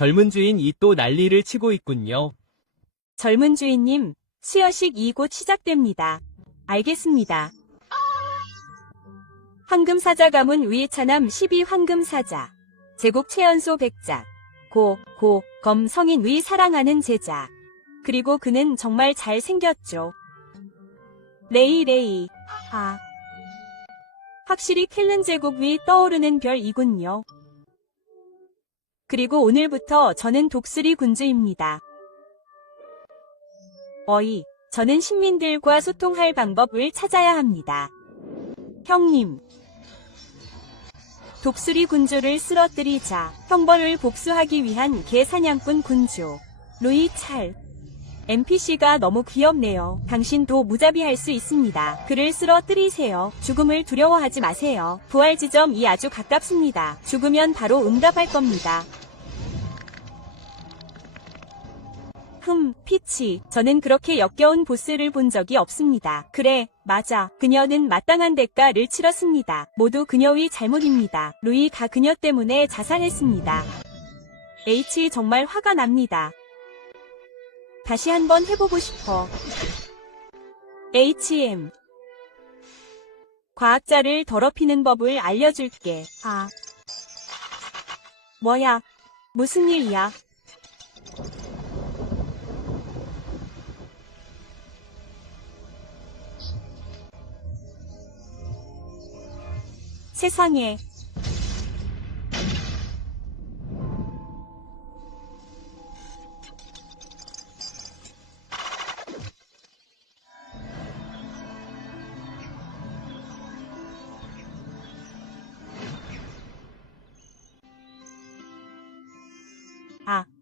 젊은 주인이 또 난리를 치고 있군요. 젊은 주인님, 수여식 이곧 시작됩니다. 알겠습니다. 황금사자 가문 위차남 12 황금사자. 제국 최연소 백작. 검 성인 위 사랑하는 제자. 그리고 그는 정말 잘생겼죠. 레이. 확실히 켈른 제국 위 떠오르는 별이군요. 그리고 오늘부터 저는 독수리 군주입니다. 저는 신민들과 소통할 방법을 찾아야 합니다. 형님. 독수리 군주를 쓰러뜨리자 형벌을 복수하기 위한 개사냥꾼 군주. 루이 찰. NPC가 너무 귀엽네요. 당신도 무자비할 수 있습니다. 그를 쓰러뜨리세요. 죽음을 두려워하지 마세요. 부활 지점이 아주 가깝습니다. 죽으면 바로 응답할 겁니다. 피치. 저는 그렇게 역겨운 보스를 본 적이 없습니다. 그래, 맞아. 그녀는 마땅한 대가를 치렀습니다. 모두 그녀의 잘못입니다. 루이가 그녀 때문에 자살했습니다. H 정말 화가 납니다. 다시 한번 해보고 싶어. HM. 과학자를 더럽히는 법을 알려줄게. 뭐야? 무슨 일이야? 세상에.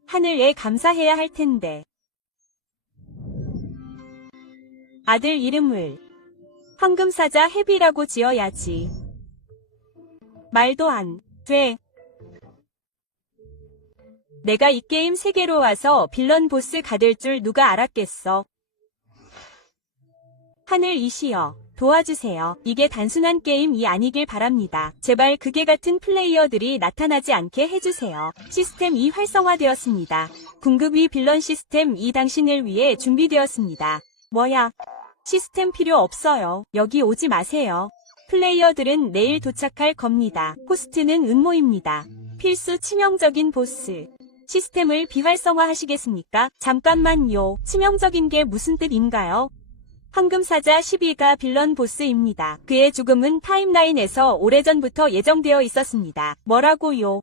하늘에 감사해야 할 텐데. 아들 이름을 황금사자 헤비라고 지어야지. 말도 안 돼. 내가 이 게임 세계로 와서 빌런 보스 가될 줄 누가 알았겠어. 하늘이시여, 도와주세요. 이게 단순한 게임이 아니길 바랍니다. 제발 그게 같은 플레이어들이 나타나지 않게 해주세요. 시스템 2 활성화되었습니다. 궁극 위 빌런 시스템 2 당신을 위해 준비되었습니다. 뭐야? 시스템 필요 없어요. 여기 오지 마세요. 플레이어들은 내일 도착할 겁니다. 호스트는 음모입니다. 필수 치명적인 보스. 시스템을 비활성화하시겠습니까? 잠깐만요. 치명적인 게 무슨 뜻인가요? 황금사자 12가 빌런 보스입니다. 그의 죽음은 타임라인에서 오래전부터 예정되어 있었습니다. 뭐라고요?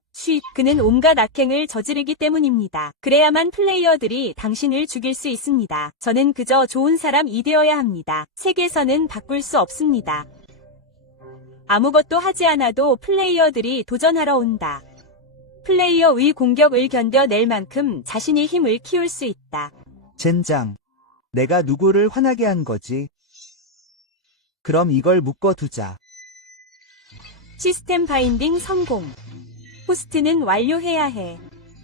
그는 온갖 악행을 저지르기 때문입니다. 그래야만 플레이어들이 당신을 죽일 수 있습니다. 저는 그저 좋은 사람이 되어야 합니다. 세계선은 바꿀 수 없습니다. 아무것도 하지 않아도 플레이어들이 도전하러 온다. 플레이어의 공격을 견뎌낼 만큼 자신의 힘을 키울 수 있다. 젠장. 내가 누구를 화나게 한 거지? 그럼 이걸 묶어두자. 시스템 바인딩 성공. 호스트는 완료해야 해.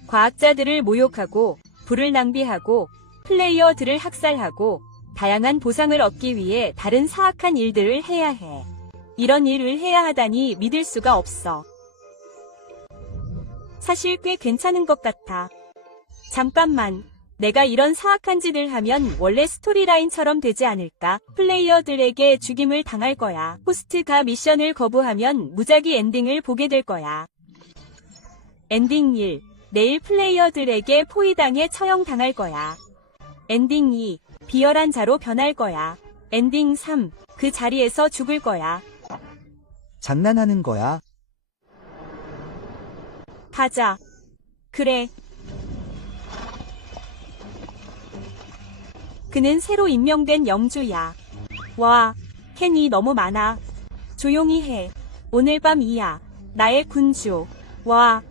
과학자들을 모욕하고 불을 낭비하고 플레이어들을 학살하고 다양한 보상을 얻기 위해 다른 사악한 일들을 해야 해. 이런 일을 해야 하다니 믿을 수가 없어. 사실 꽤 괜찮은 것 같아. 잠깐만. 내가 이런 사악한 짓을 하면 원래 스토리라인처럼 되지 않을까? 플레이어들에게 죽임을 당할 거야. 호스트가 미션을 거부하면 무작위 엔딩을 보게 될 거야. 엔딩 1. 내일 플레이어들에게 포위당해 처형당할 거야. 엔딩 2. 비열한 자로 변할 거야. 엔딩 3. 그 자리에서 죽을 거야. 장난하는 거야? 가자. 그래. 그는 새로 임명된 영주야. 와, 캔이 너무 많아. 조용히 해. 오늘 밤이야. 나의 군주. 와.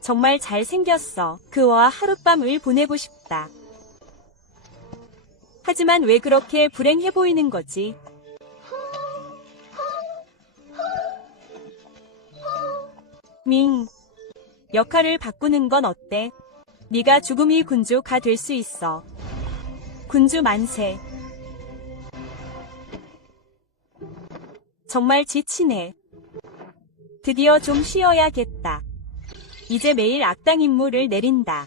정말 잘생겼어. 그와 하룻밤을 보내고 싶다. 하지만 왜 그렇게 불행해 보이는 거지? 밍. 역할을 바꾸는 건 어때? 네가 죽음의 군주가 될 수 있어. 군주 만세. 정말 지치네. 드디어 좀 쉬어야겠다. 이제 매일 악당 임무를 내린다.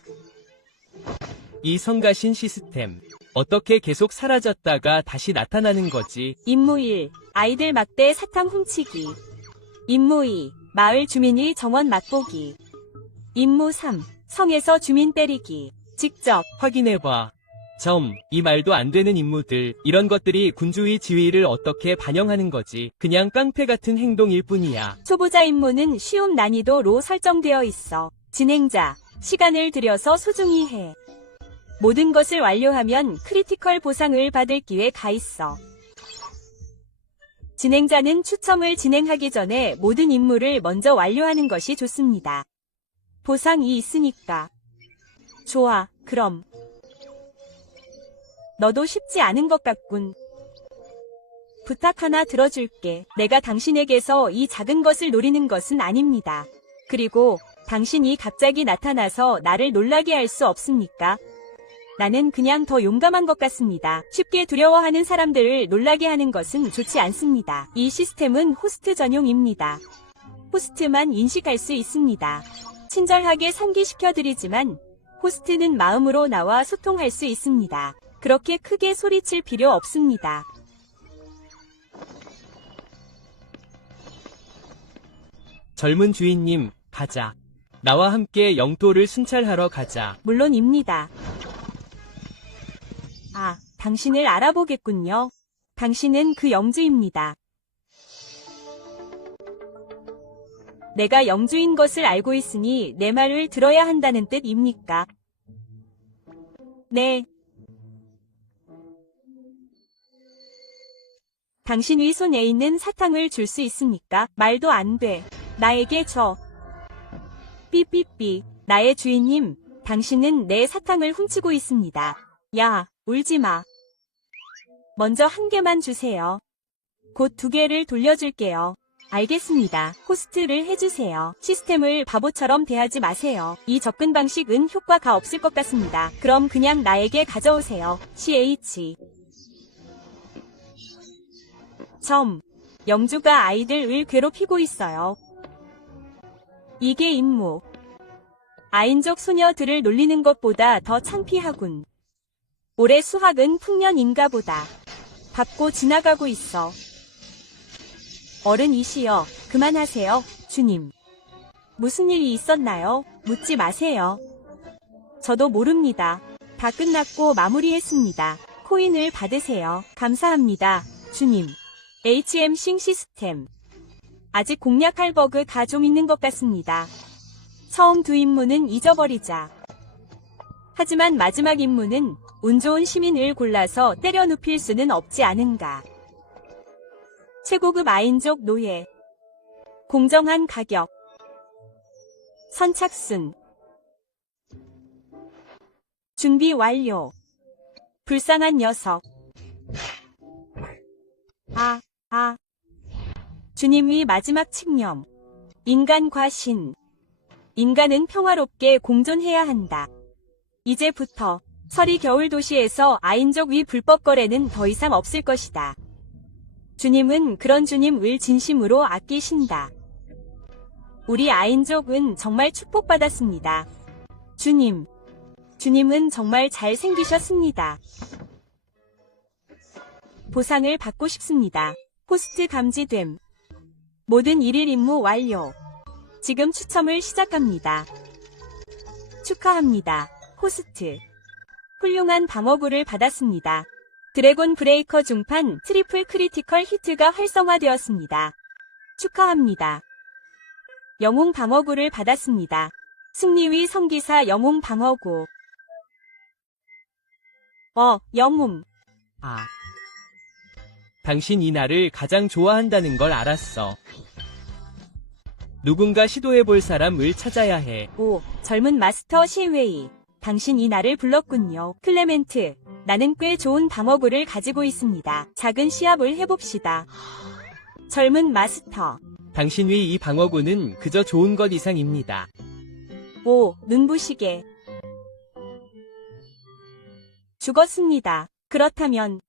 이 성가신 시스템. 어떻게 계속 사라졌다가 다시 나타나는 거지? 임무 1. 아이들 막대 사탕 훔치기. 임무 2. 마을 주민이 정원 맛보기. 임무 3. 성에서 주민 때리기. 직접 확인해봐. 이 말도 안 되는 임무들, 이런 것들이 군주의 지위를 어떻게 반영하는 거지? 그냥 깡패 같은 행동일 뿐이야. 초보자 임무는 쉬움 난이도로 설정되어 있어. 진행자, 시간을 들여서 소중히 해. 모든 것을 완료하면 크리티컬 보상을 받을 기회가 있어. 진행자는 추첨을 진행하기 전에 모든 임무를 먼저 완료하는 것이 좋습니다. 보상이 있으니까. 좋아, 그럼. 너도 쉽지 않은 것 같군. 부탁 하나 들어줄게. 내가 당신에게서 이 작은 것을 노리는 것은 아닙니다. 그리고 당신이 갑자기 나타나서 나를 놀라게 할 수 없습니까? 나는 그냥 더 용감한 것 같습니다. 쉽게 두려워하는 사람들을 놀라게 하는 것은 좋지 않습니다. 이 시스템은 호스트 전용입니다. 호스트만 인식할 수 있습니다. 친절하게 상기시켜드리지만 호스트는 마음으로 나와 소통할 수 있습니다. 그렇게 크게 소리칠 필요 없습니다. 젊은 주인님, 가자. 나와 함께 영토를 순찰하러 가자. 물론입니다. 아, 당신을 알아보겠군요. 당신은 그 영주입니다. 내가 영주인 것을 알고 있으니 내 말을 들어야 한다는 뜻입니까? 네. 당신의 손에 있는 사탕을 줄 수 있습니까? 말도 안 돼. 나에게 줘. 삐삐삐. 나의 주인님, 당신은 내 사탕을 훔치고 있습니다. 야, 울지 마. 먼저 한 개만 주세요. 곧 2개를 돌려줄게요. 알겠습니다. 호스트를 해주세요. 시스템을 바보처럼 대하지 마세요. 이 접근 방식은 효과가 없을 것 같습니다. 그럼 그냥 나에게 가져오세요. CH. 영주가 아이들을 괴롭히고 있어요. 이게 임무. 아인족 소녀들을 놀리는 것보다 더 창피하군. 올해 수학은 풍년인가 보다. 밟고 지나가고 있어. 어른이시여, 그만하세요, 주님. 무슨 일이 있었나요? 묻지 마세요. 저도 모릅니다. 다 끝났고 마무리했습니다. 코인을 받으세요. 감사합니다, 주님. HM싱 시스템. 아직 공략할 버그가 좀 있는 것 같습니다. 처음 2 임무는 잊어버리자. 하지만 마지막 임무는 운 좋은 시민을 골라서 때려 눕힐 수는 없지 않은가. 최고급 아인족 노예. 공정한 가격. 선착순. 준비 완료. 불쌍한 녀석. 주님의 마지막 칙념. 인간과 신. 인간은 평화롭게 공존해야 한다. 이제부터 서리 겨울 도시에서 아인족 위 불법 거래는 더 이상 없을 것이다. 주님은 그런 주님을 진심으로 아끼신다. 우리 아인족은 정말 축복받았습니다. 주님은 정말 잘생기셨습니다. 보상을 받고 싶습니다. 호스트 감지됨. 모든 1일 임무 완료. 지금 추첨을 시작합니다. 축하합니다. 호스트. 훌륭한 방어구를 받았습니다. 드래곤 브레이커 중판 트리플 크리티컬 히트가 활성화되었습니다. 축하합니다. 영웅 방어구를 받았습니다. 승리의 성기사 영웅 방어구. 영웅. 당신 이 날을 가장 좋아한다는 걸 알았어. 누군가 시도해볼 사람을 찾아야 해. 젊은 마스터 시웨이. 당신 이 날을 불렀군요. 클레멘트. 나는 꽤 좋은 방어구를 가지고 있습니다. 작은 시합을 해봅시다. 젊은 마스터. 당신의 이 방어구는 그저 좋은 것 이상입니다. 눈부시게. 죽었습니다. 그렇다면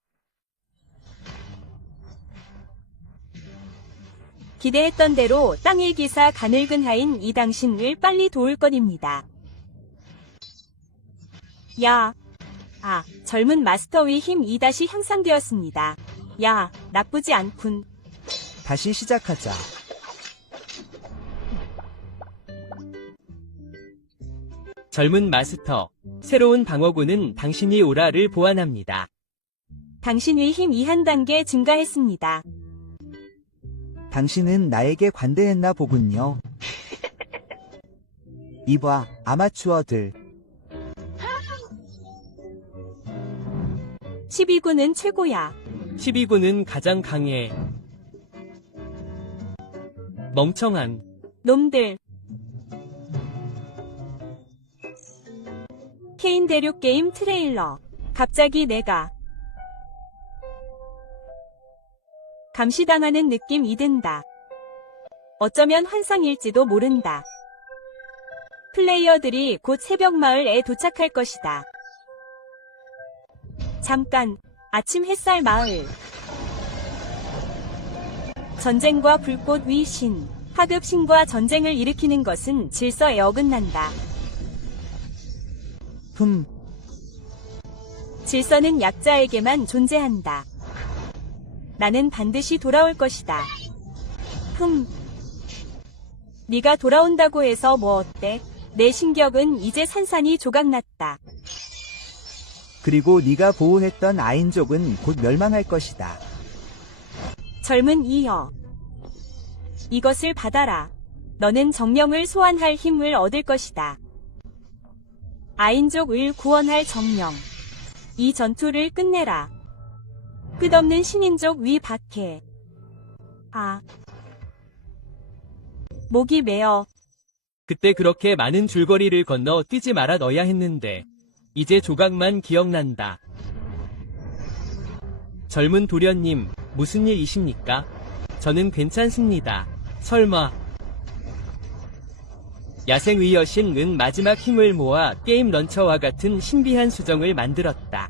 기대했던 대로 땅의 기사 가늘근 하인 이 당신을 빨리 도울 것입니다. 야. 젊은 마스터의 힘이 다시 향상되었습니다. 야, 나쁘지 않군. 다시 시작하자. 젊은 마스터. 새로운 방어구는 당신이 오라를 보완합니다. 당신의 힘이 한 단계 증가했습니다. 당신은 나에게 관대했나 보군요. 이봐, 아마추어들. 12구는 최고야. 12구는 가장 강해. 멍청한. 놈들. 케인 대륙 게임 트레일러. 갑자기 내가 감시당하는 느낌이 든다. 어쩌면 환상일지도 모른다. 플레이어들이 곧 새벽마을에 도착할 것이다. 잠깐, 아침 햇살 마을. 전쟁과 불꽃 위 신. 하급 신과 전쟁을 일으키는 것은 질서에 어긋난다. 질서는 약자에게만 존재한다. 나는 반드시 돌아올 것이다. 네가 돌아온다고 해서 뭐 어때? 내 신격은 이제 산산이 조각났다. 그리고 네가 보호했던 아인족은 곧 멸망할 것이다. 젊은 이여. 이것을 받아라. 너는 정령을 소환할 힘을 얻을 것이다. 아인족을 구원할 정령. 이 전투를 끝내라. 끝없는 신인족 위 박해. 목이 메어. 그때 그렇게 많은 줄거리를 건너 뛰지 말아 넣어야 했는데. 이제 조각만 기억난다. 젊은 도련님, 무슨 일이십니까? 저는 괜찮습니다. 설마. 야생의 여신은 마지막 힘을 모아 게임 런처와 같은 신비한 수정을 만들었다.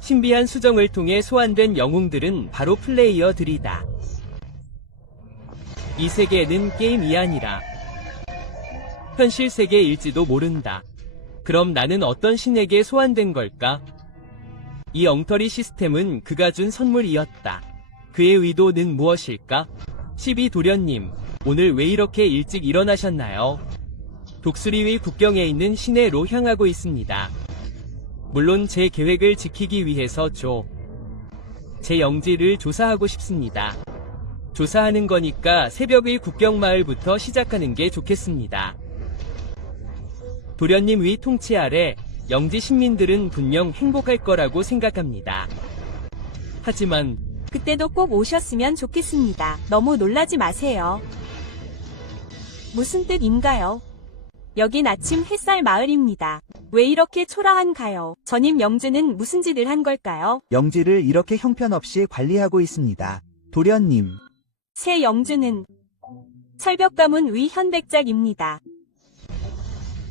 신비한 수정을 통해 소환된 영웅들은 바로 플레이어들이다. 이 세계는 게임이 아니라 현실 세계일지도 모른다. 그럼 나는 어떤 신에게 소환된 걸까? 이 엉터리 시스템은 그가 준 선물이었다. 그의 의도는 무엇일까? 12도련님, 오늘 왜 이렇게 일찍 일어나셨나요? 독수리의 국경에 있는 시내로 향하고 있습니다. 물론 제 계획을 지키기 위해서죠. 제 영지를 조사하고 싶습니다. 조사하는 거니까 새벽의 국경마을부터 시작하는 게 좋겠습니다. 도련님의 통치 아래 영지 시민들은 분명 행복할 거라고 생각합니다. 하지만 그때도 꼭 오셨으면 좋겠습니다. 너무 놀라지 마세요. 무슨 뜻인가요? 여긴 아침 햇살 마을입니다. 왜 이렇게 초라한가요? 전임 영주는 무슨 짓을 한 걸까요? 영지를 이렇게 형편없이 관리하고 있습니다. 도련님. 새 영주는 철벽 가문 위 현백작입니다.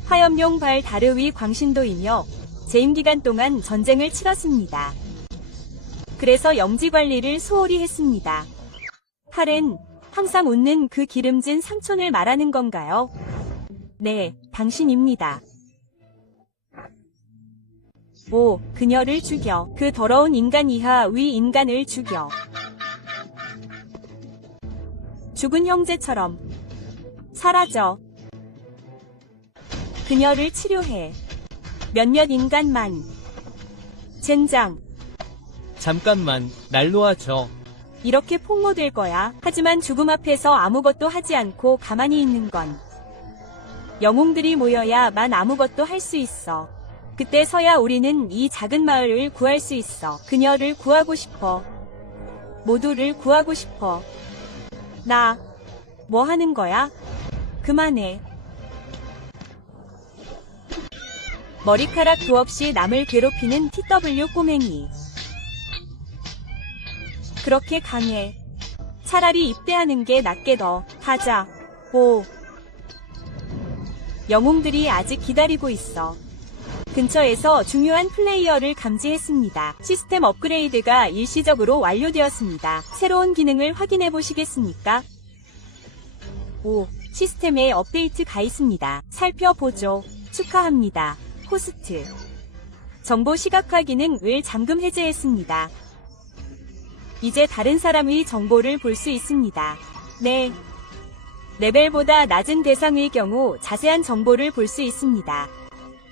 화염용 발 다르위 광신도이며 재임 기간 동안 전쟁을 치렀습니다. 그래서 영지 관리를 소홀히 했습니다. 팔엔 항상 웃는 그 기름진 삼촌을 말하는 건가요? 네, 당신입니다. 그녀를 죽여. 그 더러운 인간 이하 위 인간을 죽여. 죽은 형제처럼 사라져. 그녀를 치료해. 몇몇 인간만. 젠장. 잠깐만, 날 놓아줘. 이렇게 폭로될 거야. 하지만 죽음 앞에서 아무것도 하지 않고 가만히 있는 건. 영웅들이 모여야만 아무것도 할 수 있어. 그때서야 우리는 이 작은 마을을 구할 수 있어. 그녀를 구하고 싶어. 모두를 구하고 싶어. 나, 뭐 하는 거야? 그만해. 머리카락도 없이 남을 괴롭히는 TW 꼬맹이. 그렇게 강해. 차라리 입대하는 게 낫겠어. 가자. 영웅들이 아직 기다리고 있어. 근처에서 중요한 플레이어를 감지했습니다. 시스템 업그레이드가 일시적으로 완료되었습니다. 새로운 기능을 확인해 보시겠습니까? 오, 시스템에 업데이트가 있습니다. 살펴보죠. 축하합니다. 호스트. 정보 시각화 기능을 잠금 해제했습니다. 이제 다른 사람의 정보를 볼 수 있습니다. 네. 레벨보다 낮은 대상의 경우 자세한 정보를 볼 수 있습니다.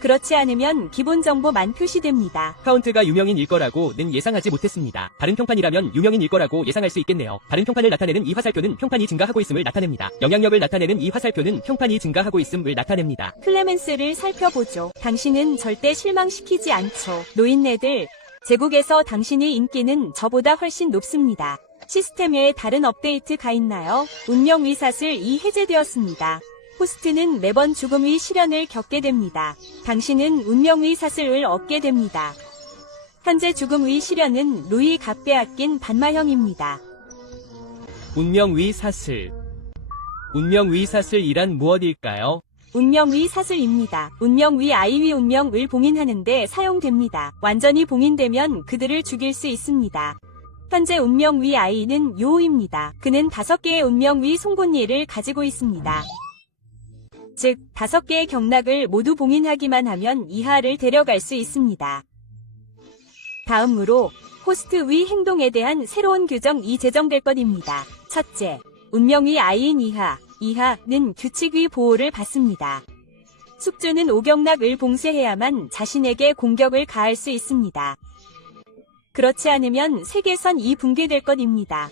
그렇지 않으면 기본 정보만 표시됩니다. 카운트가 유명인일 거라고는 예상하지 못했습니다. 다른 평판이라면 유명인일 거라고 예상할 수 있겠네요. 다른 평판을 나타내는 이 화살표는 평판이 증가하고 있음을 나타냅니다. 영향력을 나타내는 이 화살표는 평판이 증가하고 있음을 나타냅니다. 클레멘스를 살펴보죠. 당신은 절대 실망시키지 않죠. 노인네들, 제국에서 당신의 인기는 저보다 훨씬 높습니다. 시스템에 다른 업데이트가 있나요? 운명 위사슬 2 해제되었습니다. 호스트는 매번 죽음의 시련을 겪게 됩니다. 당신은 운명의 사슬을 얻게 됩니다. 현재 죽음의 시련은 루이가 빼앗긴 반마형입니다. 운명위 사슬. 운명위 사슬이란 무엇일까요? 운명의 사슬입니다. 운명의 아이위 운명을 봉인하는데 사용됩니다. 완전히 봉인되면 그들을 죽일 수 있습니다. 현재 운명의 아이는 요우입니다. 그는 5개의 운명의 송곳니를 가지고 있습니다. 즉, 5개의 경락을 모두 봉인하기만 하면 이하를 데려갈 수 있습니다. 다음으로 호스트 위 행동에 대한 새로운 규정이 제정될 것입니다. 첫째, 운명의 아이인 이하는 규칙의 보호를 받습니다. 숙주는 5경락을 봉쇄해야만 자신에게 공격을 가할 수 있습니다. 그렇지 않으면 세계선이 붕괴될 것입니다.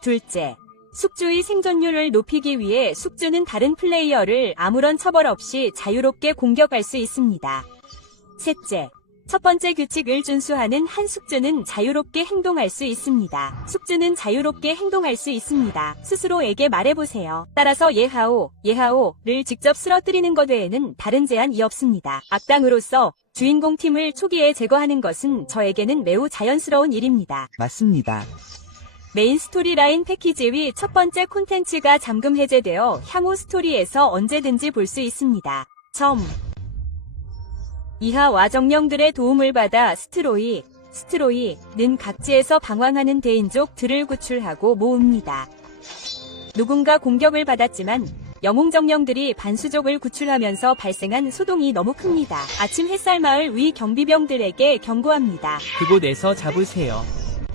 둘째, 숙주의 생존율을 높이기 위해 숙주는 다른 플레이어를 아무런 처벌 없이 자유롭게 공격할 수 있습니다. 셋째, 첫 번째 규칙을 준수하는 한 숙주는 자유롭게 행동할 수 있습니다. 숙주는 자유롭게 행동할 수 있습니다. 스스로에게 말해보세요. 따라서 예하오를 직접 쓰러뜨리는 것 외에는 다른 제한이 없습니다. 악당으로서 주인공 팀을 초기에 제거하는 것은 저에게는 매우 자연스러운 일입니다. 맞습니다. 메인 스토리라인 패키지의 첫 번째 콘텐츠가 잠금 해제되어 향후 스토리에서 언제든지 볼 수 있습니다. 이하와 정령들의 도움을 받아 스트로이는 각지에서 방황하는 대인족들을 구출하고 모읍니다. 누군가 공격을 받았지만 영웅정령들이 반수족을 구출하면서 발생한 소동이 너무 큽니다. 아침 햇살마을 위 경비병들에게 경고합니다. 그곳에서 잡으세요.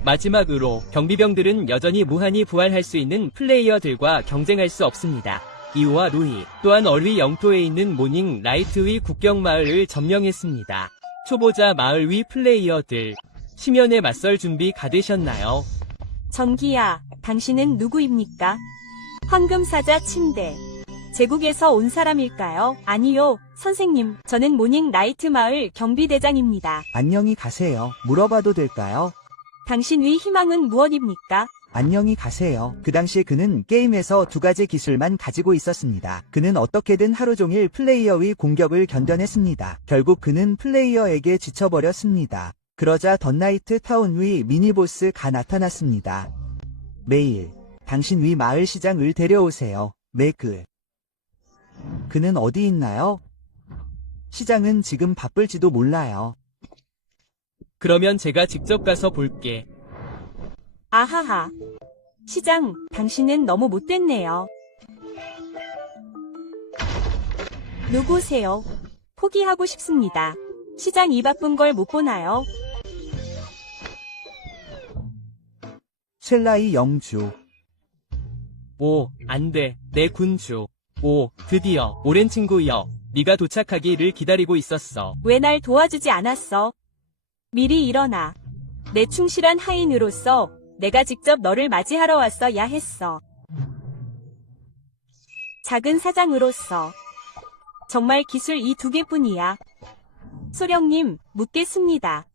마지막으로 경비병들은 여전히 무한히 부활할 수 있는 플레이어들과 경쟁할 수 없습니다. 이오와 루이 또한 얼위 영토에 있는 모닝 라이트 위 국경마을을 점령했습니다. 초보자 마을 위 플레이어들 심연에 맞설 준비 가되셨나요? 전기야, 당신은 누구입니까? 황금사자 침대. 제국에서 온 사람일까요? 아니요, 선생님. 저는 모닝 라이트 마을 경비대장입니다. 안녕히 가세요. 물어봐도 될까요? 당신의 희망은 무엇입니까? 안녕히 가세요. 그 당시 그는 게임에서 2가지 기술만 가지고 있었습니다. 그는 어떻게든 하루 종일 플레이어의 공격을 견뎌냈습니다. 결국 그는 플레이어에게 지쳐버렸습니다. 그러자 던나이트 타운 위 미니보스가 나타났습니다. 메일, 당신 위 마을 시장을 데려오세요. 매그. 그는 어디 있나요? 시장은 지금 바쁠지도 몰라요. 그러면 제가 직접 가서 볼게. 아하하. 시장, 당신은 너무 못됐네요. 누구세요? 포기하고 싶습니다. 시장 이 바쁜 걸 못 보나요? 셀라이 영주. 오, 안 돼. 내 군주. 오, 드디어. 오랜 친구여. 네가 도착하기를 기다리고 있었어. 왜 날 도와주지 않았어? 미리 일어나. 내 충실한 하인으로서 내가 직접 너를 맞이하러 왔어야 했어. 작은 사장으로서. 정말 기술 이 2개뿐이야. 소령님, 묻겠습니다.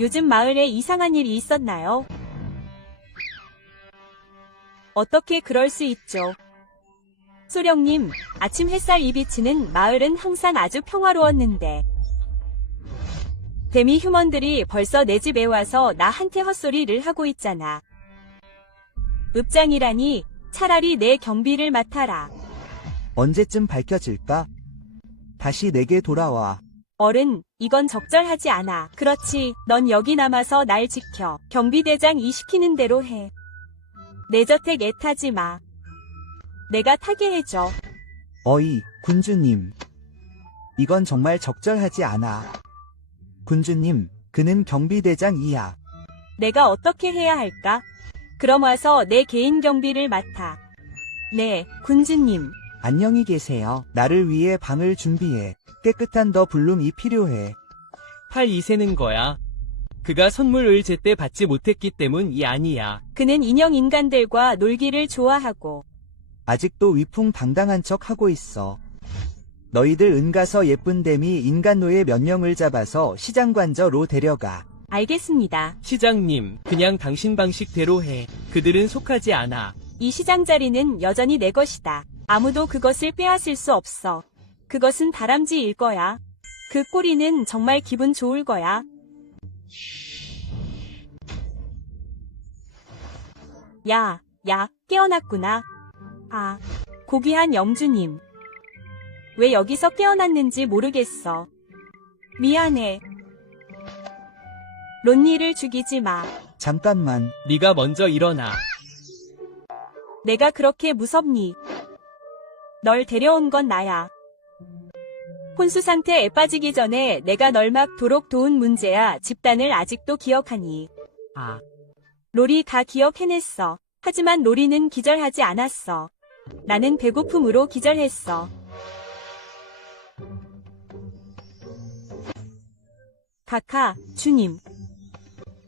요즘 마을에 이상한 일이 있었나요? 어떻게 그럴 수 있죠? 소령님, 아침 햇살이 비치는 마을은 항상 아주 평화로웠는데. 데미 휴먼들이 벌써 내 집에 와서 나한테 헛소리를 하고 있잖아. 읍장이라니 차라리 내 경비를 맡아라. 언제쯤 밝혀질까? 다시 내게 돌아와. 어른, 이건 적절하지 않아. 그렇지, 넌 여기 남아서 날 지켜. 경비대장이 시키는 대로 해. 내 저택 애타지 마. 내가 타게 해줘. 어이, 군주님. 이건 정말 적절하지 않아. 군주님, 그는 경비대장이야. 내가 어떻게 해야 할까? 그럼 와서 내 개인 경비를 맡아. 네, 군주님. 안녕히 계세요. 나를 위해 방을 준비해. 깨끗한 더 블룸이 필요해. 팔 이세는 거야. 그가 선물을 제때 받지 못했기 때문이 아니야. 그는 인형 인간들과 놀기를 좋아하고. 아직도 위풍당당한 척 하고 있어. 너희들 은가서 예쁜 댐이 인간노예 몇 명을 잡아서 시장관저로 데려가. 알겠습니다. 시장님, 그냥 당신 방식대로 해. 그들은 속하지 않아. 이 시장 자리는 여전히 내 것이다. 아무도 그것을 빼앗을 수 없어. 그것은 다람쥐일 거야. 그 꼬리는 정말 기분 좋을 거야. 야, 깨어났구나. 아, 고귀한 영주님. 왜 여기서 깨어났는지 모르겠어. 미안해. 론니를 죽이지 마. 잠깐만. 네가 먼저 일어나. 내가 그렇게 무섭니? 널 데려온 건 나야. 혼수 상태에 빠지기 전에 내가 널 막도록 도운 문제야. 집단을 아직도 기억하니. 아, 로리가 기억해냈어. 하지만 로리는 기절하지 않았어. 나는 배고픔으로 기절했어. 카카, 주님.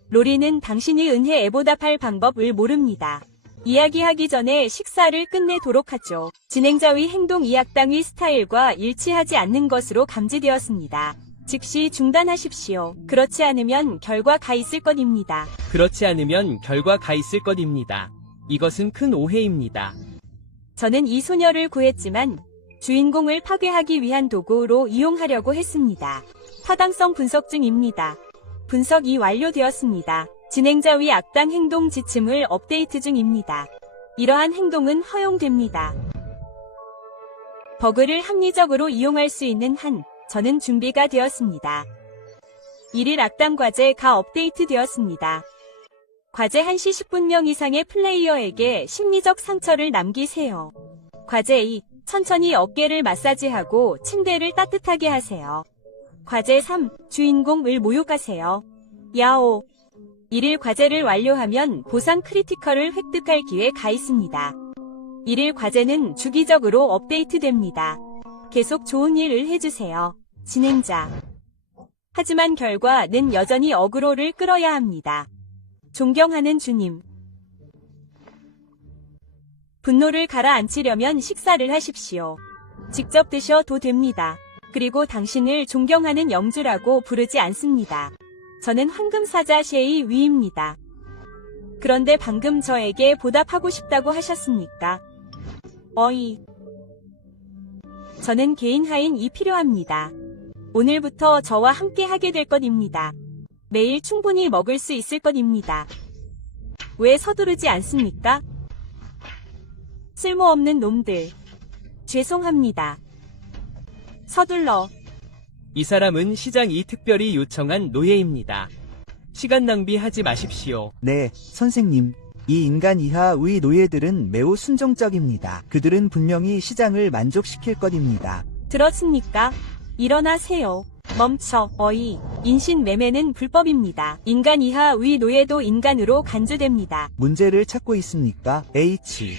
로리는 당신이 은혜에 보답할 방법을 모릅니다. 이야기하기 전에 식사를 끝내도록 하죠. 진행자의 행동 이 악당의 스타일과 일치하지 않는 것으로 감지되었습니다. 즉시 중단하십시오. 그렇지 않으면 결과가 있을 것입니다. 그렇지 않으면 결과가 있을 것입니다. 이것은 큰 오해입니다. 저는 이 소녀를 구했지만 주인공을 파괴하기 위한 도구로 이용하려고 했습니다. 타당성 분석 중입니다. 분석이 완료되었습니다. 진행자의 악당 행동 지침을 업데이트 중입니다. 이러한 행동은 허용됩니다. 버그를 합리적으로 이용할 수 있는 한, 저는 준비가 되었습니다. 1일 악당 과제가 업데이트 되었습니다. 과제 1시 10분명 이상의 플레이어에게 심리적 상처를 남기세요. 과제 2, 천천히 어깨를 마사지하고 침대를 따뜻하게 하세요. 과제 3, 주인공을 모욕하세요. 야오. 1일 과제를 완료하면 보상 크리티컬을 획득할 기회가 있습니다. 1일 과제는 주기적으로 업데이트됩니다. 계속 좋은 일을 해주세요. 진행자. 하지만 결과는 여전히 어그로를 끌어야 합니다. 존경하는 주님. 분노를 가라앉히려면 식사를 하십시오. 직접 드셔도 됩니다. 그리고 당신을 존경하는 영주라고 부르지 않습니다. 저는 황금사자 셰이 위입니다. 그런데 방금 저에게 보답하고 싶다고 하셨습니까? 어이. 저는 개인 하인이 필요합니다. 오늘부터 저와 함께 하게 될 것입니다. 매일 충분히 먹을 수 있을 것입니다. 왜 서두르지 않습니까? 쓸모없는 놈들. 죄송합니다. 서둘러. 이 사람은 시장이 특별히 요청한 노예입니다. 시간 낭비하지 마십시오. 네, 선생님. 이 인간 이하의 노예들은 매우 순종적입니다. 그들은 분명히 시장을 만족시킬 것입니다. 들었습니까? 일어나세요. 멈춰, 어이. 인신매매는 불법입니다. 인간 이하의 노예도 인간으로 간주됩니다. 문제를 찾고 있습니까? H.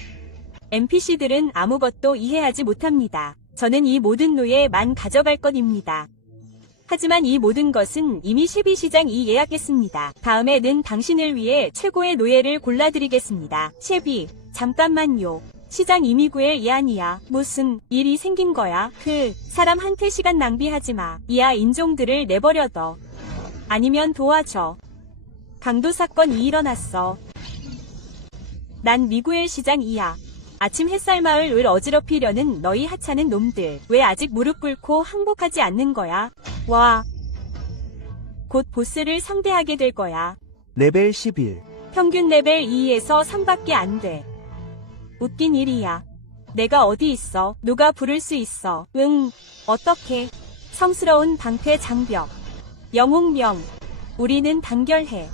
NPC들은 아무것도 이해하지 못합니다. 저는 이 모든 노예만 가져갈 것입니다. 하지만 이 모든 것은 이미 셰비 시장이 예약했습니다. 다음에는 당신을 위해 최고의 노예를 골라드리겠습니다. 셰비, 잠깐만요. 시장 이미 구할 이 아니야. 무슨 일이 생긴 거야? 사람한테 시간 낭비하지 마. 이하 인종들을 내버려둬. 아니면 도와줘. 강도 사건이 일어났어. 난 미구엘 시장이야. 아침 햇살마을을 어지럽히려는 너희 하찮은 놈들. 왜 아직 무릎 꿇고 항복하지 않는 거야? 와. 곧 보스를 상대하게 될 거야. 레벨 11. 평균 레벨 2에서 3밖에 안 돼. 웃긴 일이야. 내가 어디 있어? 누가 부를 수 있어? 응, 어떻게? 성스러운 방패 장벽. 영웅명. 우리는 단결해.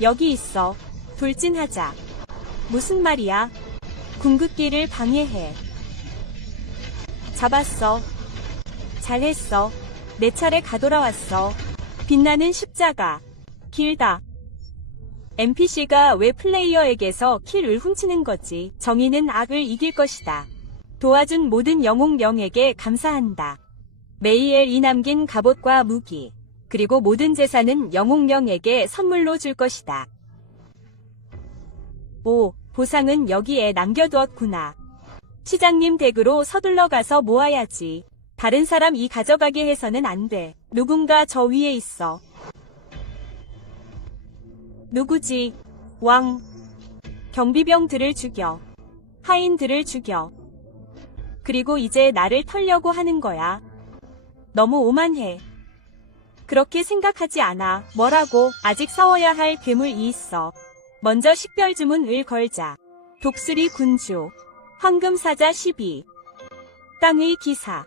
여기 있어. 돌진하자. 무슨 말이야? 궁극기를 방해해. 잡았어. 잘했어. 내 차례 가돌아왔어. 빛나는 십자가. 길다. NPC가 왜 플레이어에게서 킬을 훔치는 거지? 정의는 악을 이길 것이다. 도와준 모든 영웅명에게 감사한다. 메이엘이 남긴 갑옷과 무기, 그리고 모든 재산은 영웅명에게 선물로 줄 것이다. 오, 보상은 여기에 남겨두었구나. 시장님 댁으로 서둘러 가서 모아야지. 다른 사람 이 가져가게 해서는 안 돼. 누군가 저 위에 있어. 누구지? 왕. 경비병들을 죽여. 하인들을 죽여. 그리고 이제 나를 털려고 하는 거야. 너무 오만해. 그렇게 생각하지 않아. 뭐라고? 아직 싸워야 할 괴물이 있어. 먼저 식별 주문을 걸자. 독수리 군주. 황금사자 12. 땅의 기사.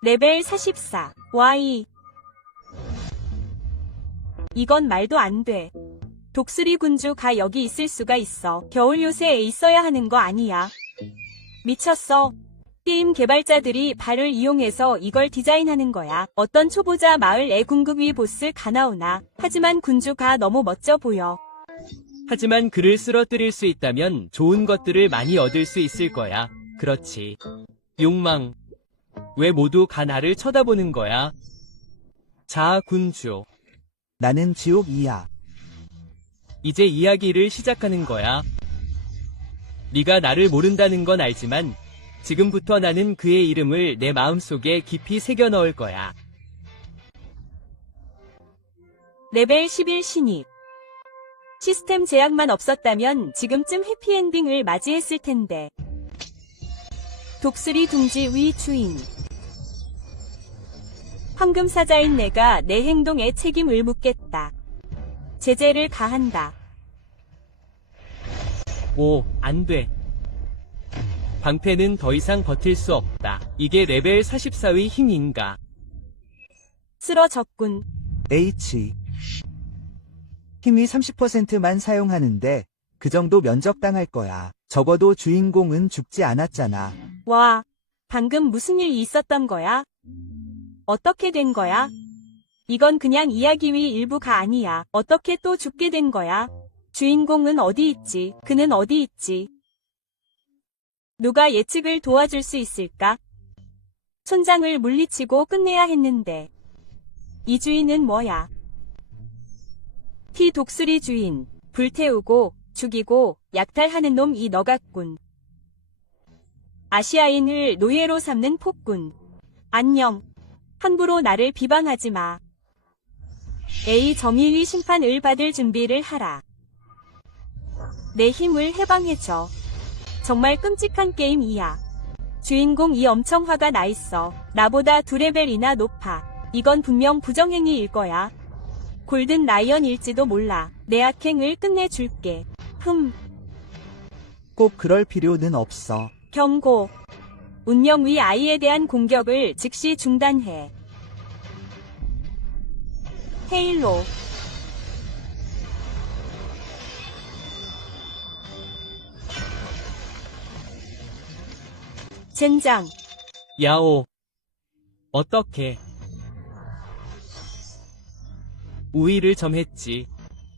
레벨 44. Y. 이건 말도 안 돼. 독수리 군주가 여기 있을 수가 있어. 겨울 요새에 있어야 하는 거 아니야. 미쳤어. 게임 개발자들이 발을 이용해서 이걸 디자인하는 거야. 어떤 초보자 마을 애궁극위 보스 가나오나. 하지만 군주가 너무 멋져 보여. 하지만 그를 쓰러뜨릴 수 있다면 좋은 것들을 많이 얻을 수 있을 거야. 그렇지. 욕망. 왜 모두가 나를 쳐다보는 거야? 자, 군주. 나는 지옥이야. 이제 이야기를 시작하는 거야. 네가 나를 모른다는 건 알지만 지금부터 나는 그의 이름을 내 마음속에 깊이 새겨 넣을 거야. 레벨 11 신입. 시스템 제약만 없었다면 지금쯤 해피엔딩을 맞이했을 텐데. 독수리 둥지 위 주인. 황금사자인 내가 내 행동에 책임을 묻겠다. 제재를 가한다. 오, 안 돼. 방패는 더 이상 버틸 수 없다. 이게 레벨 44의 힘인가? 쓰러졌군. H. 힘이 30%만 사용하는데 그 정도 면적당할 거야. 적어도 주인공은 죽지 않았잖아. 와, 방금 무슨 일이 있었던 거야? 어떻게 된 거야? 이건 그냥 이야기의 일부가 아니야. 어떻게 또 죽게 된 거야? 주인공은 어디 있지? 그는 어디 있지? 누가 예측을 도와줄 수 있을까? 촌장을 물리치고 끝내야 했는데. 이 주인은 뭐야? T 독수리 주인. 불태우고 죽이고 약탈하는 놈이 너 같군. 아시아인을 노예로 삼는 폭군. 안녕. 함부로 나를 비방하지 마. A 정의의 심판을 받을 준비를 하라. 내 힘을 해방해줘. 정말 끔찍한 게임이야. 주인공이 엄청 화가 나 있어. 나보다 2레벨이나 높아. 이건 분명 부정행위일 거야. 골든 라이언일지도 몰라. 내 악행을 끝내줄게. 꼭 그럴 필요는 없어. 경고. 운명 위 아이에 대한 공격을 즉시 중단해. 헤일로. 젠장. 야오. 어떻게? 우위를 점했지.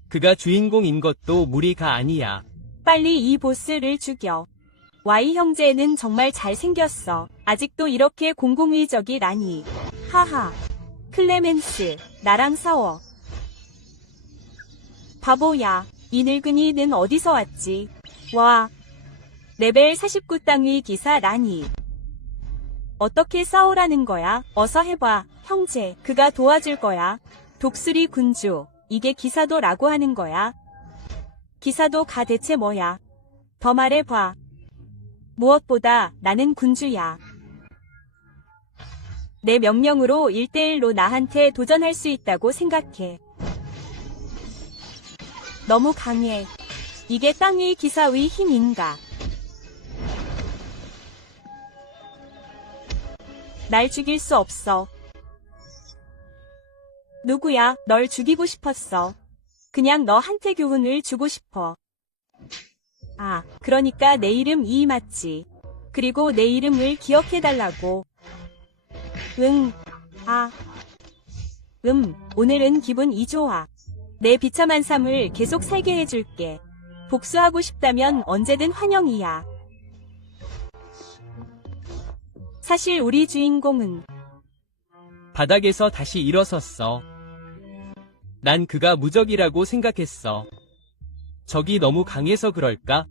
그가 주인공인 것도 무리가 아니야. 빨리 이 보스를 죽여. Y 형제는 정말 잘생겼어. 아직도 이렇게 공공의적이라니. 하하. 클레멘스, 나랑 싸워. 바보야. 이 늙은이는 어디서 왔지? 와. 레벨 49 땅위 기사 라니. 어떻게 싸우라는 거야? 어서 해봐, 형제. 그가 도와줄 거야. 독수리 군주. 이게 기사도라고 하는 거야? 기사도가 대체 뭐야? 더 말해봐. 무엇보다 나는 군주야. 내 명령으로 1대1로 나한테 도전할 수 있다고 생각해. 너무 강해. 이게 땅위 기사의 힘인가? 날 죽일 수 없어. 누구야? 널 죽이고 싶었어. 그냥 너한테 교훈을 주고 싶어. 아, 그러니까 내 이름 이 맞지. 그리고 내 이름을 기억해달라고. 응. 아. 오늘은 기분 이 좋아. 내 비참한 삶을 계속 살게 해줄게. 복수하고 싶다면 언제든 환영이야. 사실 우리 주인공은 바닥에서 다시 일어섰어. 난 그가 무적이라고 생각했어. 적이 너무 강해서 그럴까?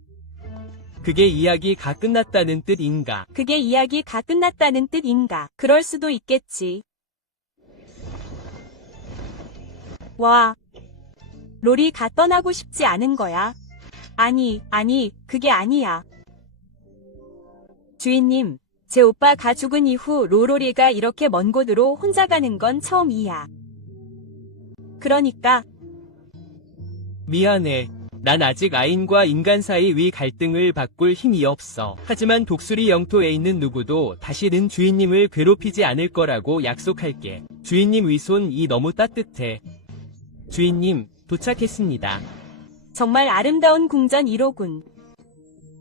그게 이야기가 끝났다는 뜻인가? 그게 이야기가 끝났다는 뜻인가? 그럴 수도 있겠지. 와. 로리가 떠나고 싶지 않은 거야. 아니, 그게 아니야. 주인님, 제 오빠가 죽은 이후 로리가 이렇게 먼 곳으로 혼자 가는 건 처음이야. 그러니까 미안해. 난 아직 아인과 인간 사이 위 갈등을 바꿀 힘이 없어. 하지만 독수리 영토에 있는 누구도 다시는 주인님을 괴롭히지 않을 거라고 약속할게. 주인님 위손이 너무 따뜻해. 주인님, 도착했습니다. 정말 아름다운 궁전 1호군.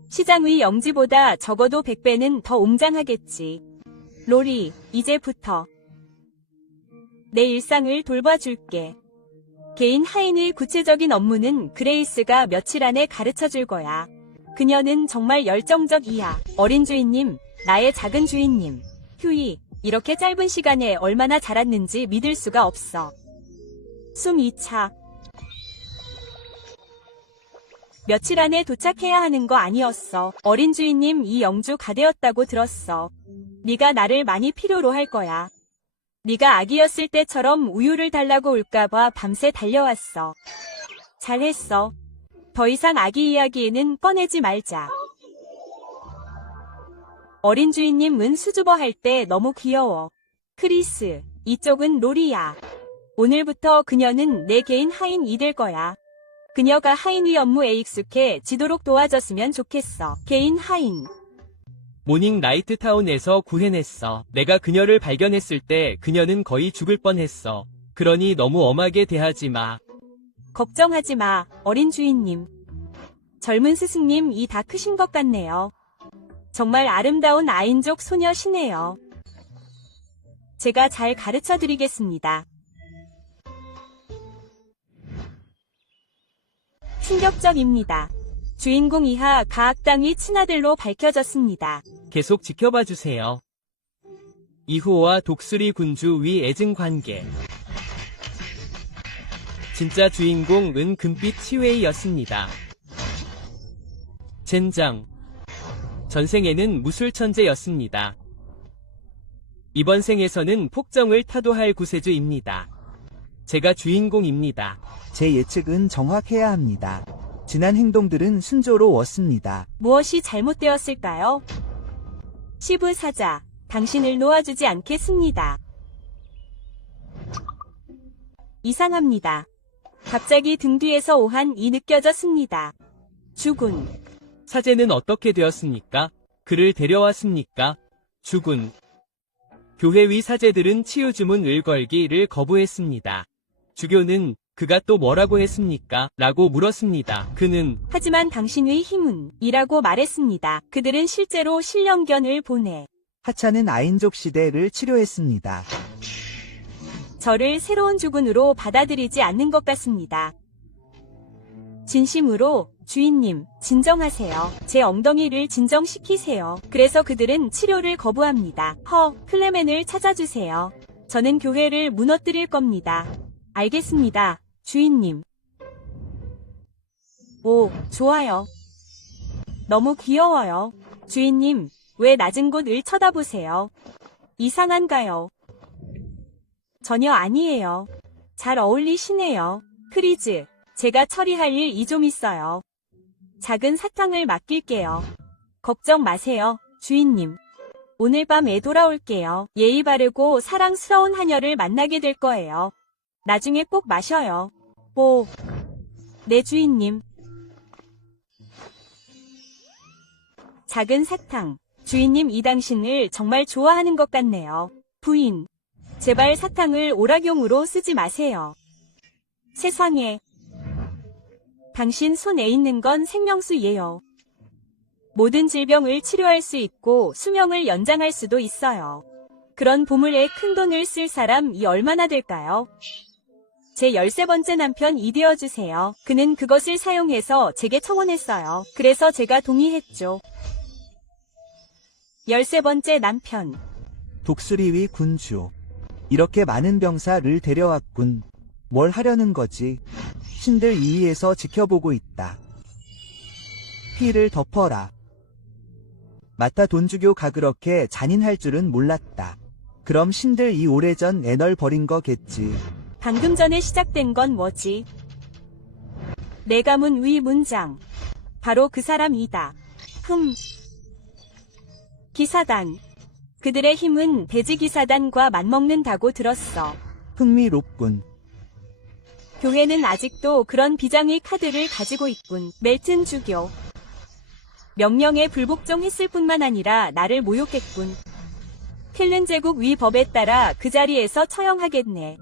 시장 위 영지보다 적어도 100배는 더 웅장하겠지. 로리, 이제부터 내 일상을 돌봐줄게. 개인 하인의 구체적인 업무는 그레이스가 며칠 안에 가르쳐줄 거야. 그녀는 정말 열정적이야. 어린 주인님, 나의 작은 주인님. 휴이, 이렇게 짧은 시간에 얼마나 자랐는지 믿을 수가 없어. 숨 2차. 며칠 안에 도착해야 하는 거 아니었어. 어린 주인님 이 영주 가되었다고 들었어. 네가 나를 많이 필요로 할 거야. 네가 아기였을 때처럼 우유를 달라고 올까봐 밤새 달려왔어. 잘했어. 더 이상 아기 이야기에는 꺼내지 말자. 어린 주인님은 수줍어 할 때 너무 귀여워. 크리스, 이쪽은 로리야. 오늘부터 그녀는 내 개인 하인이 될 거야. 그녀가 하인의 업무에 익숙해지도록 도와줬으면 좋겠어. 개인 하인. 모닝 나이트 타운에서 구해냈어. 내가 그녀를 발견했을 때 그녀는 거의 죽을 뻔했어. 그러니 너무 엄하게 대하지 마. 걱정하지 마, 어린 주인님. 젊은 스승님이 다 크신 것 같네요. 정말 아름다운 아인족 소녀시네요. 제가 잘 가르쳐 드리겠습니다. 충격적입니다. 주인공 이하 가학당이 친아들로 밝혀졌습니다. 계속 지켜봐 주세요. 이후와 독수리 군주 위 애증 관계. 진짜 주인공은 금빛 치웨이였습니다. 젠장. 전생에는 무술 천재였습니다. 이번 생에서는 폭정을 타도할 구세주입니다. 제가 주인공입니다. 제 예측은 정확해야 합니다. 지난 행동들은 순조로웠습니다. 무엇이 잘못되었을까요? 시브 사자, 당신을 놓아주지 않겠습니다. 이상합니다. 갑자기 등 뒤에서 오한이 느껴졌습니다. 주군. 사제는 어떻게 되었습니까? 그를 데려왔습니까? 주군. 교회 위 사제들은 치유 주문을 걸기를 거부했습니다. 주교는 그가 또 뭐라고 했습니까? 라고 물었습니다. 그는 하지만 당신의 힘은 이라고 말했습니다. 그들은 실제로 실령견을 보내 하차는 아인족 시대를 치료했습니다. 저를 새로운 주군으로 받아들이지 않는 것 같습니다. 진심으로 주인님, 진정하세요. 제 엉덩이를 진정시키세요. 그래서 그들은 치료를 거부합니다. 클레멘을 찾아주세요. 저는 교회를 무너뜨릴 겁니다. 알겠습니다, 주인님. 오, 좋아요. 너무 귀여워요. 주인님, 왜 낮은 곳을 쳐다보세요? 이상한가요? 전혀 아니에요. 잘 어울리시네요. 크리즈, 제가 처리할 일이 좀 있어요. 작은 사탕을 맡길게요. 걱정 마세요, 주인님. 오늘 밤에 돌아올게요. 예의 바르고 사랑스러운 하녀를 만나게 될 거예요. 나중에 꼭 마셔요. 네, 주인님. 작은 사탕. 주인님 이 당신을 정말 좋아하는 것 같네요. 부인. 제발 사탕을 오락용으로 쓰지 마세요. 세상에. 당신 손에 있는 건 생명수예요. 모든 질병을 치료할 수 있고 수명을 연장할 수도 있어요. 그런 보물에 큰돈을 쓸 사람이 얼마나 될까요? 제 13번째 남편이 되어주세요. 그는 그것을 사용해서 제게 청혼했어요. 그래서 제가 동의했죠. 13번째 남편. 독수리위 군주. 이렇게 많은 병사를 데려왔군. 뭘 하려는 거지? 신들 2위에서 지켜보고 있다. 피를 덮어라. 마타 돈주교가 그렇게 잔인할 줄은 몰랐다. 그럼 신들 이 오래전 애널 버린 거겠지. 방금 전에 시작된 건 뭐지? 내 가문 위 문장. 바로 그 사람이다. 기사단. 그들의 힘은 대지기사단과 맞먹는다고 들었어. 흥미롭군. 교회는 아직도 그런 비장의 카드를 가지고 있군. 멜튼 주교. 명령에 불복종했을 뿐만 아니라 나를 모욕했군. 필른 제국 위 법에 따라 그 자리에서 처형하겠네.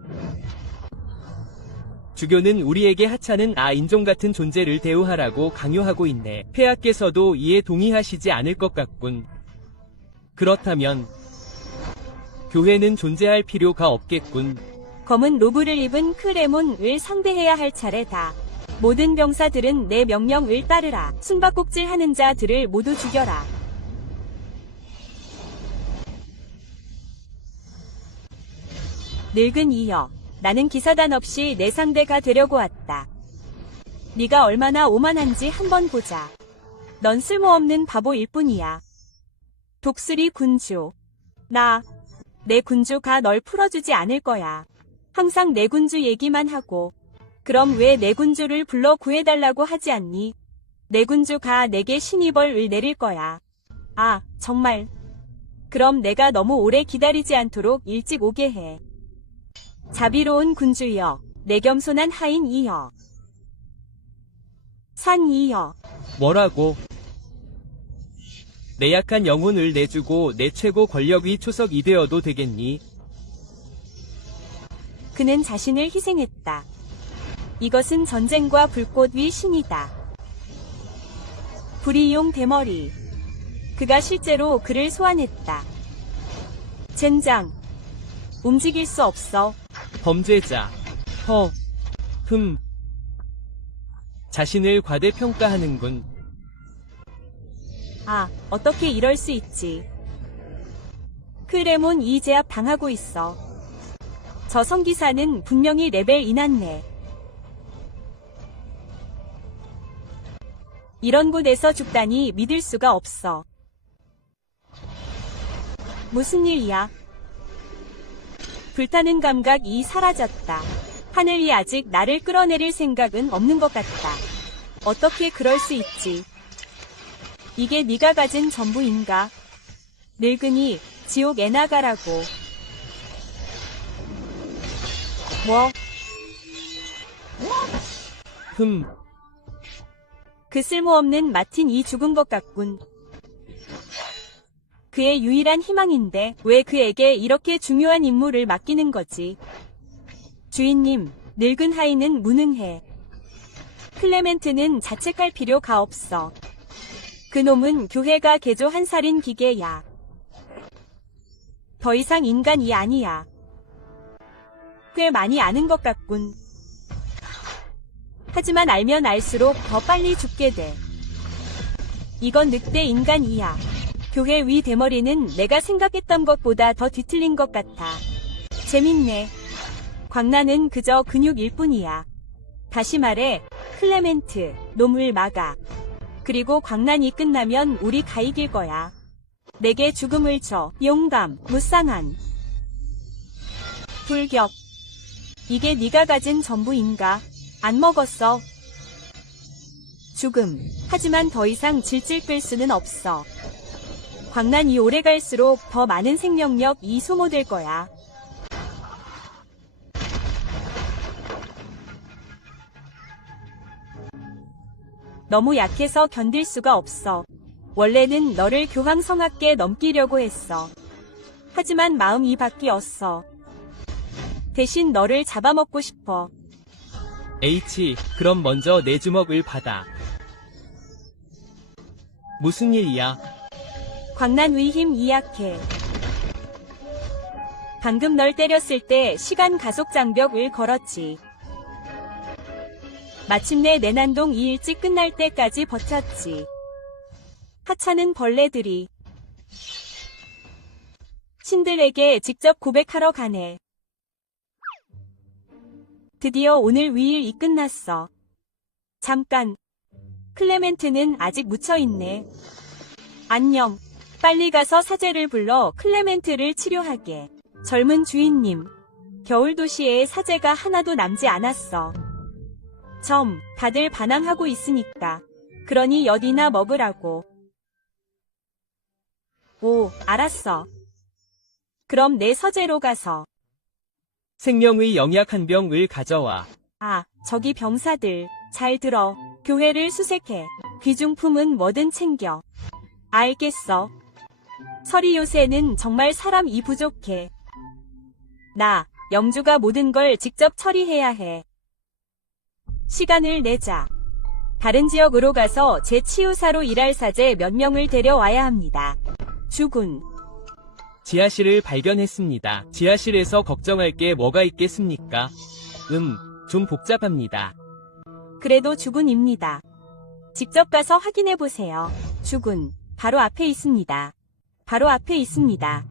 주교는 우리에게 하찮은 인종 같은 존재를 대우하라고 강요하고 있네. 폐하께서도 이에 동의하시지 않을 것 같군. 그렇다면 교회는 존재할 필요가 없겠군. 검은 로브를 입은 크레몬을 상대해야 할 차례다. 모든 병사들은 내 명령을 따르라. 숨바꼭질 하는 자들을 모두 죽여라. 늙은 이여, 나는 기사단 없이 내 상대가 되려고 왔다. 네가 얼마나 오만한지 한번 보자. 넌 쓸모없는 바보일 뿐이야. 독수리 군주. 내 군주가 널 풀어주지 않을 거야. 항상 내 군주 얘기만 하고. 그럼 왜 내 군주를 불러 구해달라고 하지 않니? 내 군주가 내게 신이벌을 내릴 거야. 정말. 그럼 내가 너무 오래 기다리지 않도록 일찍 오게 해. 자비로운 군주여, 내 겸손한 하인이여. 산이여. 뭐라고? 내 약한 영혼을 내주고 내 최고 권력의 초석이 되어도 되겠니? 그는 자신을 희생했다. 이것은 전쟁과 불꽃 위 신이다. 불이용 대머리. 그가 실제로 그를 소환했다. 젠장. 움직일 수 없어. 범죄자. 자신을 과대평가하는군. 어떻게 이럴 수 있지. 크레몬 이 제압 당하고 있어. 저 성기사는 분명히 레벨 인한네. 이런 곳에서 죽다니 믿을 수가 없어. 무슨 일이야? 불타는 감각이 사라졌다. 하늘이 아직 나를 끌어내릴 생각은 없는 것 같다. 어떻게 그럴 수 있지? 이게 네가 가진 전부인가? 늙은이, 지옥에 나가라고. 뭐? 그 쓸모없는 마틴이 죽은 것 같군. 그의 유일한 희망인데 왜 그에게 이렇게 중요한 임무를 맡기는 거지? 주인님, 늙은 하인은 무능해. 클레멘트는 자책할 필요가 없어. 그놈은 교회가 개조한 살인 기계야. 더 이상 인간이 아니야. 꽤 많이 아는 것 같군. 하지만 알면 알수록 더 빨리 죽게 돼. 이건 늑대 인간이야. 교회 위 대머리는 내가 생각했던 것보다 더 뒤틀린 것 같아. 재밌네. 광란은 그저 근육일 뿐이야. 다시 말해, 클레멘트, 놈을 막아. 그리고 광란이 끝나면 우리가 이길 거야. 내게 죽음을 줘. 용감, 무쌍한. 불격. 이게 네가 가진 전부인가? 안 먹었어. 죽음. 하지만 더 이상 질질 끌 수는 없어. 광란이 오래 갈수록 더 많은 생명력이 소모될 거야. 너무 약해서 견딜 수가 없어. 원래는 너를 교황 성악계 넘기려고 했어. 하지만 마음이 바뀌었어. 대신 너를 잡아먹고 싶어. H, 그럼 먼저 내 주먹을 받아. 무슨 일이야? 광란 위힘 이약해. 방금 널 때렸을 때 시간 가속 장벽을 걸었지. 마침내 내 난동 이 일찍 끝날 때까지 버텼지. 하찮은 벌레들이 신들에게 직접 고백하러 가네. 드디어 오늘 위일이 끝났어. 잠깐. 클레멘트는 아직 묻혀있네. 안녕. 빨리 가서 사제를 불러 클레멘트를 치료하게. 젊은 주인님. 겨울 도시에 사제가 하나도 남지 않았어. 다들 반항하고 있으니까. 그러니 엿이나 먹으라고. 오, 알았어. 그럼 내 서재로 가서. 생명의 영약 한 병을 가져와. 아, 저기 병사들. 잘 들어. 교회를 수색해. 귀중품은 뭐든 챙겨. 알겠어. 설이 요새는 정말 사람이 부족해. 나, 영주가 모든 걸 직접 처리해야 해. 시간을 내자. 다른 지역으로 가서 제 치유사로 일할 사제 몇 명을 데려와야 합니다. 주군. 지하실을 발견했습니다. 지하실에서 걱정할 게 뭐가 있겠습니까? 좀 복잡합니다. 그래도 주군입니다. 직접 가서 확인해 보세요. 주군. 바로 앞에 있습니다. 바로 앞에 있습니다.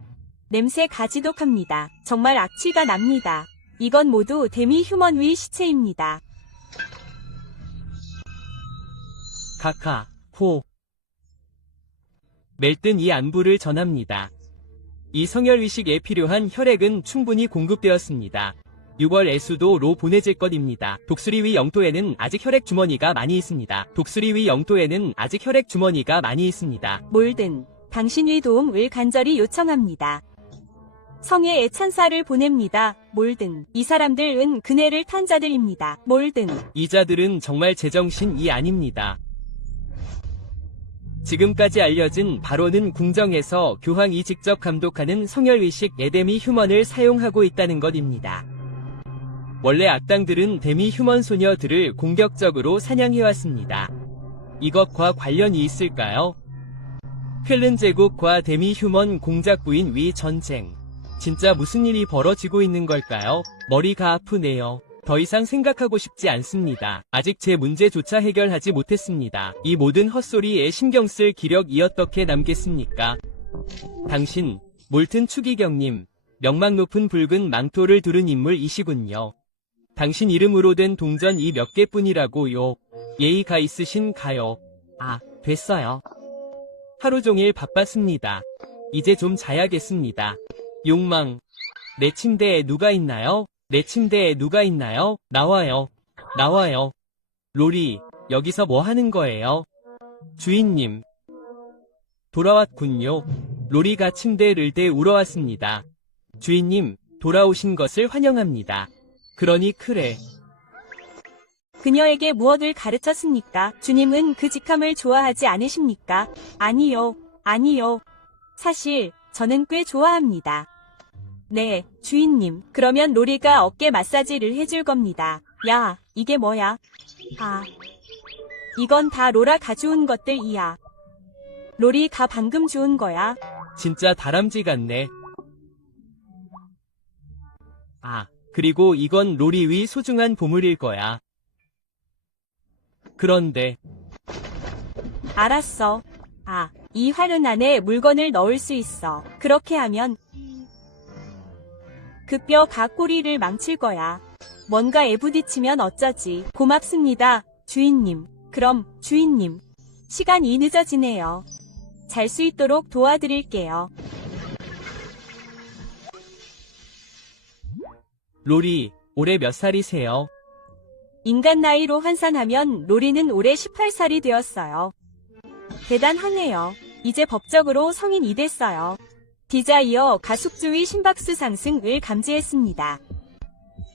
냄새가 지독합니다. 정말 악취가 납니다. 이건 모두 데미 휴먼의 시체입니다. 카카, 포. 멜튼 이 안부를 전합니다. 이 성혈의식에 필요한 혈액은 충분히 공급되었습니다. 6월 애수도로 보내질 것입니다. 독수리위 영토에는 아직 혈액 주머니가 많이 있습니다. 독수리위 영토에는 아직 혈액 주머니가 많이 있습니다. 몰든, 당신의 도움을 간절히 요청합니다. 성에 애찬사를 보냅니다. 몰든, 이 사람들은 그네를 탄 자들입니다. 몰든, 이 자들은 정말 제정신이 아닙니다. 지금까지 알려진 바로는 궁정에서 교황이 직접 감독하는 성혈의식 에데미 휴먼을 사용하고 있다는 것입니다. 원래 악당들은 데미 휴먼 소녀들을 공격적으로 사냥해왔습니다. 이것과 관련이 있을까요? 퀼른 제국과 데미 휴먼 공작부인 위 전쟁. 진짜 무슨 일이 벌어지고 있는 걸까요? 머리가 아프네요. 더 이상 생각하고 싶지 않습니다. 아직 제 문제조차 해결하지 못했습니다. 이 모든 헛소리에 신경 쓸 기력이 어떻게 남겠습니까? 당신, 몰튼 추기경님, 명망 높은 붉은 망토를 두른 인물이시군요. 당신 이름으로 된 동전이 몇 개뿐이라고요. 예의가 있으신가요? 아, 됐어요. 하루 종일 바빴습니다. 이제 좀 자야겠습니다. 욕망. 내 침대에 누가 있나요? 내 침대에 누가 있나요? 나와요. 나와요. 로리, 여기서 뭐 하는 거예요? 주인님. 돌아왔군요. 로리가 침대를 대 울어왔습니다. 주인님, 돌아오신 것을 환영합니다. 그러니 그래. 그녀에게 무엇을 가르쳤습니까? 주님은 그 직함을 좋아하지 않으십니까? 아니요, 아니요. 사실, 저는 꽤 좋아합니다. 네, 주인님. 그러면 로리가 어깨 마사지를 해줄 겁니다. 야, 이게 뭐야? 아, 이건 다 로라 가져온 것들이야. 로리가 방금 주운 거야. 진짜 다람쥐 같네. 아, 그리고 이건 로리 위 소중한 보물일 거야. 그런데 알았어. 아, 이 활은 안에 물건을 넣을 수 있어. 그렇게 하면 그 뼈가 꼬리를 망칠 거야. 뭔가에 부딪히면 어쩌지. 고맙습니다, 주인님. 그럼, 주인님. 시간이 늦어지네요. 잘 수 있도록 도와드릴게요. 로리, 올해 몇 살이세요? 인간 나이로 환산하면 로리는 올해 18살이 되었어요. 대단하네요. 이제 법적으로 성인이 됐어요. 디자이어 가숙주의 심박수 상승을 감지했습니다.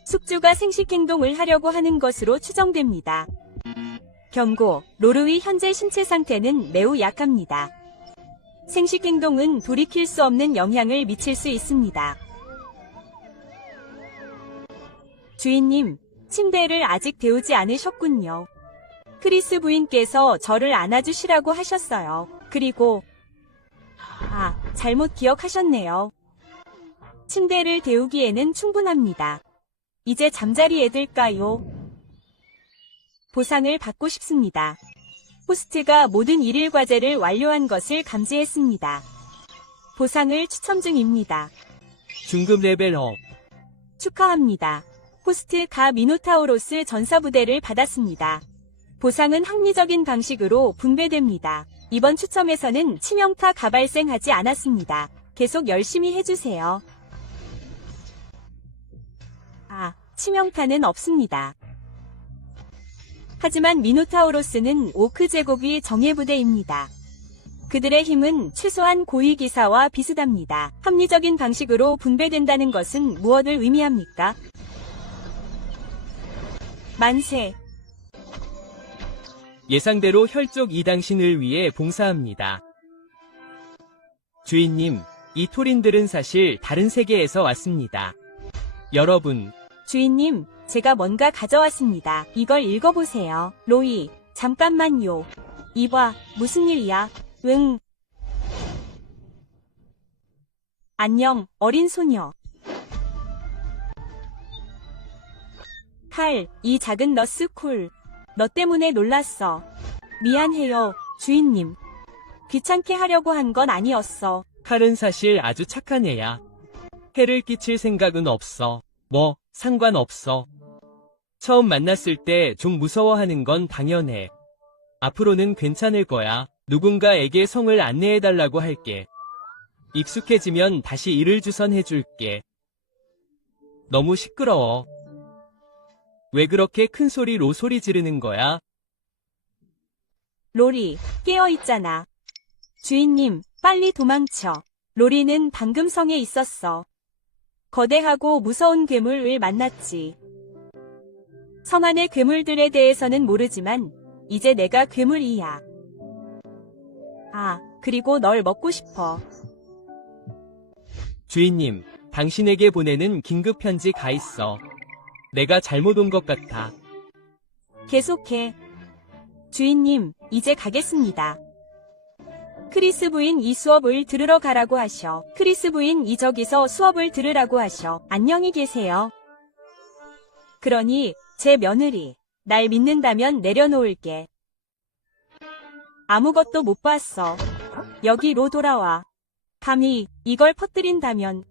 숙주가 생식행동을 하려고 하는 것으로 추정됩니다. 경고, 로르의 현재 신체 상태는 매우 약합니다. 생식 행동은 돌이킬 수 없는 영향을 미칠 수 있습니다. 주인님, 침대를 아직 데우지 않으셨군요. 크리스 부인께서 저를 안아주시라고 하셨어요. 그리고 잘못 기억하셨네요. 침대를 데우기에는 충분합니다. 이제 잠자리에 들까요? 보상을 받고 싶습니다. 호스트가 모든 일일 과제를 완료한 것을 감지했습니다. 보상을 추첨 중입니다. 중급 레벨업. 축하합니다. 호스트가 미노타우로스 전사부대를 받았습니다. 보상은 합리적인 방식으로 분배됩니다. 이번 추첨에서는 치명타가 발생하지 않았습니다. 계속 열심히 해주세요. 치명타는 없습니다. 하지만 미노타우로스는 오크 제국의 정예부대입니다. 그들의 힘은 최소한 고위기사와 비슷합니다. 합리적인 방식으로 분배된다는 것은 무엇을 의미합니까? 만세. 예상대로 혈족 이 당신을 위해 봉사합니다. 주인님, 이 토린들은 사실 다른 세계에서 왔습니다. 여러분, 주인님, 제가 뭔가 가져왔습니다. 이걸 읽어보세요. 로이, 잠깐만요. 이봐, 무슨 일이야? 응. 안녕, 어린 소녀. 칼, 이 작은 너스 쿨. 너 때문에 놀랐어. 미안해요, 주인님. 귀찮게 하려고 한 건 아니었어. 칼은 사실 아주 착한 애야. 해를 끼칠 생각은 없어. 뭐, 상관없어. 처음 만났을 때 좀 무서워하는 건 당연해. 앞으로는 괜찮을 거야. 누군가에게 성을 안내해달라고 할게. 익숙해지면 다시 일을 주선해줄게. 너무 시끄러워. 왜 그렇게 큰 소리로 소리 지르는 거야? 로리, 깨어있잖아. 주인님, 빨리 도망쳐. 로리는 방금 성에 있었어. 거대하고 무서운 괴물을 만났지. 성 안의 괴물들에 대해서는 모르지만 이제 내가 괴물이야. 그리고 널 먹고 싶어. 주인님, 당신에게 보내는 긴급 편지 가 있어. 내가 잘못 온 것 같아. 계속해. 주인님, 이제 가겠습니다. 크리스 부인 이 수업을 들으러 가라고 하셔. 크리스 부인 이 저기서 수업을 들으라고 하셔. 안녕히 계세요. 그러니 제 며느리, 날 믿는다면 내려놓을게. 아무것도 못 봤어. 여기로 돌아와. 감히 이걸 퍼뜨린다면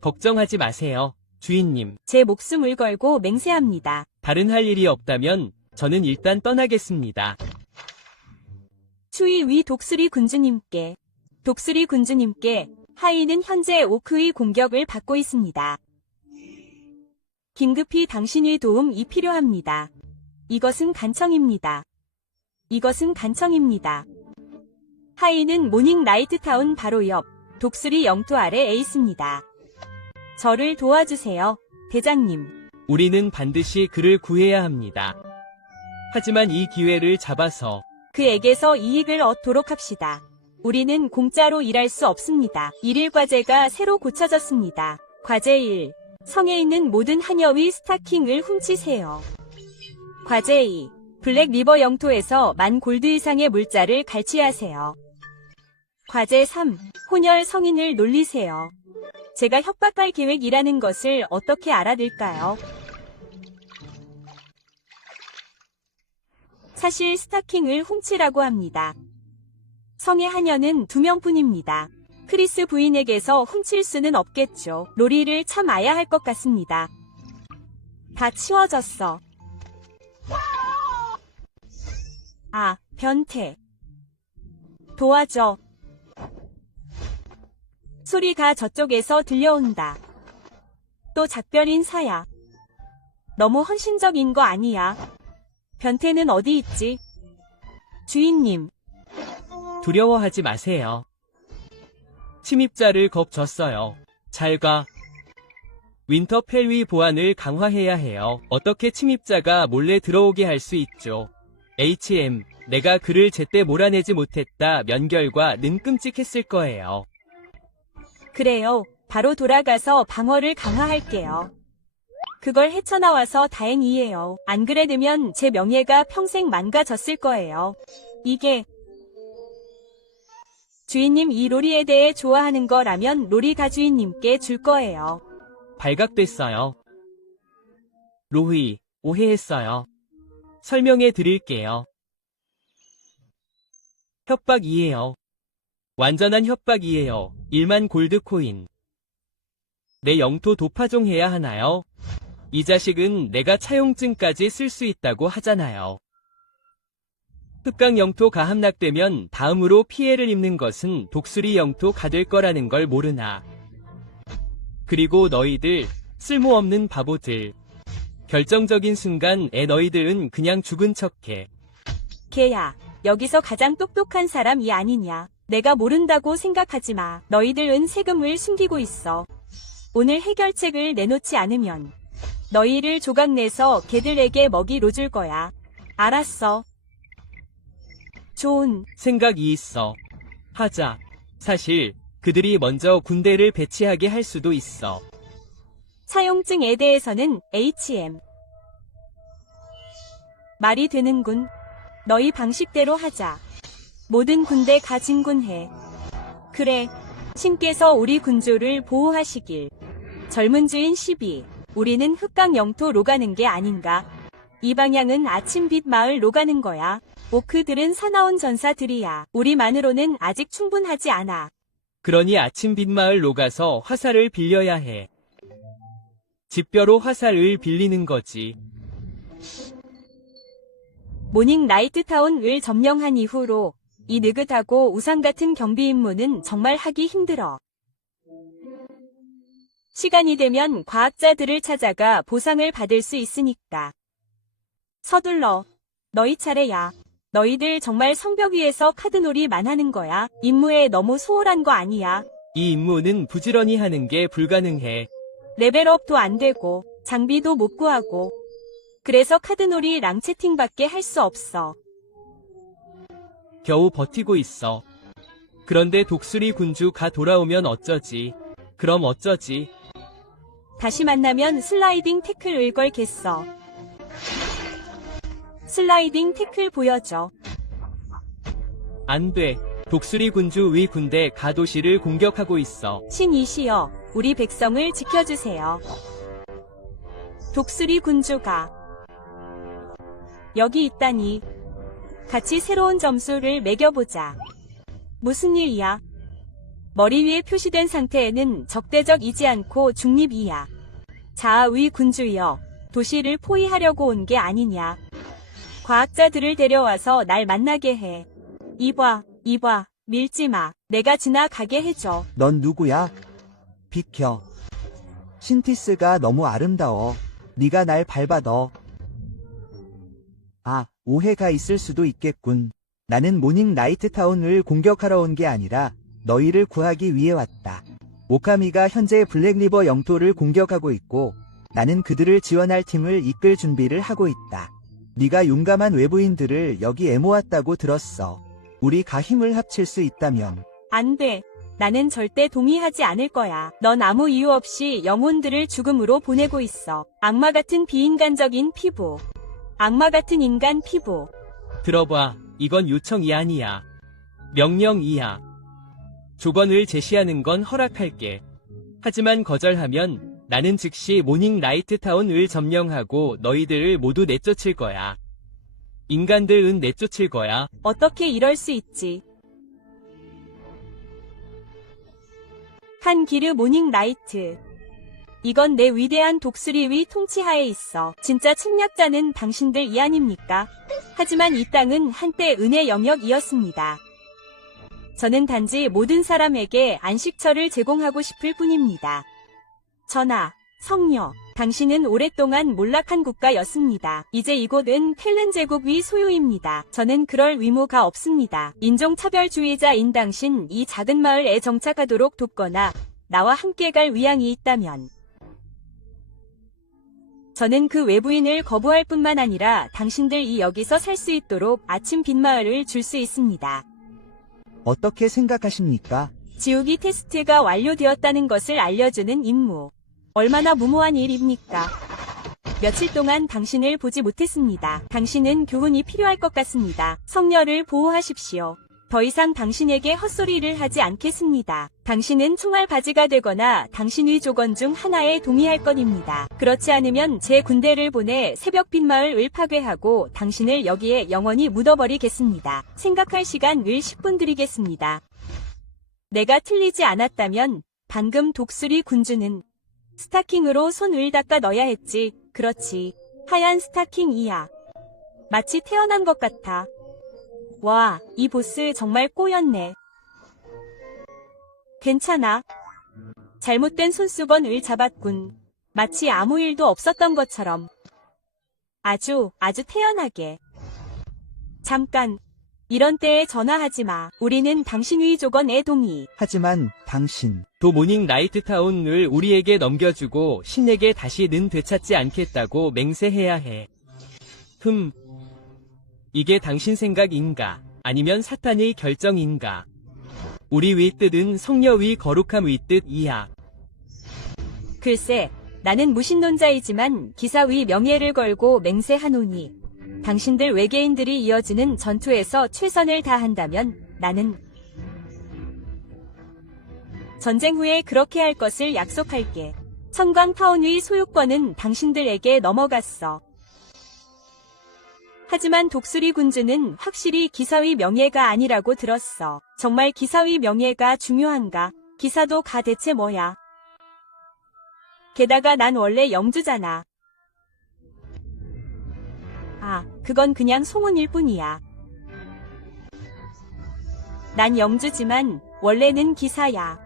걱정하지 마세요, 주인님. 제 목숨을 걸고 맹세합니다. 다른 할 일이 없다면 저는 일단 떠나겠습니다. 추위 위 독수리 군주님께. 독수리 군주님께, 하이는 현재 오크의 공격을 받고 있습니다. 긴급히 당신의 도움이 필요합니다. 이것은 간청입니다. 이것은 간청입니다. 하이는 모닝 라이트 타운 바로 옆 독수리 영토 아래에 있습니다. 저를 도와주세요, 대장님. 우리는 반드시 그를 구해야 합니다. 하지만 이 기회를 잡아서 그에게서 이익을 얻도록 합시다. 우리는 공짜로 일할 수 없습니다. 일일 과제가 새로 고쳐졌습니다. 과제 1. 성에 있는 모든 하녀의 스타킹을 훔치세요. 과제 2. 블랙 리버 영토에서 10,000 골드 이상의 물자를 갈취하세요. 과제 3. 혼혈 성인을 놀리세요. 제가 협박할 계획이라는 것을 어떻게 알아들까요? 사실 스타킹을 훔치라고 합니다. 성의 하녀는 2명뿐입니다. 크리스 부인에게서 훔칠 수는 없겠죠. 로리를 참아야 할 것 같습니다. 다 치워졌어. 변태. 도와줘. 소리가 저쪽에서 들려온다. 또 작별인 사야. 너무 헌신적인 거 아니야? 변태는 어디 있지? 주인님. 두려워하지 마세요. 침입자를 겁줬어요. 잘 가. 윈터펠 위 보안을 강화해야 해요. 어떻게 침입자가 몰래 들어오게 할 수 있죠? HM, 내가 그를 제때 몰아내지 못했다 면결과는 끔찍했을 거예요. 그래요. 바로 돌아가서 방어를 강화할게요. 그걸 헤쳐나와서 다행이에요. 안 그래두면 제 명예가 평생 망가졌을 거예요. 이게 주인님 이 로리에 대해 좋아하는 거라면 로리 가주인님께 줄 거예요. 발각됐어요. 로희, 오해했어요. 설명해 드릴게요. 협박이에요. 완전한 협박이에요. 1만 골드 코인. 내 영토 도파종해야 하나요? 이 자식은 내가 차용증까지 쓸 수 있다고 하잖아요. 흑강 영토가 함락되면 다음으로 피해를 입는 것은 독수리 영토가 될 거라는 걸 모르나. 그리고 너희들, 쓸모없는 바보들. 결정적인 순간에 너희들은 그냥 죽은 척해. 걔야, 여기서 가장 똑똑한 사람이 아니냐. 내가 모른다고 생각하지 마. 너희들은 세금을 숨기고 있어. 오늘 해결책을 내놓지 않으면 너희를 조각내서 걔들에게 먹이로 줄 거야. 알았어. 좋은 생각이 있어. 하자. 사실 그들이 먼저 군대를 배치하게 할 수도 있어. 차용증에 대해서는 HM. 말이 되는군. 너희 방식대로 하자. 모든 군대 가 진군해. 그래. 신께서 우리 군주를 보호하시길. 젊은 주인 12. 우리는 흑강 영토로 가는 게 아닌가. 이 방향은 아침빛 마을로 가는 거야. 오크들은 사나운 전사들이야. 우리만으로는 아직 충분하지 않아. 그러니 아침빛 마을로 가서 화살을 빌려야 해. 집벼로 화살을 빌리는 거지. 모닝 나이트타운을 점령한 이후로 이 느긋하고 우상 같은 경비 임무는 정말 하기 힘들어. 시간이 되면 과학자들을 찾아가 보상을 받을 수 있으니까. 서둘러. 너희 차례야. 너희들 정말 성벽 위에서 카드놀이만 하는 거야. 임무에 너무 소홀한 거 아니야. 이 임무는 부지런히 하는 게 불가능해. 레벨업도 안 되고 장비도 못 구하고. 그래서 카드놀이랑 채팅밖에 할 수 없어. 겨우 버티고 있어. 그런데 독수리 군주가 돌아오면 어쩌지? 그럼 어쩌지? 다시 만나면 슬라이딩 태클을 걸겠어. 슬라이딩 태클 보여줘. 안 돼. 독수리 군주 위 군대 가도시를 공격하고 있어. 신이시여, 우리 백성을 지켜주세요. 독수리 군주가 여기 있다니. 같이 새로운 점수를 매겨보자. 무슨 일이야? 머리 위에 표시된 상태에는 적대적이지 않고 중립이야. 자, 위 군주여, 도시를 포위하려고 온 게 아니냐. 과학자들을 데려와서 날 만나게 해. 이봐, 밀지 마. 내가 지나가게 해줘. 넌 누구야? 비켜. 신티스가 너무 아름다워. 네가 날 밟아더. 아, 오해가 있을 수도 있겠군. 나는 모닝 나이트타운을 공격하러 온 게 아니라 너희를 구하기 위해 왔다. 오카미가 현재 블랙리버 영토를 공격하고 있고 나는 그들을 지원할 팀을 이끌 준비를 하고 있다. 네가 용감한 외부인들을 여기에 모았다고 들었어. 우리가 힘을 합칠 수 있다면. 안 돼. 나는 절대 동의하지 않을 거야. 넌 아무 이유 없이 영혼들을 죽음으로 보내고 있어. 악마 같은 비인간적인 피부. 악마 같은 인간 피부. 들어봐. 이건 요청이 아니야. 명령이야. 조건을 제시하는 건 허락할게. 하지만 거절하면 나는 즉시 모닝 나이트타운을 점령하고 너희들을 모두 내쫓을 거야. 인간들은 내쫓을 거야. 어떻게 이럴 수 있지? 한기르 모닝 나이트. 이건 내 위대한 독수리 위 통치하에 있어. 진짜 침략자는 당신들이 아닙니까? 하지만 이 땅은 한때 은혜 영역이었습니다. 저는 단지 모든 사람에게 안식처를 제공하고 싶을 뿐입니다. 전하, 성녀, 당신은 오랫동안 몰락한 국가였습니다. 이제 이곳은 텔른 제국 위 소유입니다. 저는 그럴 의무가 없습니다. 인종차별주의자인 당신 이 작은 마을에 정착하도록 돕거나 나와 함께 갈 의향이 있다면 저는 그 외부인을 거부할 뿐만 아니라 당신들이 여기서 살 수 있도록 아침 빈마을을 줄 수 있습니다. 어떻게 생각하십니까? 지우기 테스트가 완료되었다는 것을 알려주는 임무. 얼마나 무모한 일입니까? 며칠 동안 당신을 보지 못했습니다. 당신은 교훈이 필요할 것 같습니다. 성녀를 보호하십시오. 더 이상 당신에게 헛소리를 하지 않겠습니다. 당신은 총알 바지가 되거나 당신의 조건 중 하나에 동의할 것입니다. 그렇지 않으면 제 군대를 보내 새벽 빈마을을 파괴하고 당신을 여기에 영원히 묻어버리겠습니다. 생각할 시간을 10분 드리겠습니다. 내가 틀리지 않았다면 방금 독수리 군주는 스타킹으로 손을 닦아 넣어야 했지. 그렇지. 하얀 스타킹이야. 마치 태어난 것 같아. 와, 이 보스 정말 꼬였네. 괜찮아. 잘못된 손수건을 잡았군. 마치 아무 일도 없었던 것처럼. 아주 태연하게. 잠깐. 이런 때에 전화하지 마. 우리는 당신의 조건에 동의. 하지만 당신, 도 모닝 라이트 타운을 우리에게 넘겨주고 신에게 다시는 되찾지 않겠다고 맹세해야 해. 이게 당신 생각인가? 아니면 사탄의 결정인가? 우리 위 뜻은 성녀의 거룩함 위 뜻이야. 글쎄, 나는 무신론자이지만 기사의 명예를 걸고 맹세하노니 당신들 외계인들이 이어지는 전투에서 최선을 다한다면 나는 전쟁 후에 그렇게 할 것을 약속할게. 천광타운의 소유권은 당신들에게 넘어갔어. 하지만 독수리 군주는 확실히 기사의 명예가 아니라고 들었어. 정말 기사의 명예가 중요한가? 기사도 가 대체 뭐야? 게다가 난 원래 영주잖아. 아, 그건 그냥 소문일 뿐이야. 난 영주지만 원래는 기사야.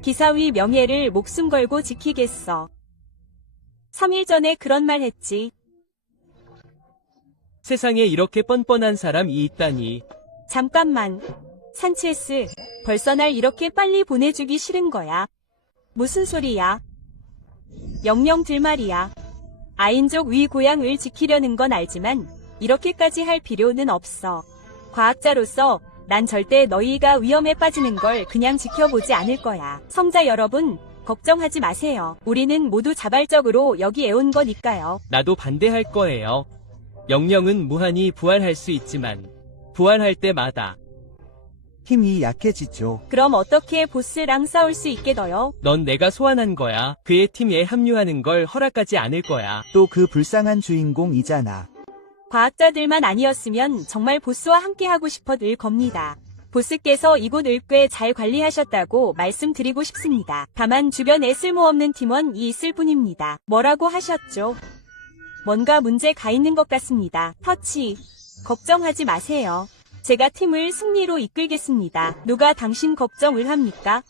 기사의 명예를 목숨 걸고 지키겠어. 3일 전에 그런 말 했지. 세상에 이렇게 뻔뻔한 사람이 있다니. 잠깐만. 산체스, 벌써 날 이렇게 빨리 보내주기 싫은 거야. 무슨 소리야? 영영들 말이야. 아인족 위 고향을 지키려는 건 알지만 이렇게까지 할 필요는 없어. 과학자로서 난 절대 너희가 위험에 빠지는 걸 그냥 지켜보지 않을 거야. 성자 여러분, 걱정하지 마세요. 우리는 모두 자발적으로 여기에 온 거니까요. 나도 반대할 거예요. 영영은 무한히 부활할 수 있지만 부활할 때마다 힘이 약해지죠. 그럼 어떻게 보스랑 싸울 수 있게 둬요? 넌 내가 소환한 거야. 그의 팀에 합류하는 걸 허락하지 않을 거야. 또 그 불쌍한 주인공이잖아. 과학자들만 아니었으면 정말 보스와 함께 하고 싶었을 겁니다. 보스께서 이곳을 꽤 잘 관리하셨다고 말씀드리고 싶습니다. 다만 주변에 쓸모없는 팀원이 있을 뿐입니다. 뭐라고 하셨죠? 뭔가 문제가 있는 것 같습니다. 터치, 걱정하지 마세요. 제가 팀을 승리로 이끌겠습니다. 누가 당신 걱정을 합니까?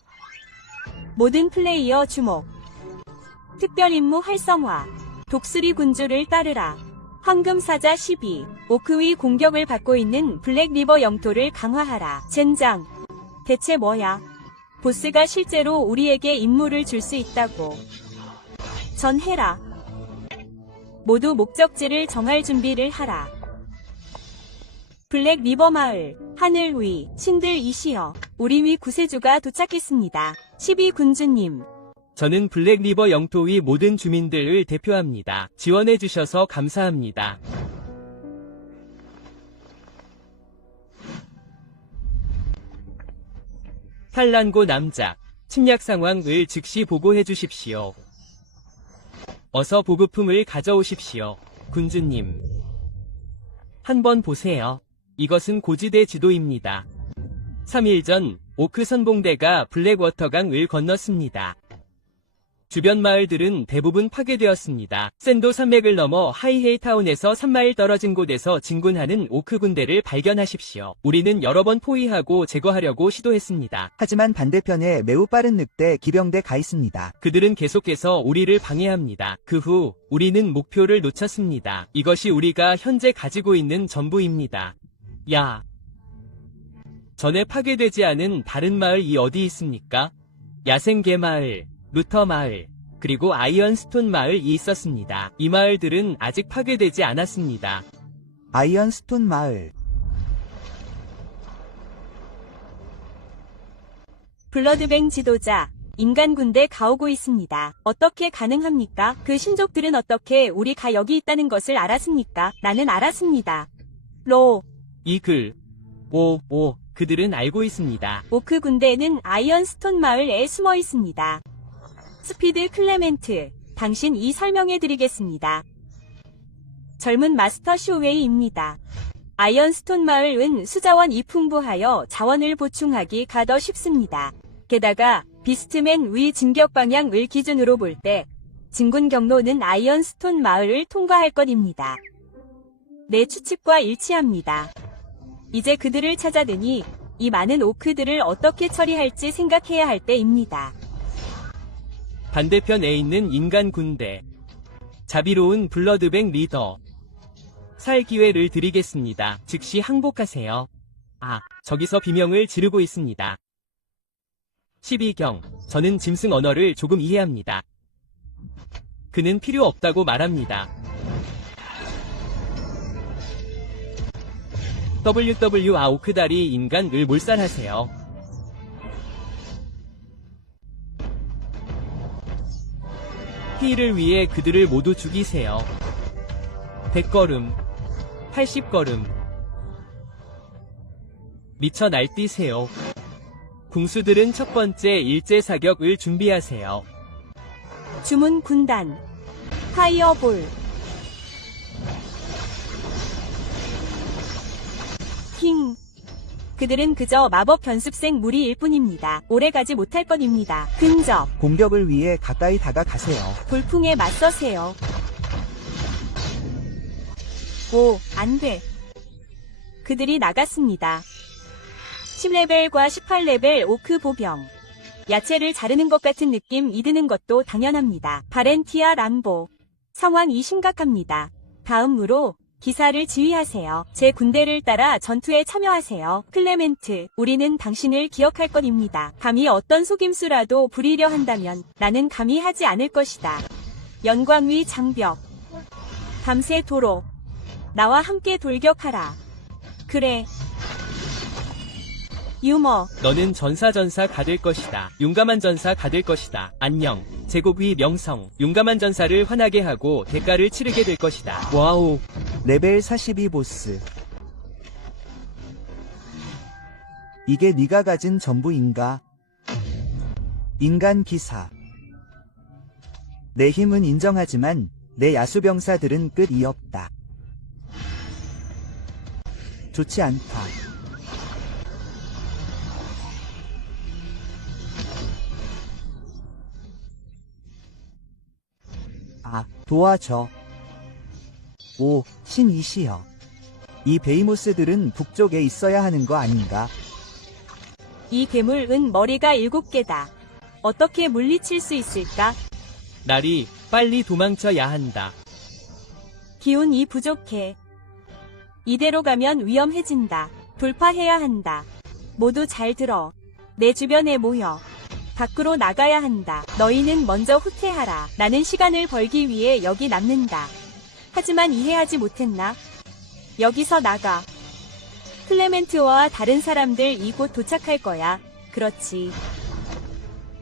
모든 플레이어 주목. 특별 임무 활성화. 독수리 군주를 따르라. 황금사자 12. 오크의 공격을 받고 있는 블랙리버 영토를 강화하라. 젠장. 대체 뭐야? 보스가 실제로 우리에게 임무를 줄 수 있다고. 전해라. 모두 목적지를 정할 준비를 하라. 블랙 리버 마을, 하늘 위, 신들이시여, 우리 위 구세주가 도착했습니다. 12군주님. 저는 블랙리버 영토의 모든 주민들을 대표합니다. 지원해주셔서 감사합니다. 탈란고 남작, 침략 상황을 즉시 보고해주십시오. 어서 보급품을 가져오십시오. 군주님. 한번 보세요. 이것은 고지대 지도입니다. 3일 전 오크 선봉대가 블랙워터강을 건넜습니다. 주변 마을들은 대부분 파괴되었습니다. 샌도 산맥을 넘어 하이헤이타운에서 3마일 떨어진 곳에서 진군하는 오크 군대를 발견하십시오. 우리는 여러 번 포위하고 제거하려고 시도했습니다. 하지만 반대편에 매우 빠른 늑대 기병대가 있습니다. 그들은 계속해서 우리를 방해합니다. 그 후 우리는 목표를 놓쳤습니다. 이것이 우리가 현재 가지고 있는 전부입니다. 야! 전에 파괴되지 않은 다른 마을이 어디 있습니까? 야생개 마을, 루터 마을, 그리고 아이언스톤 마을이 있었습니다. 이 마을들은 아직 파괴되지 않았습니다. 아이언스톤 마을. 블러드뱅 지도자, 인간 군대 가오고 있습니다. 어떻게 가능합니까? 그 신족들은 어떻게 우리가 여기 있다는 것을 알았습니까? 나는 알았습니다. 이 글. 그들은 알고 있습니다. 오크 군대는 아이언스톤 마을에 숨어 있습니다. 스피드 클레멘트, 당신 이 설명해 드리겠습니다. 젊은 마스터 쇼웨이입니다. 아이언스톤 마을은 수자원이 풍부하여 자원을 보충하기가 더 쉽습니다. 게다가 비스트맨 위 진격 방향을 기준으로 볼 때 진군 경로는 아이언스톤 마을을 통과할 것입니다. 내 추측과 일치합니다. 이제 그들을 찾아드니 이 많은 오크들을 어떻게 처리할지 생각해야 할 때입니다. 반대편에 있는 인간 군대. 자비로운 블러드뱅 리더. 살 기회를 드리겠습니다. 즉시 항복하세요. 저기서 비명을 지르고 있습니다. 12경. 저는 짐승 언어를 조금 이해합니다. 그는 필요 없다고 말합니다. 아우크다리 인간을 몰살하세요. 피를 위해 그들을 모두 죽이세요. 100걸음, 80걸음. 미쳐 날뛰세요. 궁수들은 첫 번째 일제 사격을 준비하세요. 주문 군단, 파이어볼, 킹. 그들은 그저 마법 견습생 무리일 뿐입니다. 오래가지 못할 것입니다. 근접, 공격을 위해 가까이 다가가세요. 돌풍에 맞서세요. 안 돼. 그들이 나갔습니다. 10레벨과 18레벨 오크 보병. 야채를 자르는 것 같은 느낌이 드는 것도 당연합니다. 바렌티아 람보. 상황이 심각합니다. 다음으로 기사를 지휘하세요. 제 군대를 따라 전투에 참여하세요. 클레멘트, 우리는 당신을 기억할 것입니다. 감히 어떤 속임수라도 부리려 한다면 나는 감히 하지 않을 것이다. 연광위 장벽. 밤새 도로. 나와 함께 돌격하라. 그래. 유머. 너는 전사가 될 것이다. 용감한 전사가 될 것이다. 안녕. 제국의 명성. 용감한 전사를 화나게 하고 대가를 치르게 될 것이다. 와우. 레벨 42 보스. 이게 네가 가진 전부인가? 인간 기사. 내 힘은 인정하지만 내 야수병사들은 끝이 없다. 좋지 않다. 도와줘. 신이시여. 이 베이모스들은 북쪽에 있어야 하는 거 아닌가? 이 괴물은 머리가 7개다. 어떻게 물리칠 수 있을까? 날이 빨리 도망쳐야 한다. 기운이 부족해. 이대로 가면 위험해진다. 돌파해야 한다. 모두 잘 들어. 내 주변에 모여. 밖으로 나가야 한다. 너희는 먼저 후퇴하라. 나는 시간을 벌기 위해 여기 남는다. 하지만 이해하지 못했나? 여기서 나가. 클레멘트와 다른 사람들 이곳 도착할 거야. 그렇지.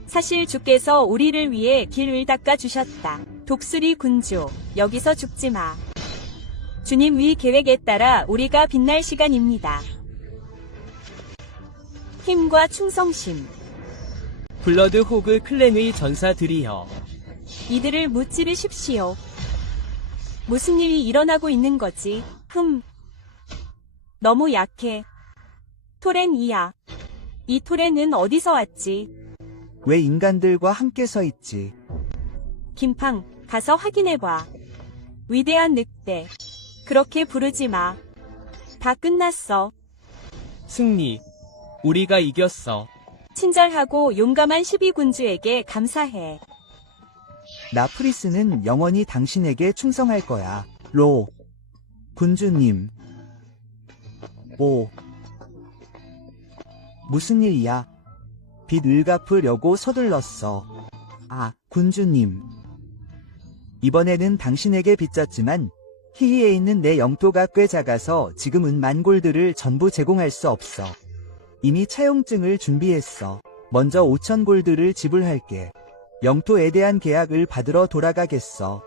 사실 주께서 우리를 위해 길을 닦아주셨다. 독수리 군주, 여기서 죽지 마. 주님 위 계획에 따라 우리가 빛날 시간입니다. 힘과 충성심. 블러드 호그 클랜의 전사들이여. 이들을 무찌르십시오. 무슨 일이 일어나고 있는 거지? 너무 약해. 토렌이야. 이 토렌은 어디서 왔지? 왜 인간들과 함께 서 있지? 김팡, 가서 확인해봐. 위대한 늑대. 그렇게 부르지 마. 다 끝났어. 승리. 우리가 이겼어. 친절하고 용감한 12군주에게 감사해. 나 프리스는 영원히 당신에게 충성할 거야. 군주님. 무슨 일이야? 빚을 갚으려고 서둘렀어. 아, 군주님. 이번에는 당신에게 빚졌지만 히히에 있는 내 영토가 꽤 작아서 지금은 만골드를 전부 제공할 수 없어. 이미 차용증을 준비했어. 먼저 5,000골드를 지불할게. 영토에 대한 계약을 받으러 돌아가겠어.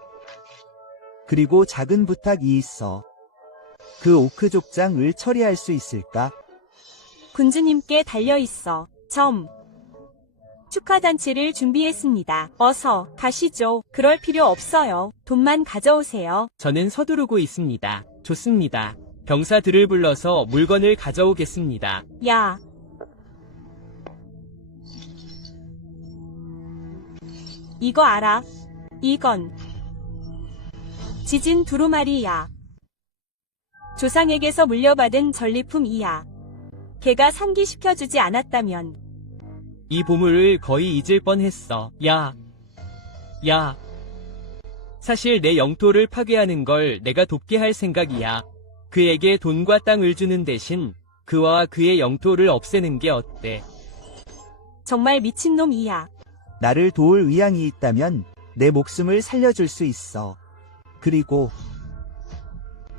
그리고 작은 부탁이 있어. 그 오크 족장을 처리할 수 있을까? 군주님께 달려있어. 축하잔치를 준비했습니다. 어서 가시죠. 그럴 필요 없어요. 돈만 가져오세요. 저는 서두르고 있습니다. 좋습니다. 병사들을 불러서 물건을 가져오겠습니다. 야. 이거 알아? 이건 지진 두루마리야. 조상에게서 물려받은 전리품이야. 걔가 상기시켜주지 않았다면 이 보물을 거의 잊을 뻔했어. 야. 사실 내 영토를 파괴하는 걸 내가 돕게 할 생각이야. 그에게 돈과 땅을 주는 대신 그와 그의 영토를 없애는 게 어때? 정말 미친놈이야. 나를 도울 의향이 있다면 내 목숨을 살려줄 수 있어. 그리고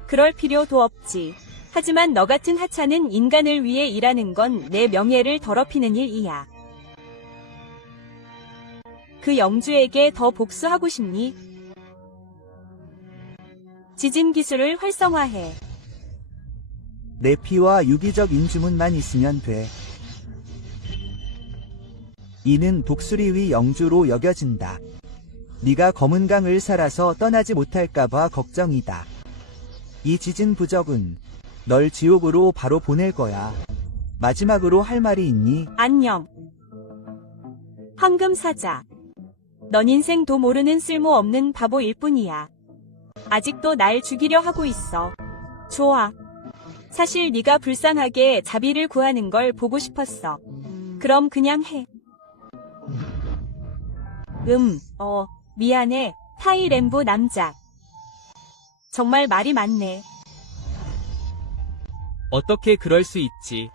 그럴 필요도 없지. 하지만 너 같은 하찮은 인간을 위해 일하는 건 내 명예를 더럽히는 일이야. 그 영주에게 더 복수하고 싶니? 지진 기술을 활성화해. 내 피와 유기적 인주문만 있으면 돼. 이는 독수리의 영주로 여겨진다. 네가 검은 강을 살아서 떠나지 못할까봐 걱정이다. 이 지진 부적은 널 지옥으로 바로 보낼 거야. 마지막으로 할 말이 있니? 안녕. 황금사자. 넌 인생도 모르는 쓸모없는 바보일 뿐이야. 아직도 날 죽이려 하고 있어. 좋아. 사실 네가 불쌍하게 자비를 구하는 걸 보고 싶었어. 그럼 그냥 해. 미안해. 타이렘부 남자. 정말 말이 많네. 어떻게 그럴 수 있지?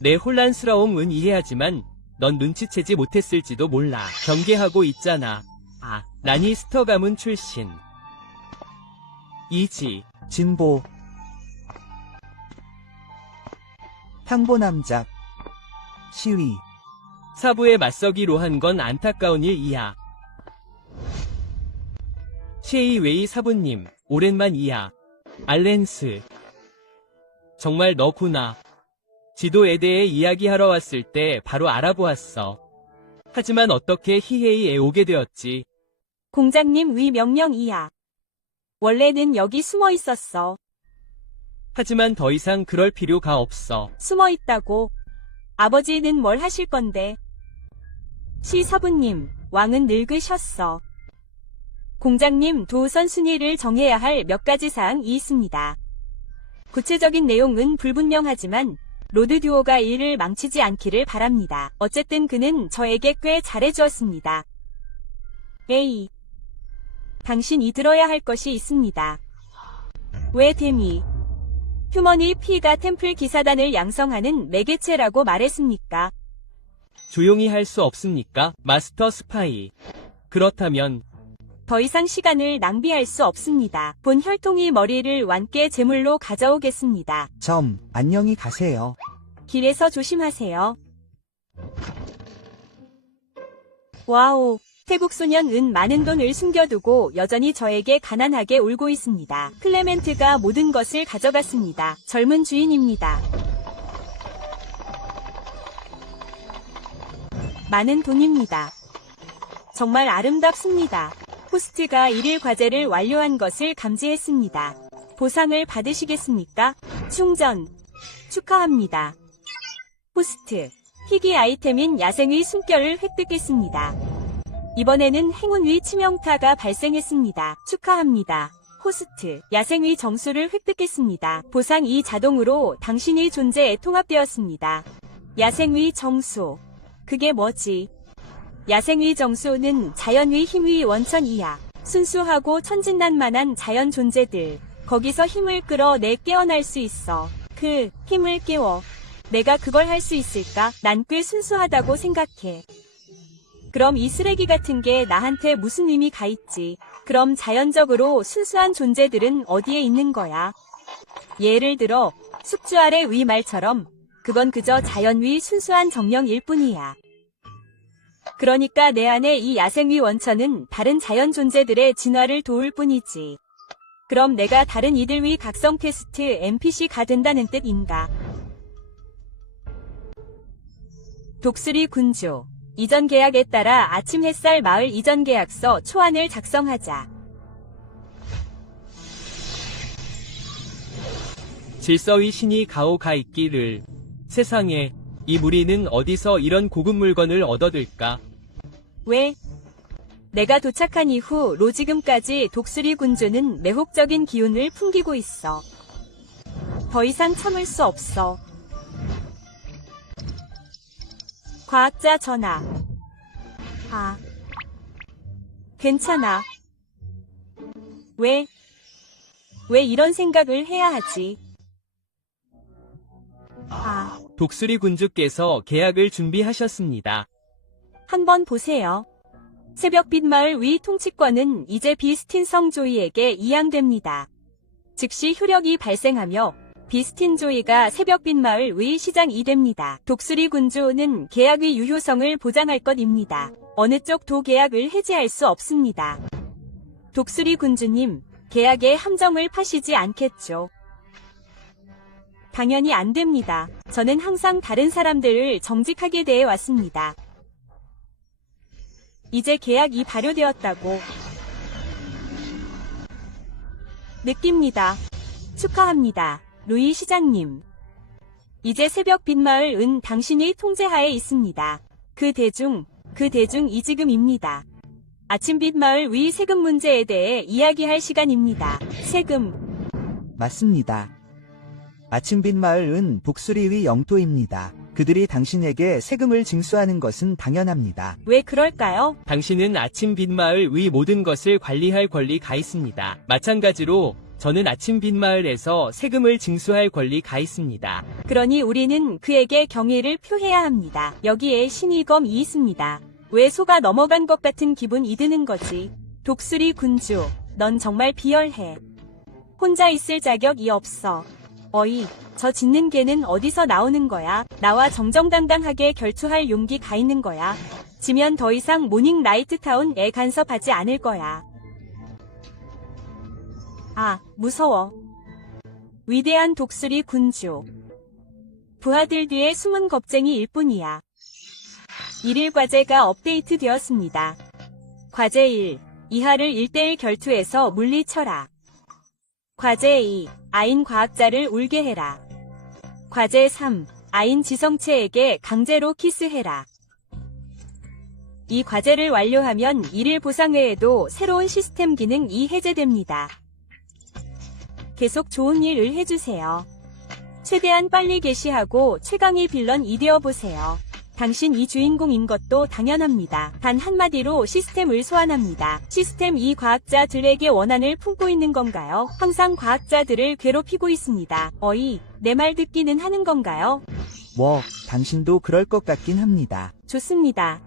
내 혼란스러움은 이해하지만 넌 눈치채지 못했을지도 몰라. 경계하고 있잖아. 아, 라니스터 가문 출신. 이지. 진보. 탕보남작. 시위. 사부에 맞서기로 한 건 안타까운 일이야. 셰이웨이 사부님, 오랜만이야. 알렌스. 정말 너구나. 지도에 대해 이야기하러 왔을 때 바로 알아보았어. 하지만 어떻게 히헤이에 오게 되었지? 공장님 위 명령이야. 원래는 여기 숨어 있었어. 하지만 더 이상 그럴 필요가 없어. 숨어 있다고. 아버지는 뭘 하실 건데? 시사부님, 왕은 늙으셨어. 공장님 도우선 순위를 정해야 할 몇 가지 사항이 있습니다. 구체적인 내용은 불분명하지만 로드 듀오가 일을 망치지 않기를 바랍니다. 어쨌든 그는 저에게 꽤 잘해주었습니다. 에이. 당신이 들어야 할 것이 있습니다. 왜 데미? 휴머니 피가 템플 기사단을 양성하는 매개체라고 말했습니까? 조용히 할 수 없습니까? 마스터 스파이. 그렇다면 더 이상 시간을 낭비할 수 없습니다. 본 혈통이 머리를 완께 제물로 가져오겠습니다. 안녕히 가세요. 길에서 조심하세요. 와우. 태국 소년은 많은 돈을 숨겨두고 여전히 저에게 가난하게 울고 있습니다. 클레멘트가 모든 것을 가져갔습니다. 젊은 주인입니다. 많은 돈입니다. 정말 아름답습니다. 호스트가 일일 과제를 완료한 것을 감지했습니다. 보상을 받으시겠습니까? 충전. 축하합니다. 호스트. 희귀 아이템인 야생의 숨결을 획득했습니다. 이번에는 행운의 치명타가 발생했습니다. 축하합니다. 호스트. 야생의 정수를 획득했습니다. 보상이 자동으로 당신의 존재에 통합되었습니다. 야생의 정수. 그게 뭐지? 야생의 정수는 자연의 힘의 원천이야. 순수하고 천진난만한 자연 존재들. 거기서 힘을 끌어내 깨어날 수 있어. 그 힘을 깨워. 내가 그걸 할 수 있을까? 난 꽤 순수하다고 생각해. 그럼 이 쓰레기 같은 게 나한테 무슨 의미가 있지? 그럼 자연적으로 순수한 존재들은 어디에 있는 거야? 예를 들어 숙주 아래 위 말처럼 그건 그저 자연 위 순수한 정령일 뿐이야. 그러니까 내 안에 이 야생위 원천은 다른 자연 존재들의 진화를 도울 뿐이지. 그럼 내가 다른 이들 위 각성 퀘스트 NPC가 된다는 뜻인가? 독수리 군주. 이전 계약에 따라 아침 햇살 마을 이전 계약서 초안을 작성하자. 질서의 신이 가오가 있기를. 세상에, 이 무리는 어디서 이런 고급 물건을 얻어들까? 왜? 내가 도착한 이후 지금까지 독수리 군주는 매혹적인 기운을 풍기고 있어. 더 이상 참을 수 없어. 과학자 전화. 아. 괜찮아. 왜 이런 생각을 해야 하지? 아. 독수리 군주께서 계약을 준비하셨습니다. 한번 보세요. 새벽빛 마을 위 통치권은 이제 비스틴 성 조이에게 이양됩니다. 즉시 효력이 발생하며 비스틴 조이가 새벽빛 마을 위 시장이 됩니다. 독수리 군주는 계약의 유효성을 보장할 것입니다. 어느 쪽도 계약을 해지할 수 없습니다. 독수리 군주님, 계약에 함정을 파시지 않겠죠? 당연히 안 됩니다. 저는 항상 다른 사람들을 정직하게 대해 왔습니다. 이제 계약이 발효되었다고 느낍니다. 축하합니다. 루이 시장님. 이제 새벽 빛마을은 당신의 통제하에 있습니다. 그 대중 이지금입니다. 아침빛 마을 위 세금 문제에 대해 이야기할 시간입니다. 세금. 맞습니다. 아침빛 마을은 독수리의 영토입니다. 그들이 당신에게 세금을 징수하는 것은 당연합니다. 왜 그럴까요? 당신은 아침 빛마을 의 모든 것을 관리할 권리가 있습니다. 마찬가지로 저는 아침 빛마을에서 세금을 징수할 권리가 있습니다. 그러니 우리는 그에게 경의를 표해야 합니다. 여기에 신의검이 있습니다. 왜 속아 넘어간 것 같은 기분이 드는 거지? 독수리 군주, 넌 정말 비열해. 혼자 있을 자격이 없어. 어이, 저 짖는 개는 어디서 나오는 거야? 나와 정정당당하게 결투할 용기가 있는 거야. 지면 더 이상 모닝 라이트 타운에 간섭하지 않을 거야. 아, 무서워. 위대한 독수리 군주. 부하들 뒤에 숨은 겁쟁이일 뿐이야. 일일 과제가 업데이트 되었습니다. 과제 1. 이하를 1대1 결투에서 물리쳐라. 과제 2. 아인 과학자를 울게 해라. 과제 3. 아인 지성체에게 강제로 키스해라. 이 과제를 완료하면 1일 보상 외에도 새로운 시스템 기능이 해제됩니다. 계속 좋은 일을 해주세요. 최대한 빨리 개시하고 최강의 빌런이 되어보세요. 당신 이 주인공인 것도 당연합니다. 단 한마디로 시스템을 소환합니다. 시스템 이 과학자들에게 원한을 품고 있는 건가요? 항상 과학자들을 괴롭히고 있습니다. 어이, 내 말 듣기는 하는 건가요? 당신도 그럴 것 같긴 합니다. 좋습니다.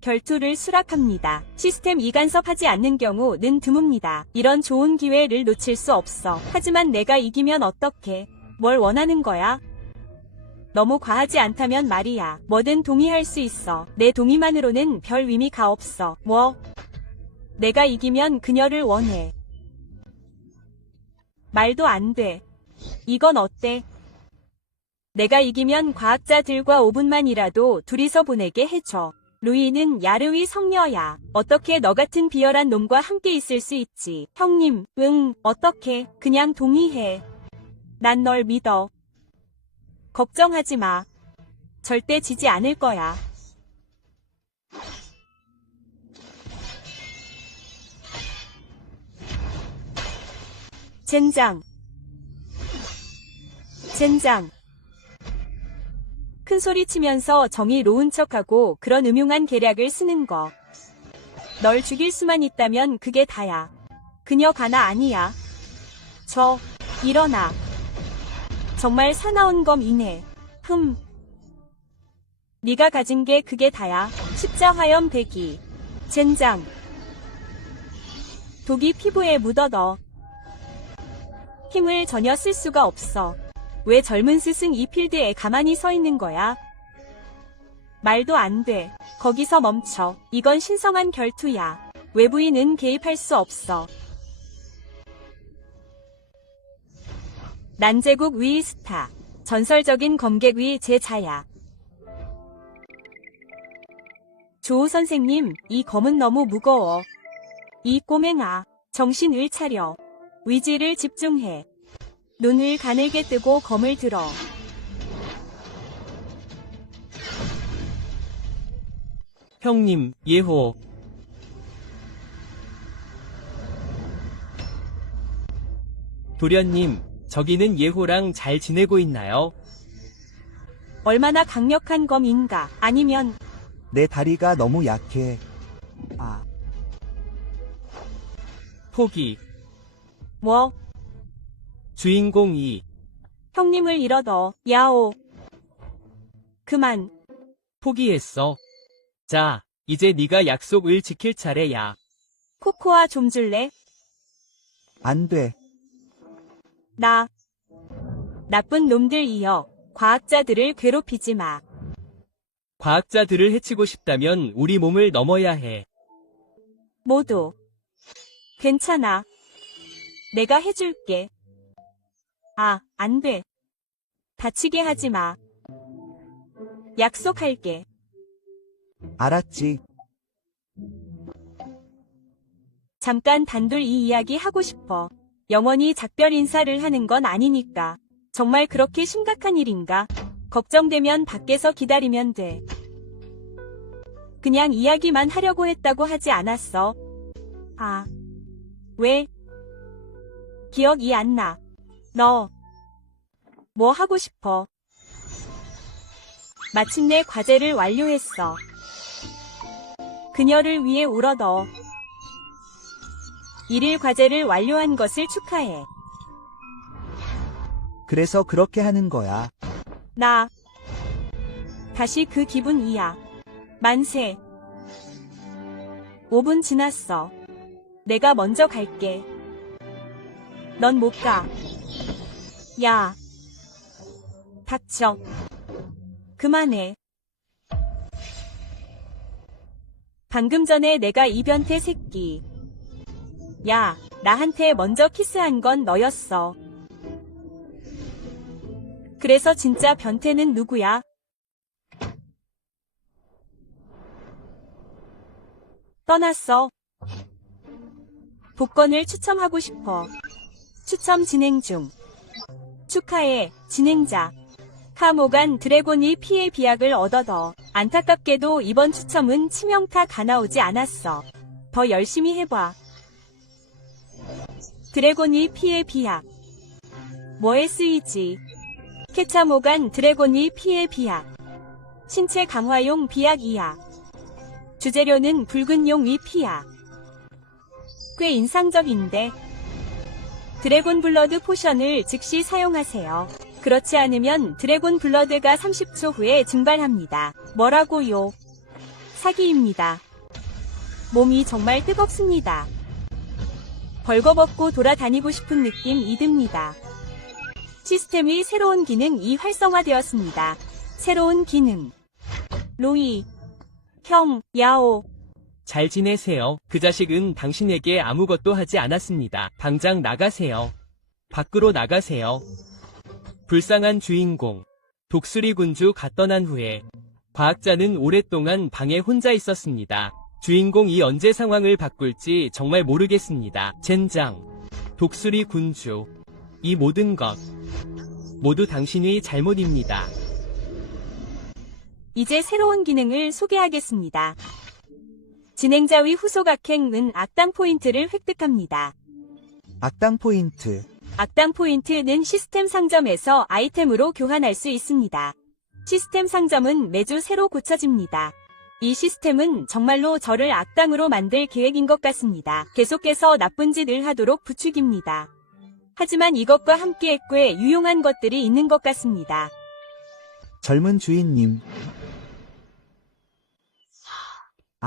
결투를 수락합니다. 시스템 이간섭하지 않는 경우는 드뭅니다. 이런 좋은 기회를 놓칠 수 없어. 하지만 내가 이기면 어떡해? 뭘 원하는 거야? 너무 과하지 않다면 말이야. 뭐든 동의할 수 있어. 내 동의만으로는 별 의미가 없어. 내가 이기면 그녀를 원해. 말도 안 돼. 이건 어때? 내가 이기면 과학자들과 5분만이라도 둘이서 보내게 해줘. 루이는 야르위 성녀야. 어떻게 너 같은 비열한 놈과 함께 있을 수 있지? 형님, 어떻게? 그냥 동의해. 난 널 믿어. 걱정하지 마. 절대 지지 않을 거야. 젠장. 큰 소리 치면서 정의로운 척하고 그런 음흉한 계략을 쓰는 거. 널 죽일 수만 있다면 그게 다야. 그녀 가나 아니야. 일어나. 정말 사나운 검이네. 네가 가진 게 그게 다야. 십자화염 배기. 젠장. 독이 피부에 묻어더. 힘을 전혀 쓸 수가 없어. 왜 젊은 스승 이 필드에 가만히 서 있는 거야? 말도 안 돼. 거기서 멈춰. 이건 신성한 결투야. 외부인은 개입할 수 없어. 난제국 위 스타. 전설적인 검객 위 제자야. 조우 선생님, 이 검은 너무 무거워. 이 꼬맹아, 정신을 차려. 의지를 집중해. 눈을 가늘게 뜨고 검을 들어. 형님, 예호. 도련님, 저기는 예호랑 잘 지내고 있나요? 얼마나 강력한 검인가. 아니면 내 다리가 너무 약해. 아, 포기. 뭐? 주인공이 형님을 잃어더. 야오. 그만. 포기했어. 자, 이제 네가 약속을 지킬 차례야. 코코아 좀 줄래? 안 돼. 나쁜 놈들이여. 과학자들을 괴롭히지 마. 과학자들을 해치고 싶다면 우리 몸을 넘어야 해. 모두. 괜찮아. 내가 해줄게. 아, 안 돼. 다치게 하지 마. 약속할게. 알았지. 잠깐 단둘 이 이야기 하고 싶어. 영원히 작별 인사를 하는 건 아니니까. 정말 그렇게 심각한 일인가? 걱정되면 밖에서 기다리면 돼. 그냥 이야기만 하려고 했다고 하지 않았어. 아. 왜? 기억이 안 나. 너. 뭐 하고 싶어? 마침내 과제를 완료했어. 그녀를 위해 울어더. 일일 과제를 완료한 것을 축하해. 그래서 그렇게 하는 거야. 다시 그 기분이야. 만세. 5분 지났어. 내가 먼저 갈게. 넌 못 가. 야. 닥쳐. 그만해. 방금 전에 내가 이 변태 새끼. 야, 나한테 먼저 키스한 건 너였어. 그래서 진짜 변태는 누구야? 떠났어. 복권을 추첨하고 싶어. 추첨 진행 중. 축하해, 진행자. 카모간 드래곤이 피해 비약을 얻어더. 안타깝게도 이번 추첨은 치명타가 나오지 않았어. 더 열심히 해봐. 드래곤이 피해 비약. 뭐에 쓰이지? 케차모간 드래곤이 피해 비약. 신체 강화용 비약이야. 주재료는 붉은 용이 피야. 꽤 인상적인데. 드래곤 블러드 포션을 즉시 사용하세요. 그렇지 않으면 드래곤 블러드가 30초 후에 증발합니다. 뭐라고요? 사기입니다. 몸이 정말 뜨겁습니다. 벌거벗고 돌아다니고 싶은 느낌이 듭니다. 시스템의 새로운 기능이 활성화되었습니다. 새로운 기능. 로이. 형, 야오. 잘 지내세요. 그 자식은 당신에게 아무것도 하지 않았습니다. 당장 나가세요. 밖으로 나가세요. 불쌍한 주인공. 독수리 군주가 떠난 후에 과학자는 오랫동안 방에 혼자 있었습니다. 주인공이 언제 상황을 바꿀지 정말 모르겠습니다. 젠장. 독수리 군주. 이 모든 것. 모두 당신의 잘못입니다. 이제 새로운 기능을 소개하겠습니다. 진행자의 후속악행은 악당 포인트를 획득합니다. 악당 포인트. 악당 포인트는 시스템 상점에서 아이템으로 교환할 수 있습니다. 시스템 상점은 매주 새로 고쳐집니다. 이 시스템은 정말로 저를 악당으로 만들 계획인 것 같습니다. 계속해서 나쁜 짓을 하도록 부추깁니다. 하지만 이것과 함께 꽤 유용한 것들이 있는 것 같습니다. 젊은 주인님.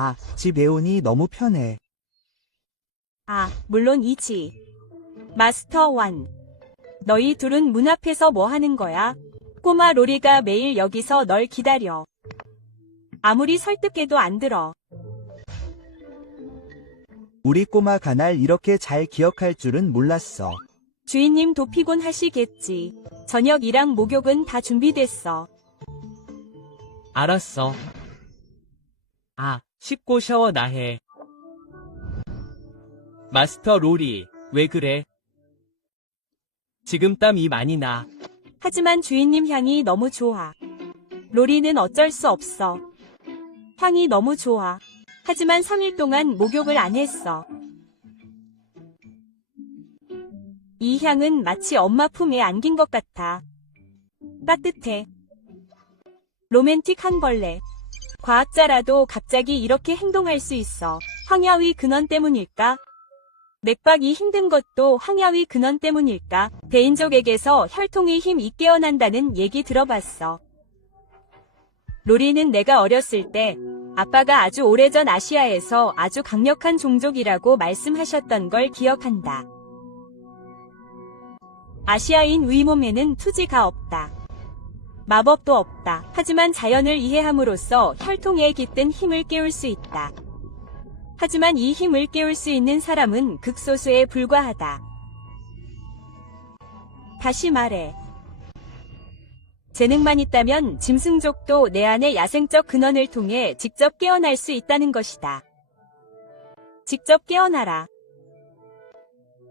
아, 집 에온이 너무 편해. 아, 물론이지. 마스터 1. 너희 둘은 문 앞에서 뭐 하는 거야? 꼬마 로리가 매일 여기서 널 기다려. 아무리 설득해도 안 들어. 우리 꼬마 가날 이렇게 잘 기억할 줄은 몰랐어. 주인님도 피곤하시겠지. 저녁이랑 목욕은 다 준비됐어. 알았어. 아, 씻고 샤워나 해. 마스터 로리, 왜 그래? 지금 땀이 많이 나. 하지만 주인님 향이 너무 좋아. 로리는 어쩔 수 없어. 향이 너무 좋아. 하지만 3일 동안 목욕을 안 했어. 이 향은 마치 엄마 품에 안긴 것 같아. 따뜻해. 로맨틱한 벌레. 과학자라도 갑자기 이렇게 행동할 수 있어. 황야위 근원 때문일까? 맥박이 힘든 것도 황야위 근원 때문일까? 대인족에게서 혈통의 힘이 깨어난다는 얘기 들어봤어. 로리는 내가 어렸을 때 아빠가 아주 오래전 아시아에서 아주 강력한 종족이라고 말씀하셨던 걸 기억한다. 아시아인 위몸에는 투지가 없다. 마법도 없다. 하지만 자연을 이해함으로써 혈통에 깃든 힘을 깨울 수 있다. 하지만 이 힘을 깨울 수 있는 사람은 극소수에 불과하다. 다시 말해. 재능만 있다면 짐승족도 내 안의 야생적 근원을 통해 직접 깨어날 수 있다는 것이다. 직접 깨어나라.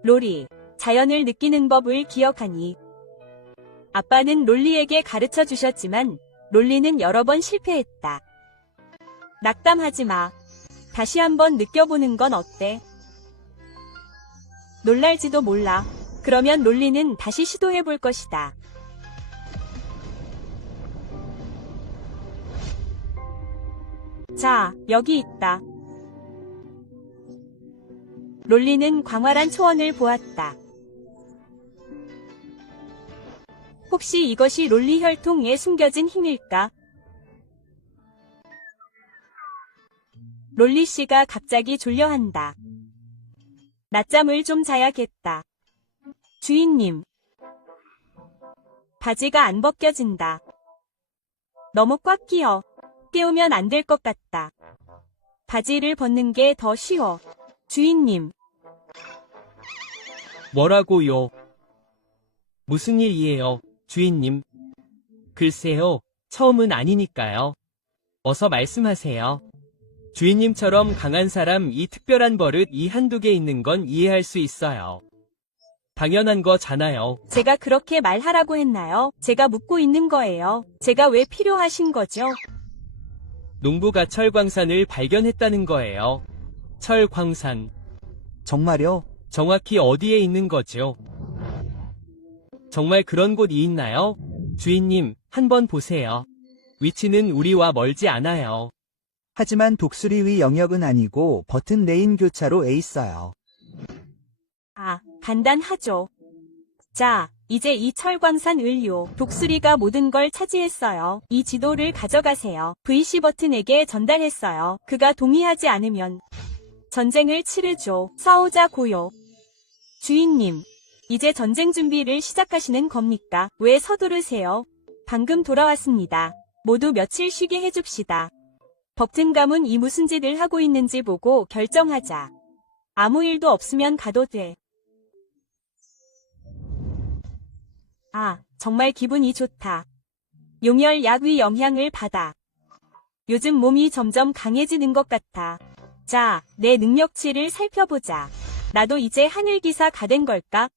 로리, 자연을 느끼는 법을 기억하니? 아빠는 롤리에게 가르쳐 주셨지만 롤리는 여러 번 실패했다. 낙담하지 마. 다시 한번 느껴보는 건 어때? 놀랄지도 몰라. 그러면 롤리는 다시 시도해볼 것이다. 자, 여기 있다. 롤리는 광활한 초원을 보았다. 혹시 이것이 롤리 혈통에 숨겨진 힘일까? 롤리 씨가 갑자기 졸려한다. 낮잠을 좀 자야겠다. 주인님. 바지가 안 벗겨진다. 너무 꽉 끼어. 깨우면 안 될 것 같다. 바지를 벗는 게 더 쉬워. 주인님. 뭐라고요? 무슨 일이에요, 주인님? 글쎄요, 처음은 아니니까요. 어서 말씀하세요. 주인님처럼 강한 사람 이 특별한 버릇이 한두 개 있는 건 이해할 수 있어요. 당연한 거잖아요. 제가 그렇게 말하라고 했나요? 제가 묻고 있는 거예요. 제가 왜 필요하신 거죠? 농부가 철광산을 발견했다는 거예요. 철광산. 정말요? 정확히 어디에 있는 거죠? 정말 그런 곳이 있나요? 주인님, 한번 보세요. 위치는 우리와 멀지 않아요. 하지만 독수리의 영역은 아니고 버튼 레인 교차로에 있어요. 아, 간단하죠. 자, 이제 이 철광산 을요. 독수리가 모든 걸 차지했어요. 이 지도를 가져가세요. VC 버튼에게 전달했어요. 그가 동의하지 않으면 전쟁을 치르죠. 싸우자고요. 주인님, 이제 전쟁 준비를 시작하시는 겁니까? 왜 서두르세요? 방금 돌아왔습니다. 모두 며칠 쉬게 해줍시다. 버튼 가문이 무슨 짓을 하고 있는지 보고 결정하자. 아무 일도 없으면 가도 돼. 아, 정말 기분이 좋다. 용혈 약의 영향을 받아. 요즘 몸이 점점 강해지는 것 같아. 자, 내 능력치를 살펴보자. 나도 이제 하늘기사가 된 걸까?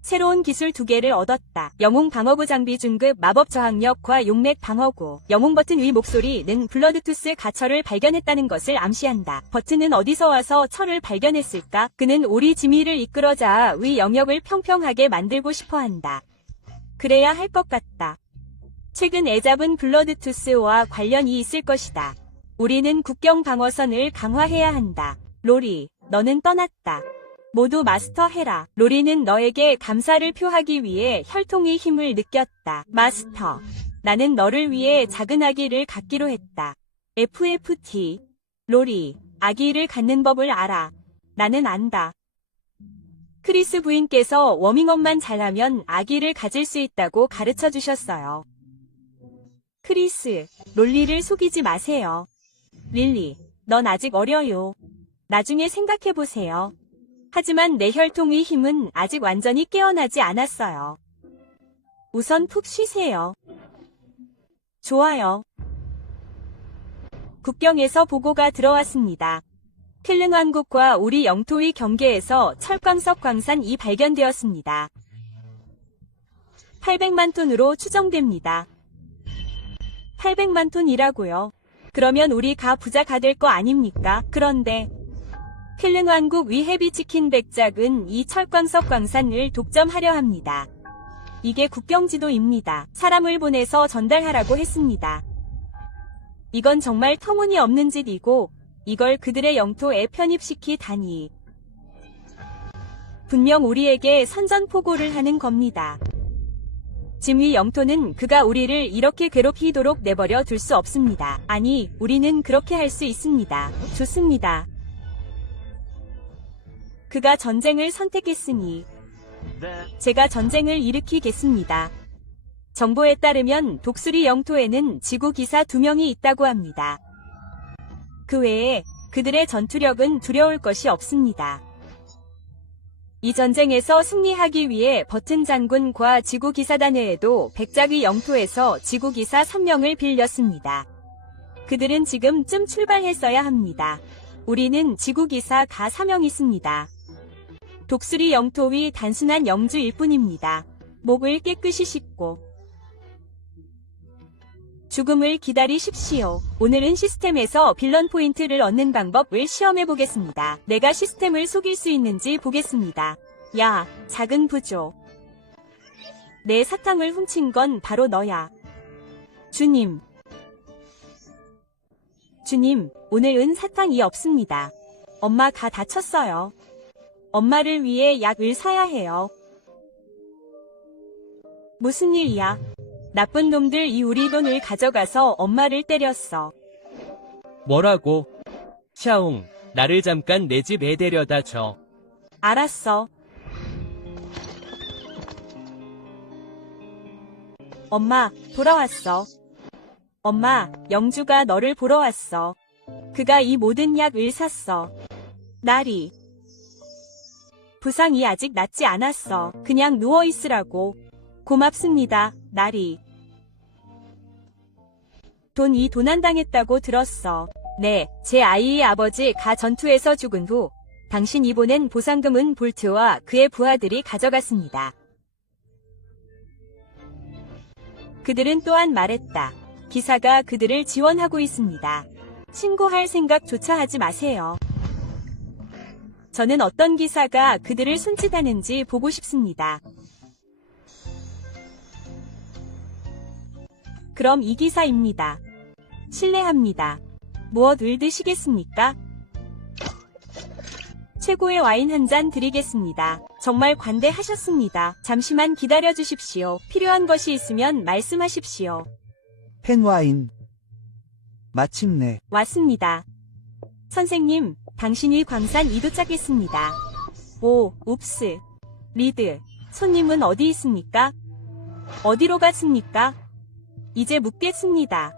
새로운 기술 2개를 얻었다. 영웅 방어구 장비 중급 마법 저항력과 용맥 방어구. 영웅 버튼 위 목소리는 블러드투스 가철을 발견했다는 것을 암시한다. 버튼은 어디서 와서 철을 발견했을까? 그는 오리 지미를 이끌어 자아의 영역을 평평하게 만들고 싶어 한다. 그래야 할 것 같다. 최근 애잡은 블러드투스와 관련이 있을 것이다. 우리는 국경 방어선을 강화해야 한다. 로리, 너는 떠났다. 모두 마스터해라. 로리는 너에게 감사를 표하기 위해 혈통의 힘을 느꼈다. 마스터, 나는 너를 위해 작은 아기를 갖기로 했다. FFT. 로리, 아기를 갖는 법을 알아. 나는 안다. 크리스 부인께서 워밍업만 잘하면 아기를 가질 수 있다고 가르쳐 주셨어요. 크리스, 롤리를 속이지 마세요. 릴리, 넌 아직 어려요. 나중에 생각해보세요. 하지만 내 혈통의 힘은 아직 완전히 깨어나지 않았어요. 우선 푹 쉬세요. 좋아요. 국경에서 보고가 들어왔습니다. 켈른 왕국과 우리 영토의 경계에서 철광석 광산이 발견되었습니다. 800만 톤으로 추정됩니다. 800만 톤이라고요? 그러면 우리가 부자가 될 거 아닙니까? 그런데 켈른 왕국 위헤비 치킨 백작은 이 철광석 광산을 독점하려 합니다. 이게 국경지도입니다. 사람을 보내서 전달하라고 했습니다. 이건 정말 터무니없는 짓이고 이걸 그들의 영토에 편입시키다니. 분명 우리에게 선전포고를 하는 겁니다. 짐위 영토는 그가 우리를 이렇게 괴롭히도록 내버려 둘 수 없습니다. 아니, 우리는 그렇게 할 수 있습니다. 좋습니다. 그가 전쟁을 선택했으니 제가 전쟁을 일으키겠습니다. 정보에 따르면 독수리 영토에는 지구기사 2명이 있다고 합니다. 그 외에 그들의 전투력은 두려울 것이 없습니다. 이 전쟁에서 승리하기 위해 버튼 장군과 지구기사단 외에도 백작의 영토에서 지구기사 3명을 빌렸습니다. 그들은 지금쯤 출발했어야 합니다. 우리는 지구기사가 4명 있습니다. 독수리 영토의 단순한 영주일 뿐입니다. 목을 깨끗이 씻고 죽음을 기다리십시오. 오늘은 시스템에서 빌런 포인트를 얻는 방법을 시험해 보겠습니다. 내가 시스템을 속일 수 있는지 보겠습니다. 야, 작은 부조. 내 사탕을 훔친 건 바로 너야. 주님. 주님, 오늘은 사탕이 없습니다. 엄마가 다쳤어요. 엄마를 위해 약을 사야 해요. 무슨 일이야? 나쁜 놈들이 우리 돈을 가져가서 엄마를 때렸어. 뭐라고? 샤옹, 나를 잠깐 내 집에 데려다 줘. 알았어. 엄마, 돌아왔어. 엄마, 영주가 너를 보러 왔어. 그가 이 모든 약을 샀어. 나리. 부상이 아직 낫지 않았어. 그냥 누워있으라고. 고맙습니다, 나리. 돈이 도난당했다고 들었어. 네, 제 아이의 아버지가 전투에서 죽은 후 당신이 보낸 보상금은 볼트와 그의 부하들이 가져갔습니다. 그들은 또한 말했다. 기사가 그들을 지원하고 있습니다. 신고할 생각조차 하지 마세요. 저는 어떤 기사가 그들을 손짓하는지 보고 싶습니다. 그럼 이 기사입니다. 실례합니다. 무엇을 드시겠습니까? 최고의 와인 한 잔 드리겠습니다. 정말 관대하셨습니다. 잠시만 기다려 주십시오. 필요한 것이 있으면 말씀하십시오. 펜와인. 마침내. 왔습니다. 선생님, 당신이 광산 이도착했습니다. 오, 웁스. 리드, 손님은 어디 있습니까? 어디로 갔습니까? 이제 묻겠습니다.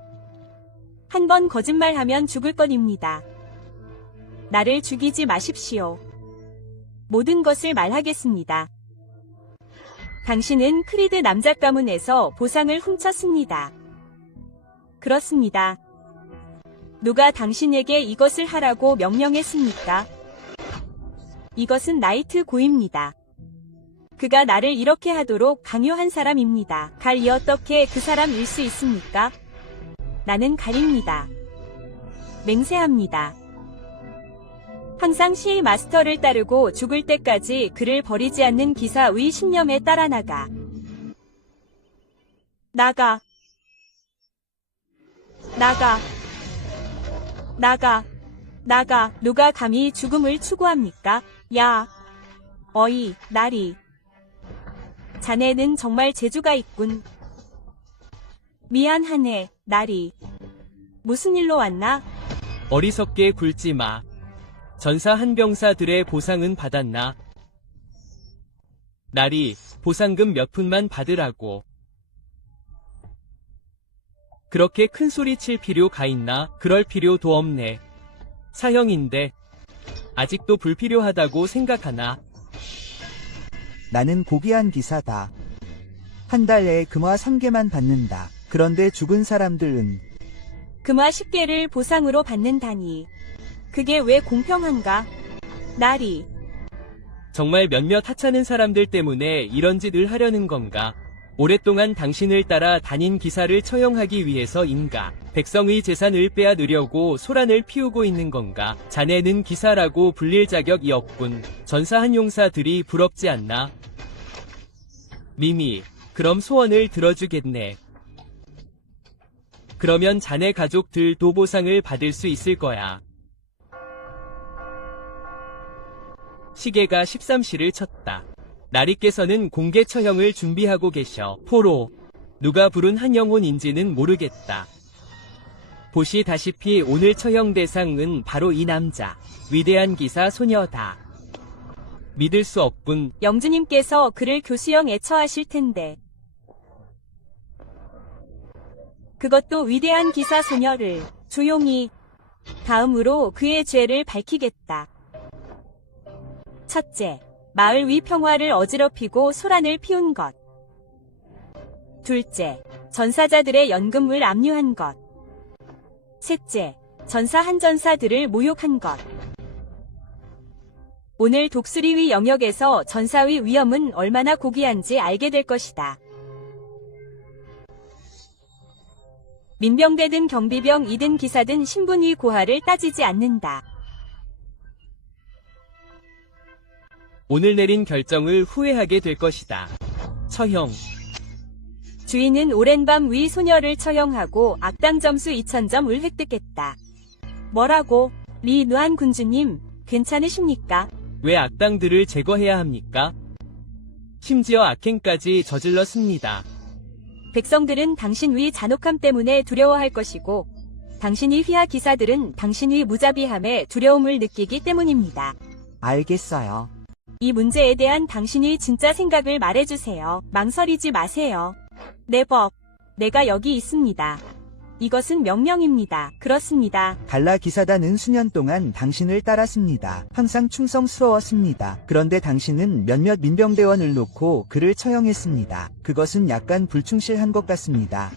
한 번 거짓말하면 죽을 것입니다. 나를 죽이지 마십시오. 모든 것을 말하겠습니다. 당신은 크리드 남자 가문에서 보상을 훔쳤습니다. 그렇습니다. 누가 당신에게 이것을 하라고 명령했습니까? 이것은 나이트 고입니다. 그가 나를 이렇게 하도록 강요한 사람입니다. 갈이 어떻게 그 사람일 수 있습니까? 나는 갈입니다. 맹세합니다. 항상 시의 마스터를 따르고 죽을 때까지 그를 버리지 않는 기사의 신념에 따라 나가. 나가. 나가. 나가. 나가. 누가 감히 죽음을 추구합니까? 야. 어이, 나리. 자네는 정말 재주가 있군. 미안하네, 나리. 무슨 일로 왔나? 어리석게 굴지 마. 전사 한병사들의 보상은 받았나? 나리, 보상금 몇 푼만 받으라고. 그렇게 큰 소리 칠 필요가 있나? 그럴 필요도 없네. 사형인데 아직도 불필요하다고 생각하나? 나는 고귀한 기사다. 한 달에 금화 3개만 받는다. 그런데 죽은 사람들은 금화 10개를 보상으로 받는다니. 그게 왜 공평한가? 나리, 정말 몇몇 하찮은 사람들 때문에 이런 짓을 하려는 건가? 오랫동안 당신을 따라 다닌 기사를 처형하기 위해서인가? 백성의 재산을 빼앗으려고 소란을 피우고 있는 건가? 자네는 기사라고 불릴 자격이 없군. 전사한 용사들이 부럽지 않나? 미미, 그럼 소원을 들어주겠네. 그러면 자네 가족들도 보상을 받을 수 있을 거야. 시계가 13시를 쳤다. 나리께서는 공개 처형을 준비하고 계셔. 포로. 누가 부른 한 영혼인지는 모르겠다. 보시다시피 오늘 처형 대상은 바로 이 남자. 위대한 기사 소녀다. 믿을 수 없군. 영주님께서 그를 교수형 애처하실 텐데. 그것도 위대한 기사 소녀를 조용히. 다음으로 그의 죄를 밝히겠다. 첫째, 마을 위 평화를 어지럽히고 소란을 피운 것. 둘째, 전사자들의 연금을 압류한 것. 셋째, 전사 한전사들을 모욕한 것. 오늘 독수리위 영역에서 전사의 위엄은 얼마나 고귀한지 알게 될 것이다. 민병대든 경비병이든 기사든 신분위 고하를 따지지 않는다. 오늘 내린 결정을 후회하게 될 것이다. 처형. 주인은 오랜 밤 위 소녀를 처형하고 악당 점수 2000점을 획득했다. 뭐라고? 리 누한 군주님, 괜찮으십니까? 왜 악당들을 제거해야 합니까? 심지어 악행까지 저질렀습니다. 백성들은 당신 위 잔혹함 때문에 두려워할 것이고, 당신이 휘하 기사들은 당신 위 무자비함에 두려움을 느끼기 때문입니다. 알겠어요. 이 문제에 대한 당신이 진짜 생각을 말해주세요. 망설이지 마세요. 내 법, 내가 여기 있습니다. 이것은 명령입니다. 그렇습니다. 갈라 기사단은 수년 동안 당신을 따랐습니다. 항상 충성스러웠습니다. 그런데 당신은 몇몇 민병대원을 놓고 그를 처형했습니다. 그것은 약간 불충실한 것 같습니다.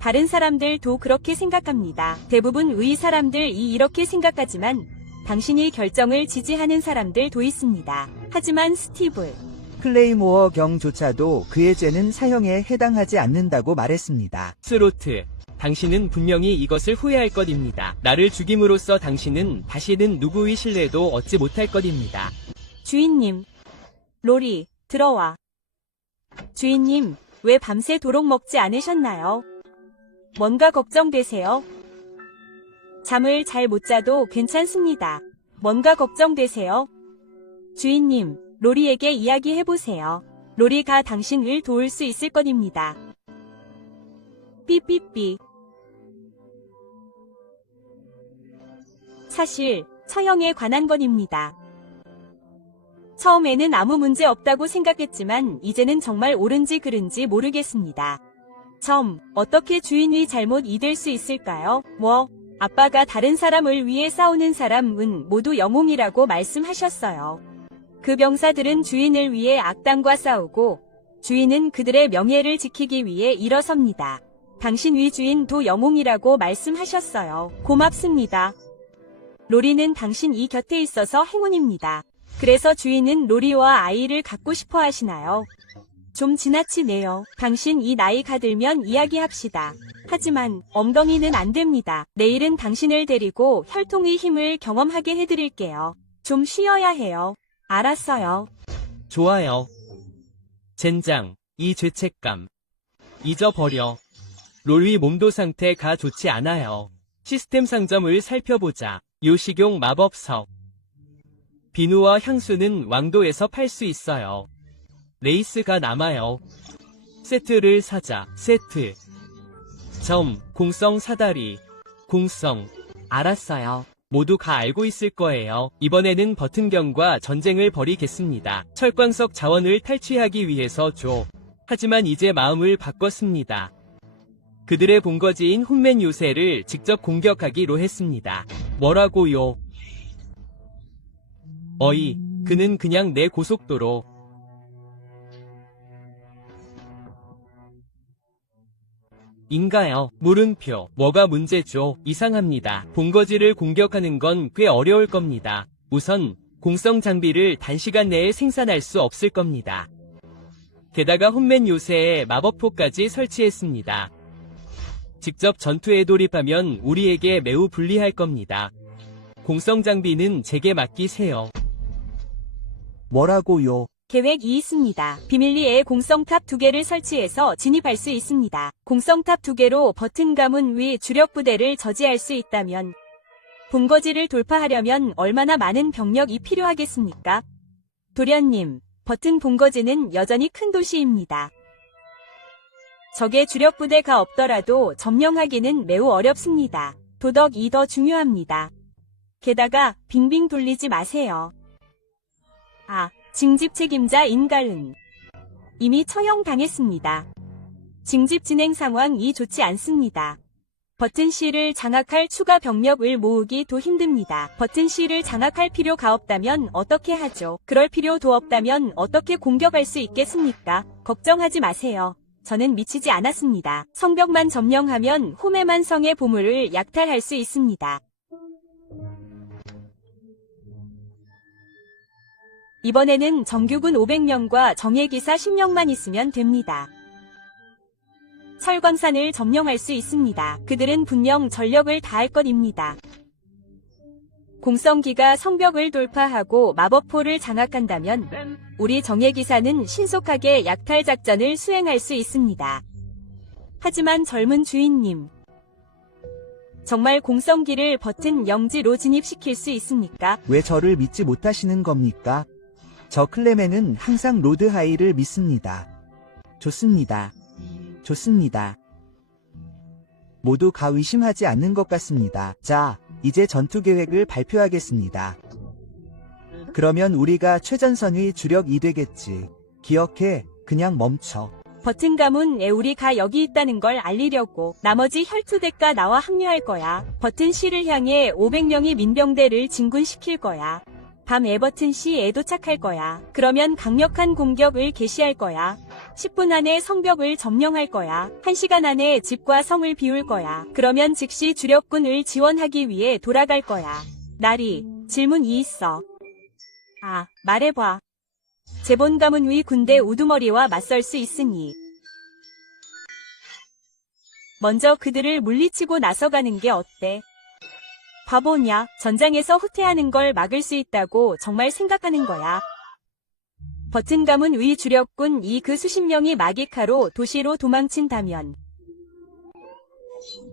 다른 사람들도 그렇게 생각합니다. 대부분 의 사람들이 이렇게 생각하지만 당신이 결정을 지지하는 사람들도 있습니다. 하지만 스티브 클레이모어 경조차도 그의 죄는 사형에 해당하지 않는다고 말했습니다. 스로트. 당신은 분명히 이것을 후회할 것입니다. 나를 죽임으로써 당신은 다시는 누구의 신뢰도 얻지 못할 것입니다. 주인님, 로리, 들어와. 주인님, 왜 밤새도록 먹지 않으셨나요? 뭔가 걱정되세요? 잠을 잘 못 자도 괜찮습니다. 뭔가 걱정되세요? 주인님, 로리에게 이야기해보세요. 로리가 당신을 도울 수 있을 것입니다. 삐삐삐. 사실, 처형에 관한 건입니다. 처음에는 아무 문제 없다고 생각했지만 이제는 정말 옳은지 그른지 모르겠습니다. 어떻게 주인이 잘못 이될 수 있을까요? 아빠가 다른 사람을 위해 싸우는 사람은 모두 영웅이라고 말씀하셨어요. 그 병사들은 주인을 위해 악당과 싸우고 주인은 그들의 명예를 지키기 위해 일어섭니다. 당신 위 주인도 영웅이라고 말씀하셨어요. 고맙습니다. 로리는 당신 이 곁에 있어서 행운입니다. 그래서 주인은 로리와 아이를 갖고 싶어 하시나요? 좀 지나치네요. 당신 이 나이가 들면 이야기합시다. 하지만 엉덩이는 안 됩니다. 내일은 당신을 데리고 혈통의 힘을 경험하게 해드릴게요. 좀 쉬어야 해요. 알았어요. 좋아요. 젠장, 이 죄책감. 잊어버려. 롤위 몸도 상태가 좋지 않아요. 시스템 상점을 살펴보자. 요식용 마법석. 비누와 향수는 왕도에서 팔 수 있어요. 레이스가 남아요. 세트를 사자. 세트. 공성 사다리. 공성. 알았어요. 모두 다 알고 있을 거예요. 이번에는 버튼경과 전쟁을 벌이겠습니다. 철광석 자원을 탈취하기 위해서죠. 하지만 이제 마음을 바꿨습니다. 그들의 본거지인 혼맨 요새를 직접 공격하기로 했습니다. 뭐라고요? 어이, 그는 그냥 내 고속도로. 인가요? 물음표. 뭐가 문제죠? 이상합니다. 본거지를 공격하는 건 꽤 어려울 겁니다. 우선 공성 장비를 단시간 내에 생산할 수 없을 겁니다. 게다가 혼맨 요새에 마법포까지 설치했습니다. 직접 전투에 돌입하면 우리에게 매우 불리할 겁니다. 공성 장비는 제게 맡기세요. 뭐라고요? 계획이 있습니다. 비밀리에 공성탑 2개를 설치해서 진입할 수 있습니다. 공성탑 2개로 버튼 가문 위 주력 부대를 저지할 수 있다면 본거지를 돌파하려면 얼마나 많은 병력이 필요하겠습니까? 도련님, 버튼 본거지는 여전히 큰 도시입니다. 적의 주력 부대가 없더라도 점령하기는 매우 어렵습니다. 도덕이 더 중요합니다. 게다가 빙빙 돌리지 마세요. 징집 책임자 인갈은 이미 처형당했습니다. 징집 진행 상황이 좋지 않습니다. 버튼 C를 장악할 추가 병력을 모으기도 힘듭니다. 버튼 C를 장악할 필요가 없다면 어떻게 하죠? 그럴 필요도 없다면 어떻게 공격할 수 있겠습니까? 걱정하지 마세요. 저는 미치지 않았습니다. 성벽만 점령하면 호메만 성의 보물을 약탈할 수 있습니다. 이번에는 정규군 500명과 정예기사 10명만 있으면 됩니다. 철광산을 점령할 수 있습니다. 그들은 분명 전력을 다할 것입니다. 공성기가 성벽을 돌파하고 마법포를 장악한다면 우리 정예기사는 신속하게 약탈 작전을 수행할 수 있습니다. 하지만 젊은 주인님, 정말 공성기를 버튼 영지로 진입시킬 수 있습니까? 왜 저를 믿지 못하시는 겁니까? 저 클레멘은 항상 로드하이를 믿습니다. 좋습니다. 좋습니다. 모두 가 의심하지 않는 것 같습니다. 자, 이제 전투 계획을 발표하겠습니다. 그러면 우리가 최전선의 주력이 되겠지. 기억해, 그냥 멈춰. 버튼 가문 우리가 여기 있다는 걸 알리려고 나머지 혈투대가 나와 합류할 거야. 버튼 C를 향해 500명의 민병대를 진군시킬 거야. 밤 버튼 C에 도착할 거야. 그러면 강력한 공격을 개시할 거야. 10분 안에 성벽을 점령할 거야. 1시간 안에 집과 성을 비울 거야. 그러면 즉시 주력군을 지원하기 위해 돌아갈 거야. 나리, 질문이 있어. 말해봐. 제본 가문 위 군대 우두머리와 맞설 수 있으니 먼저 그들을 물리치고 나서가는 게 어때? 바보냐? 전장에서 후퇴하는 걸 막을 수 있다고 정말 생각하는 거야. 버튼 가문 위 주력군 그 수십 명이 마기카로 도시로 도망친다면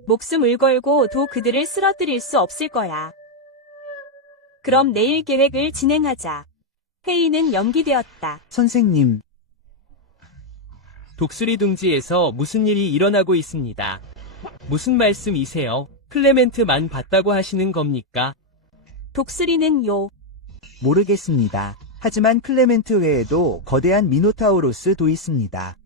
목숨을 걸고도 그들을 쓰러뜨릴 수 없을 거야. 그럼 내일 계획을 진행하자. 회의는 연기되었다. 선생님, 독수리 둥지에서 무슨 일이 일어나고 있습니다. 무슨 말씀이세요? 클레멘트만 봤다고 하시는 겁니까? 독수리는요. 모르겠습니다. 하지만 클레멘트 외에도 거대한 미노타우로스도 있습니다.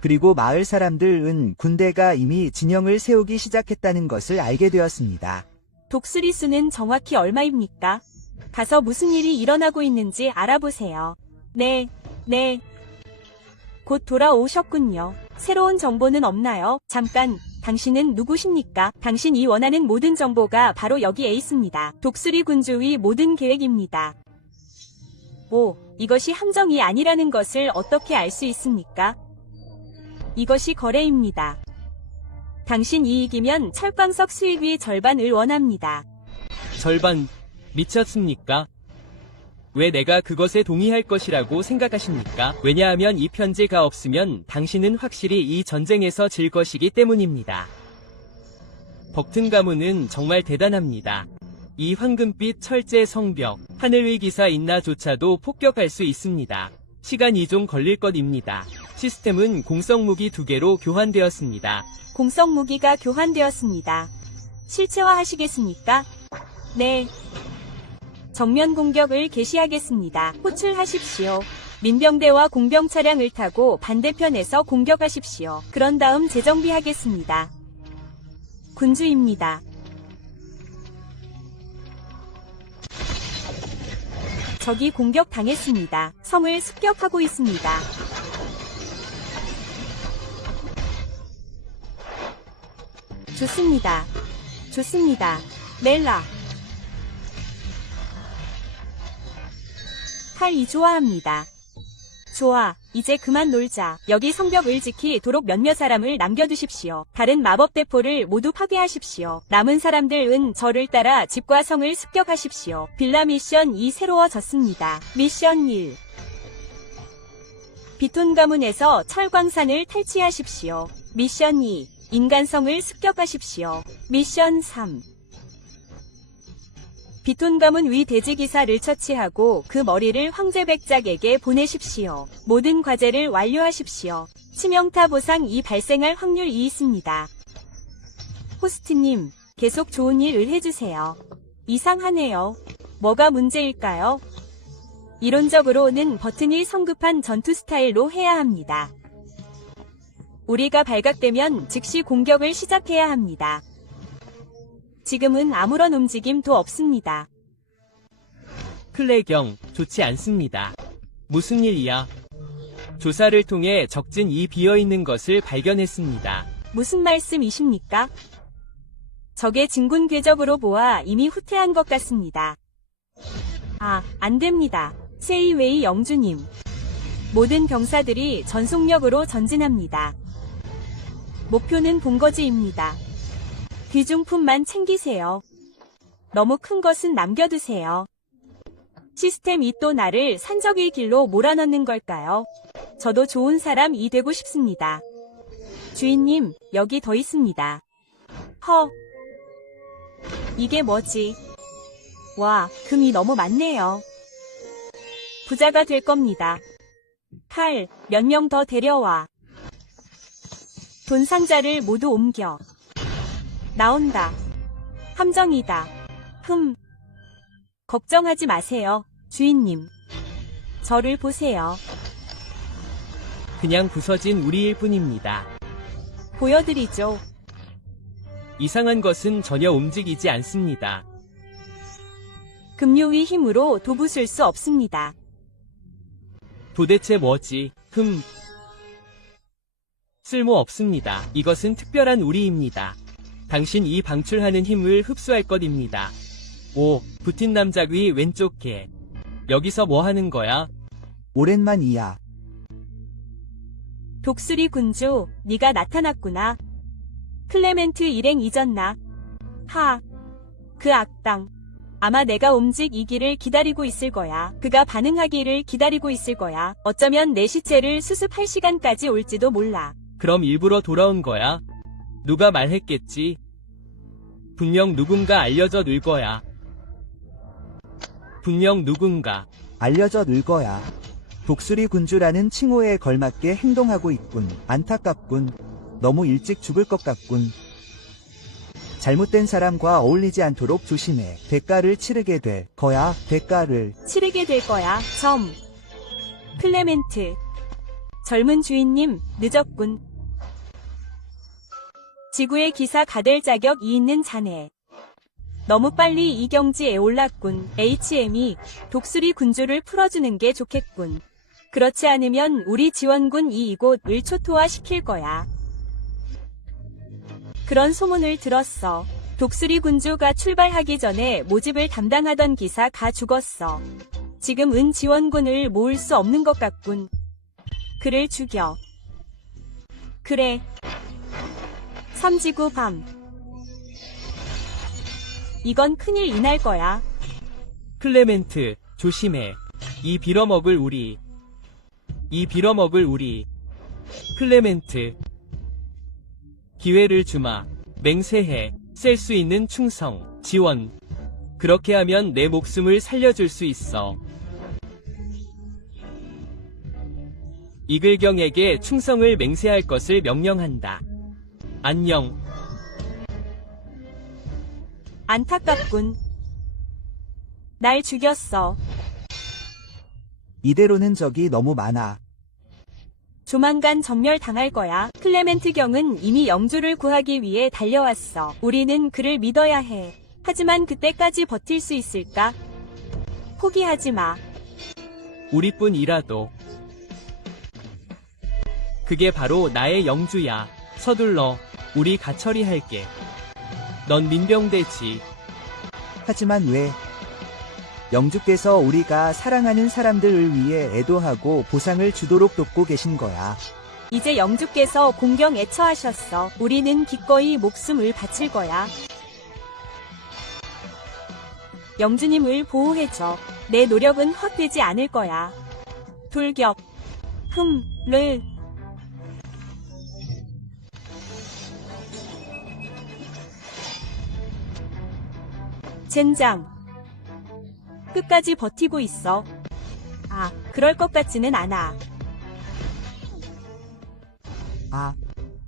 그리고 마을 사람들은 군대가 이미 진영을 세우기 시작했다는 것을 알게 되었습니다. 독수리 수는 정확히 얼마입니까? 가서 무슨 일이 일어나고 있는지 알아보세요. 네. 곧 돌아오셨군요. 새로운 정보는 없나요? 잠깐, 당신은 누구십니까? 당신이 원하는 모든 정보가 바로 여기에 있습니다. 독수리 군주의 모든 계획입니다. 이것이 함정이 아니라는 것을 어떻게 알 수 있습니까? 이것이 거래입니다. 당신 이익이면 철광석 수익의 절반을 원합니다. 절반, 미쳤습니까? 왜 내가 그것에 동의할 것이라고 생각하십니까? 왜냐하면 이 편지가 없으면 당신은 확실히 이 전쟁에서 질 것이기 때문입니다. 버튼 가문은 정말 대단합니다. 이 황금빛 철제 성벽, 하늘의 기사 인나조차도 폭격할 수 있습니다. 시간이 좀 걸릴 것입니다. 시스템은 공성 무기 2개로 교환되었습니다. 공성 무기가 교환되었습니다. 실체화하시겠습니까? 네. 정면 공격을 개시하겠습니다. 호출하십시오. 민병대와 공병 차량을 타고 반대편에서 공격하십시오. 그런 다음 재정비하겠습니다. 군주입니다. 적이 공격당했습니다. 섬을 습격하고 있습니다. 좋습니다. 좋습니다. 멜라. 칼이 좋아합니다. 좋아, 이제 그만 놀자. 여기 성벽을 지키도록 몇몇 사람을 남겨두십시오. 다른 마법 대포를 모두 파괴하십시오. 남은 사람들은 저를 따라 집과 성을 습격하십시오. 빌라 미션 2 새로워졌습니다. 미션 1. 비톤 가문에서 철광산을 탈취하십시오. 미션 2. 인간성을 습격하십시오. 미션 3. 비톤 가문 위 대지기사를 처치하고 그 머리를 황제백작에게 보내십시오. 모든 과제를 완료하십시오. 치명타 보상 2 발생할 확률이 있습니다. 호스트님, 계속 좋은 일을 해주세요. 이상하네요. 뭐가 문제일까요? 이론적으로는 버튼이 성급한 전투 스타일로 해야 합니다. 우리가 발각되면 즉시 공격을 시작해야 합니다. 지금은 아무런 움직임도 없습니다. 클레경, 좋지 않습니다. 무슨 일이야? 조사를 통해 적진이 비어있는 것을 발견했습니다. 무슨 말씀이십니까? 적의 진군 궤적으로 보아 이미 후퇴한 것 같습니다. 아, 안 됩니다. 세이웨이 영주님. 모든 병사들이 전속력으로 전진합니다. 목표는 본거지입니다. 귀중품만 챙기세요. 너무 큰 것은 남겨두세요. 시스템이 또 나를 산적의 길로 몰아넣는 걸까요? 저도 좋은 사람이 되고 싶습니다. 주인님, 여기 더 있습니다. 허. 이게 뭐지? 와, 금이 너무 많네요. 부자가 될 겁니다. 칼, 몇 명 더 데려와. 돈 상자를 모두 옮겨. 나온다. 함정이다. 걱정하지 마세요, 주인님. 저를 보세요. 그냥 부서진 우리일 뿐입니다. 보여드리죠. 이상한 것은 전혀 움직이지 않습니다. 급류의 힘으로 도부술 수 없습니다. 도대체 뭐지? 쓸모 없습니다. 이것은 특별한 우리입니다. 당신 이 방출하는 힘을 흡수할 것입니다. 오, 부틴 남작의 왼쪽 개. 여기서 뭐 하는 거야? 오랜만이야. 독수리 군주, 네가 나타났구나. 클레멘트 일행 잊었나? 하. 그 악당. 아마 내가 움직이기를 기다리고 있을 거야. 그가 반응하기를 기다리고 있을 거야. 어쩌면 내 시체를 수습할 시간까지 올지도 몰라. 그럼 일부러 돌아온 거야? 누가 말했겠지? 분명 누군가 알려져 늘 거야. 분명 누군가. 알려져 늘 거야. 독수리 군주라는 칭호에 걸맞게 행동하고 있군. 안타깝군. 너무 일찍 죽을 것 같군. 잘못된 사람과 어울리지 않도록 조심해. 대가를 치르게 될 거야. 대가를. 치르게 될 거야. 클레멘트. 젊은 주인님, 늦었군. 지구의 기사가 될 자격이 있는 자네. 너무 빨리 이 경지에 올랐군. HM이 독수리 군주를 풀어주는 게 좋겠군. 그렇지 않으면 우리 지원군이 이곳을 초토화시킬 거야. 그런 소문을 들었어. 독수리 군주가 출발하기 전에 모집을 담당하던 기사가 죽었어. 지금은 지원군을 모을 수 없는 것 같군. 그를 죽여. 그래. 섬지구 밤. 이건 큰일 날 거야. 클레멘트, 조심해. 이 빌어먹을 우리. 이 빌어먹을 우리. 클레멘트. 기회를 주마. 맹세해. 셀 수 있는 충성, 지원. 그렇게 하면 내 목숨을 살려줄 수 있어. 이글경에게 충성을 맹세할 것을 명령한다. 안녕. 안타깝군. 날 죽였어. 이대로는 적이 너무 많아. 조만간 전멸당할 거야. 클레멘트 경은 이미 영주를 구하기 위해 달려왔어. 우리는 그를 믿어야 해. 하지만 그때까지 버틸 수 있을까? 포기하지 마. 우리뿐이라도. 그게 바로 나의 영주야. 서둘러. 우리 가처리할게. 넌 민병대지. 하지만 왜? 영주께서 우리가 사랑하는 사람들을 위해 애도하고 보상을 주도록 돕고 계신 거야. 이제 영주께서 공경 애처하셨어. 우리는 기꺼이 목숨을 바칠 거야. 영주님을 보호해줘. 내 노력은 헛되지 않을 거야. 돌격. 를. 젠장. 끝까지 버티고 있어. 아, 그럴 것 같지는 않아. 아,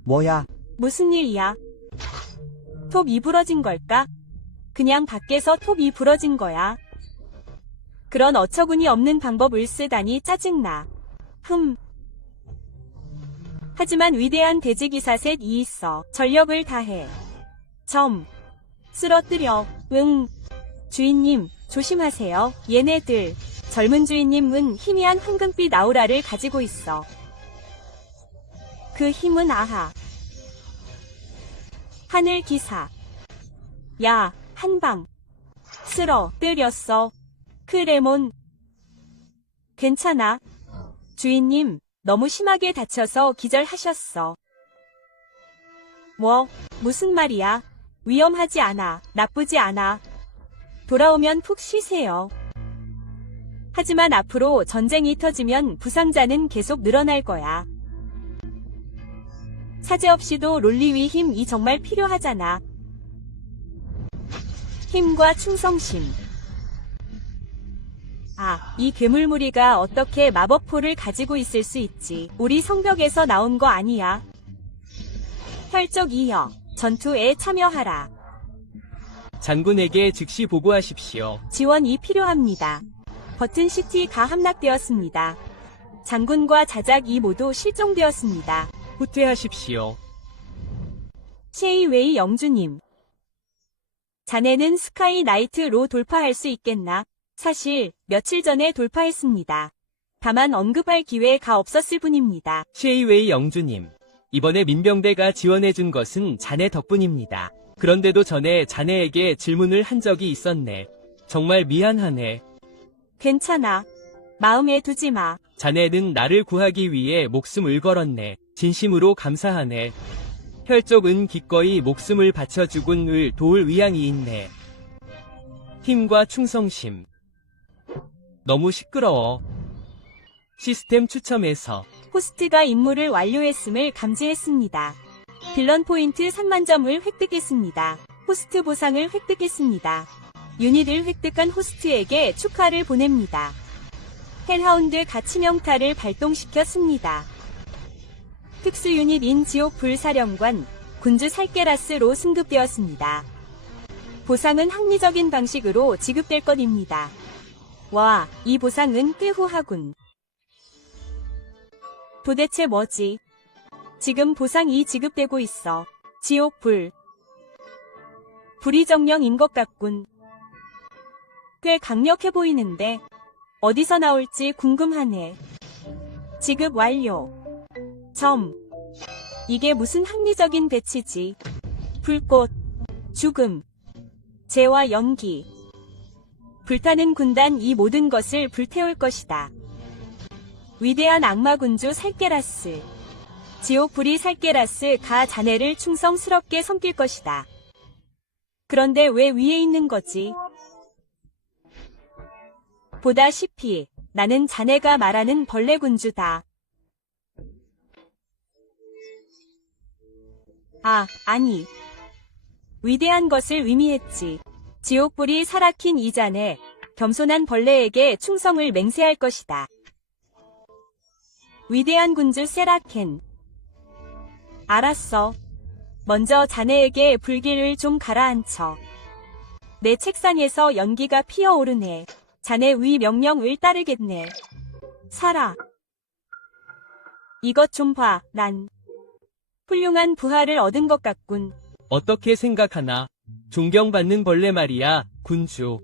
뭐야? 무슨 일이야? 톱이 부러진 걸까? 그냥 밖에서 톱이 부러진 거야. 그런 어처구니 없는 방법을 쓰다니 짜증나. 하지만 위대한 대지기사 셋이 있어. 전력을 다해. 쓰러뜨려. 주인님, 조심하세요. 얘네들. 젊은 주인님은 희미한 황금빛 아우라를 가지고 있어. 그 힘은 아하. 하늘 기사. 야, 한방. 쓰러뜨렸어. 크레몬. 괜찮아. 주인님, 너무 심하게 다쳐서 기절하셨어. 무슨 말이야? 위험하지 않아. 나쁘지 않아. 돌아오면 푹 쉬세요. 하지만 앞으로 전쟁이 터지면 부상자는 계속 늘어날 거야. 사제 없이도 롤리위 힘이 정말 필요하잖아. 힘과 충성심. 아, 이 괴물무리가 어떻게 마법포를 가지고 있을 수 있지? 우리 성벽에서 나온 거 아니야. 혈족 이여, 전투에 참여하라. 장군에게 즉시 보고하십시오. 지원이 필요합니다. 버튼시티가 함락되었습니다. 장군과 자작이 모두 실종되었습니다. 후퇴하십시오. 셰이웨이 영주님. 자네는 스카이 나이트로 돌파할 수 있겠나? 사실 며칠 전에 돌파했습니다. 다만 언급할 기회가 없었을 뿐입니다. 셰이웨이 영주님. 이번에 민병대가 지원해준 것은 자네 덕분입니다. 그런데도 전에 자네에게 질문을 한 적이 있었네. 정말 미안하네. 괜찮아. 마음에 두지 마. 자네는 나를 구하기 위해 목숨을 걸었네. 진심으로 감사하네. 혈족은 기꺼이 목숨을 바쳐 죽은을 도울 의향이 있네. 힘과 충성심. 너무 시끄러워. 시스템 추첨에서 호스트가 임무를 완료했음을 감지했습니다. 빌런 포인트 3만점을 획득했습니다. 호스트 보상을 획득했습니다. 유닛을 획득한 호스트에게 축하를 보냅니다. 헬하운드 가치명타를 발동시켰습니다. 특수 유닛인 지옥 불사령관, 군주 살게라스로 승급되었습니다. 보상은 합리적인 방식으로 지급될 것입니다. 와, 이 보상은 꾀후하군. 도대체 뭐지? 지금 보상이 지급되고 있어. 지옥 불. 불이 정령인 것 같군. 꽤 강력해 보이는데 어디서 나올지 궁금하네. 지급 완료. 이게 무슨 합리적인 배치지? 불꽃, 죽음, 재와 연기. 불타는 군단 이 모든 것을 불태울 것이다. 위대한 악마군주 살게라스. 지옥불이 살게라스가 자네를 충성스럽게 섬길 것이다. 그런데 왜 위에 있는 거지? 보다시피 나는 자네가 말하는 벌레군주다. 아니. 위대한 것을 의미했지. 지옥불이 살아킨 이 자네, 겸손한 벌레에게 충성을 맹세할 것이다. 위대한 군주 세라켄. 알았어. 먼저 자네에게 불길을 좀 가라앉혀. 내 책상에서 연기가 피어오르네. 자네 위 명령을 따르겠네. 살아. 이것 좀 봐, 난. 훌륭한 부하를 얻은 것 같군. 어떻게 생각하나? 존경받는 벌레 말이야, 군주.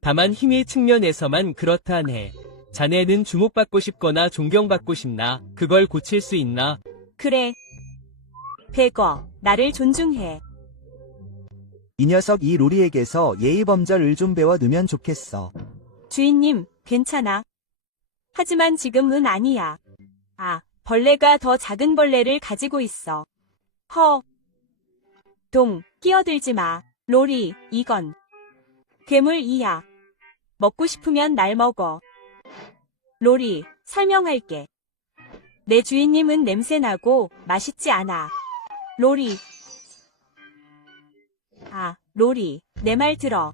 다만 힘의 측면에서만 그렇다네. 자네는 주목받고 싶거나 존경받고 싶나? 그걸 고칠 수 있나? 그래. 베거, 나를 존중해. 이 녀석 이 로리에게서 예의범절을 좀 배워 두면 좋겠어. 주인님, 괜찮아. 하지만 지금은 아니야. 아, 벌레가 더 작은 벌레를 가지고 있어. 끼어들지 마. 로리, 이건 괴물이야. 먹고 싶으면 날 먹어. 로리, 설명할게. 내 주인님은 냄새나고 맛있지 않아. 로리. 아, 로리, 내 말 들어.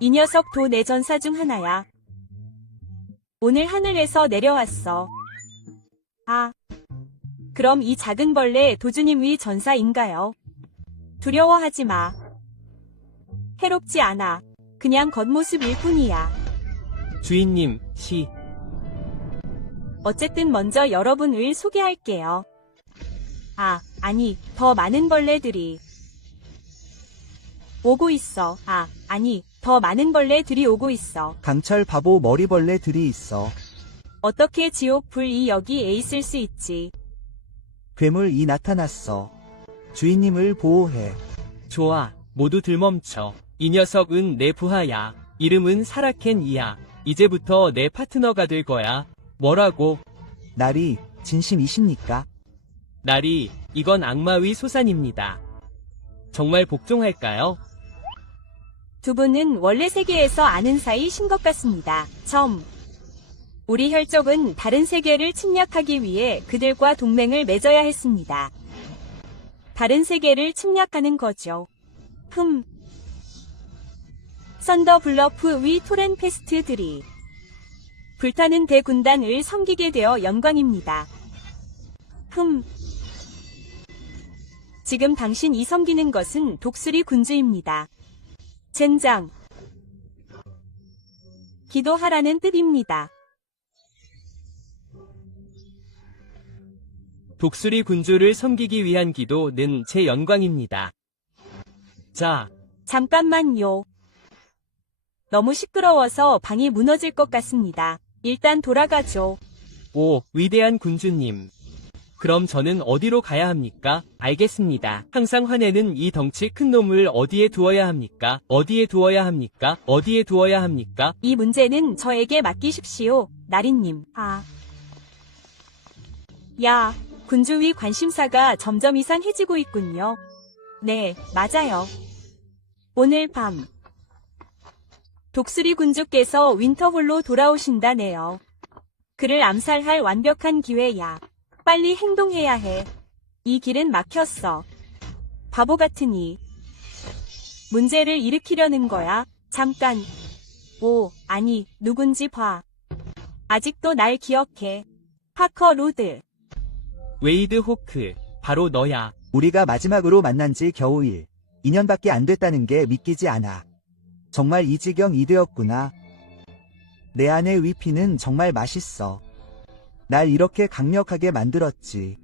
이 녀석도 내 전사 중 하나야. 오늘 하늘에서 내려왔어. 아, 그럼 이 작은 벌레 도주님의 전사인가요? 두려워하지 마. 해롭지 않아. 그냥 겉모습일 뿐이야. 주인님, 어쨌든 먼저 여러분을 소개할게요. 아, 아니, 더 많은 벌레들이 오고 있어. 아, 아니, 더 많은 벌레들이 오고 있어. 강철 바보 머리벌레들이 있어. 어떻게 지옥 불이 여기에 있을 수 있지? 괴물이 나타났어. 주인님을 보호해. 좋아. 모두 들멈춰. 이 녀석은 내 부하야. 이름은 사라켄이야. 이제부터 내 파트너가 될 거야. 뭐라고? 날이 진심이십니까? 나리, 이건 악마의 소산입니다. 정말 복종할까요? 두 분은 원래 세계에서 아는 사이신 것 같습니다. 우리 혈족은 다른 세계를 침략하기 위해 그들과 동맹을 맺어야 했습니다. 다른 세계를 침략하는 거죠. 썬더블러프 위 토렌페스트들이 불타는 대군단을 섬기게 되어 영광입니다. 지금 당신이 섬기는 것은 독수리 군주입니다. 젠장. 기도하라는 뜻입니다. 독수리 군주를 섬기기 위한 기도는 제 영광입니다. 자, 잠깐만요. 너무 시끄러워서 방이 무너질 것 같습니다. 일단 돌아가죠. 오, 위대한 군주님. 그럼 저는 어디로 가야 합니까? 알겠습니다. 항상 화내는 이 덩치 큰 놈을 어디에 두어야 합니까? 어디에 두어야 합니까? 어디에 두어야 합니까? 이 문제는 저에게 맡기십시오, 나리님. 야, 군주위 관심사가 점점 이상해지고 있군요. 네, 맞아요. 오늘 밤 독수리 군주께서 윈터홀로 돌아오신다네요. 그를 암살할 완벽한 기회야. 빨리 행동해야 해. 이 길은 막혔어. 바보 같으니. 문제를 일으키려는 거야. 잠깐. 아니, 누군지 봐. 아직도 날 기억해. 파커 로드. 웨이드 호크, 바로 너야. 우리가 마지막으로 만난 지 겨우 2년밖에 안 됐다는 게 믿기지 않아. 정말 이 지경이 되었구나. 내 안의 위피는 정말 맛있어. 날 이렇게 강력하게 만들었지.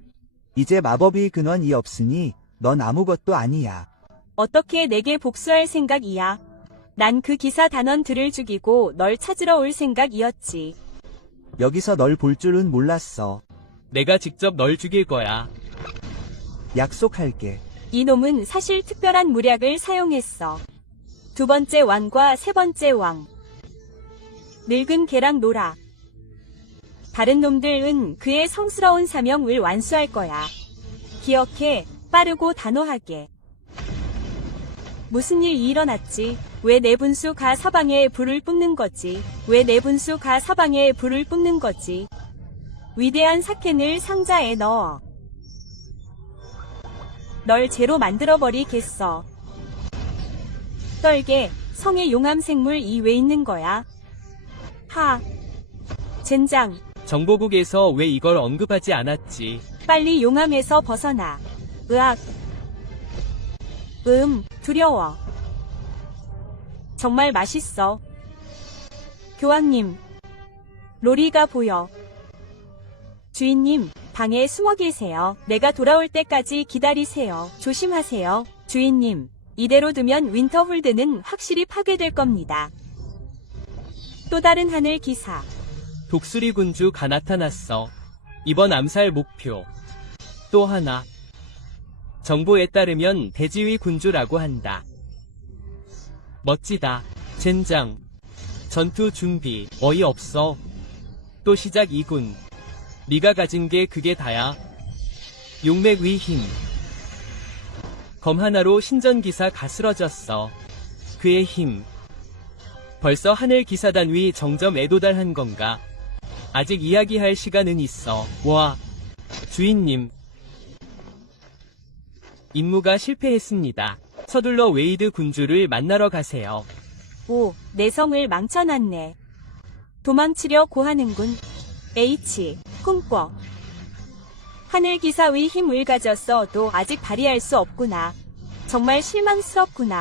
이제 마법이 근원이 없으니 넌 아무것도 아니야. 어떻게 내게 복수할 생각이야? 난 그 기사 단원들을 죽이고 널 찾으러 올 생각이었지. 여기서 널 볼 줄은 몰랐어. 내가 직접 널 죽일 거야. 약속할게. 이놈은 사실 특별한 무략을 사용했어. 두 번째 왕과 세 번째 왕. 늙은 개랑 놀아. 다른 놈들은 그의 성스러운 사명을 완수할 거야. 기억해, 빠르고 단호하게. 무슨 일이 일어났지? 왜 내 분수가 사방에 불을 뿜는 거지? 왜 내 분수가 사방에 불을 뿜는 거지? 위대한 사켄을 상자에 넣어. 널 죄로 만들어버리겠어. 떨게, 성의 용암 생물이 왜 있는 거야? 젠장. 정보국에서 왜 이걸 언급하지 않았지? 빨리 용암에서 벗어나. 으악. 두려워. 정말 맛있어. 교황님. 로리가 보여. 주인님, 방에 숨어 계세요. 내가 돌아올 때까지 기다리세요. 조심하세요. 주인님, 이대로 두면 윈터홀드는 확실히 파괴될 겁니다. 또 다른 하늘 기사. 독수리 군주가 나타났어. 이번 암살 목표. 또 하나. 정보에 따르면 대지위 군주라고 한다. 멋지다. 젠장. 전투 준비. 어이없어. 또 시작 2군. 네가 가진 게 그게 다야. 용맥 위 힘. 검 하나로 신전기사가 쓰러졌어. 그의 힘. 벌써 하늘 기사단 위 정점에 도달한 건가? 아직 이야기할 시간은 있어. 와. 주인님. 임무가 실패했습니다. 서둘러 웨이드 군주를 만나러 가세요. 오, 내 성을 망쳐놨네. 도망치려 고하는군. H. 꿈꿔. 하늘기사 위 힘을 가졌어도 아직 발휘할 수 없구나. 정말 실망스럽구나.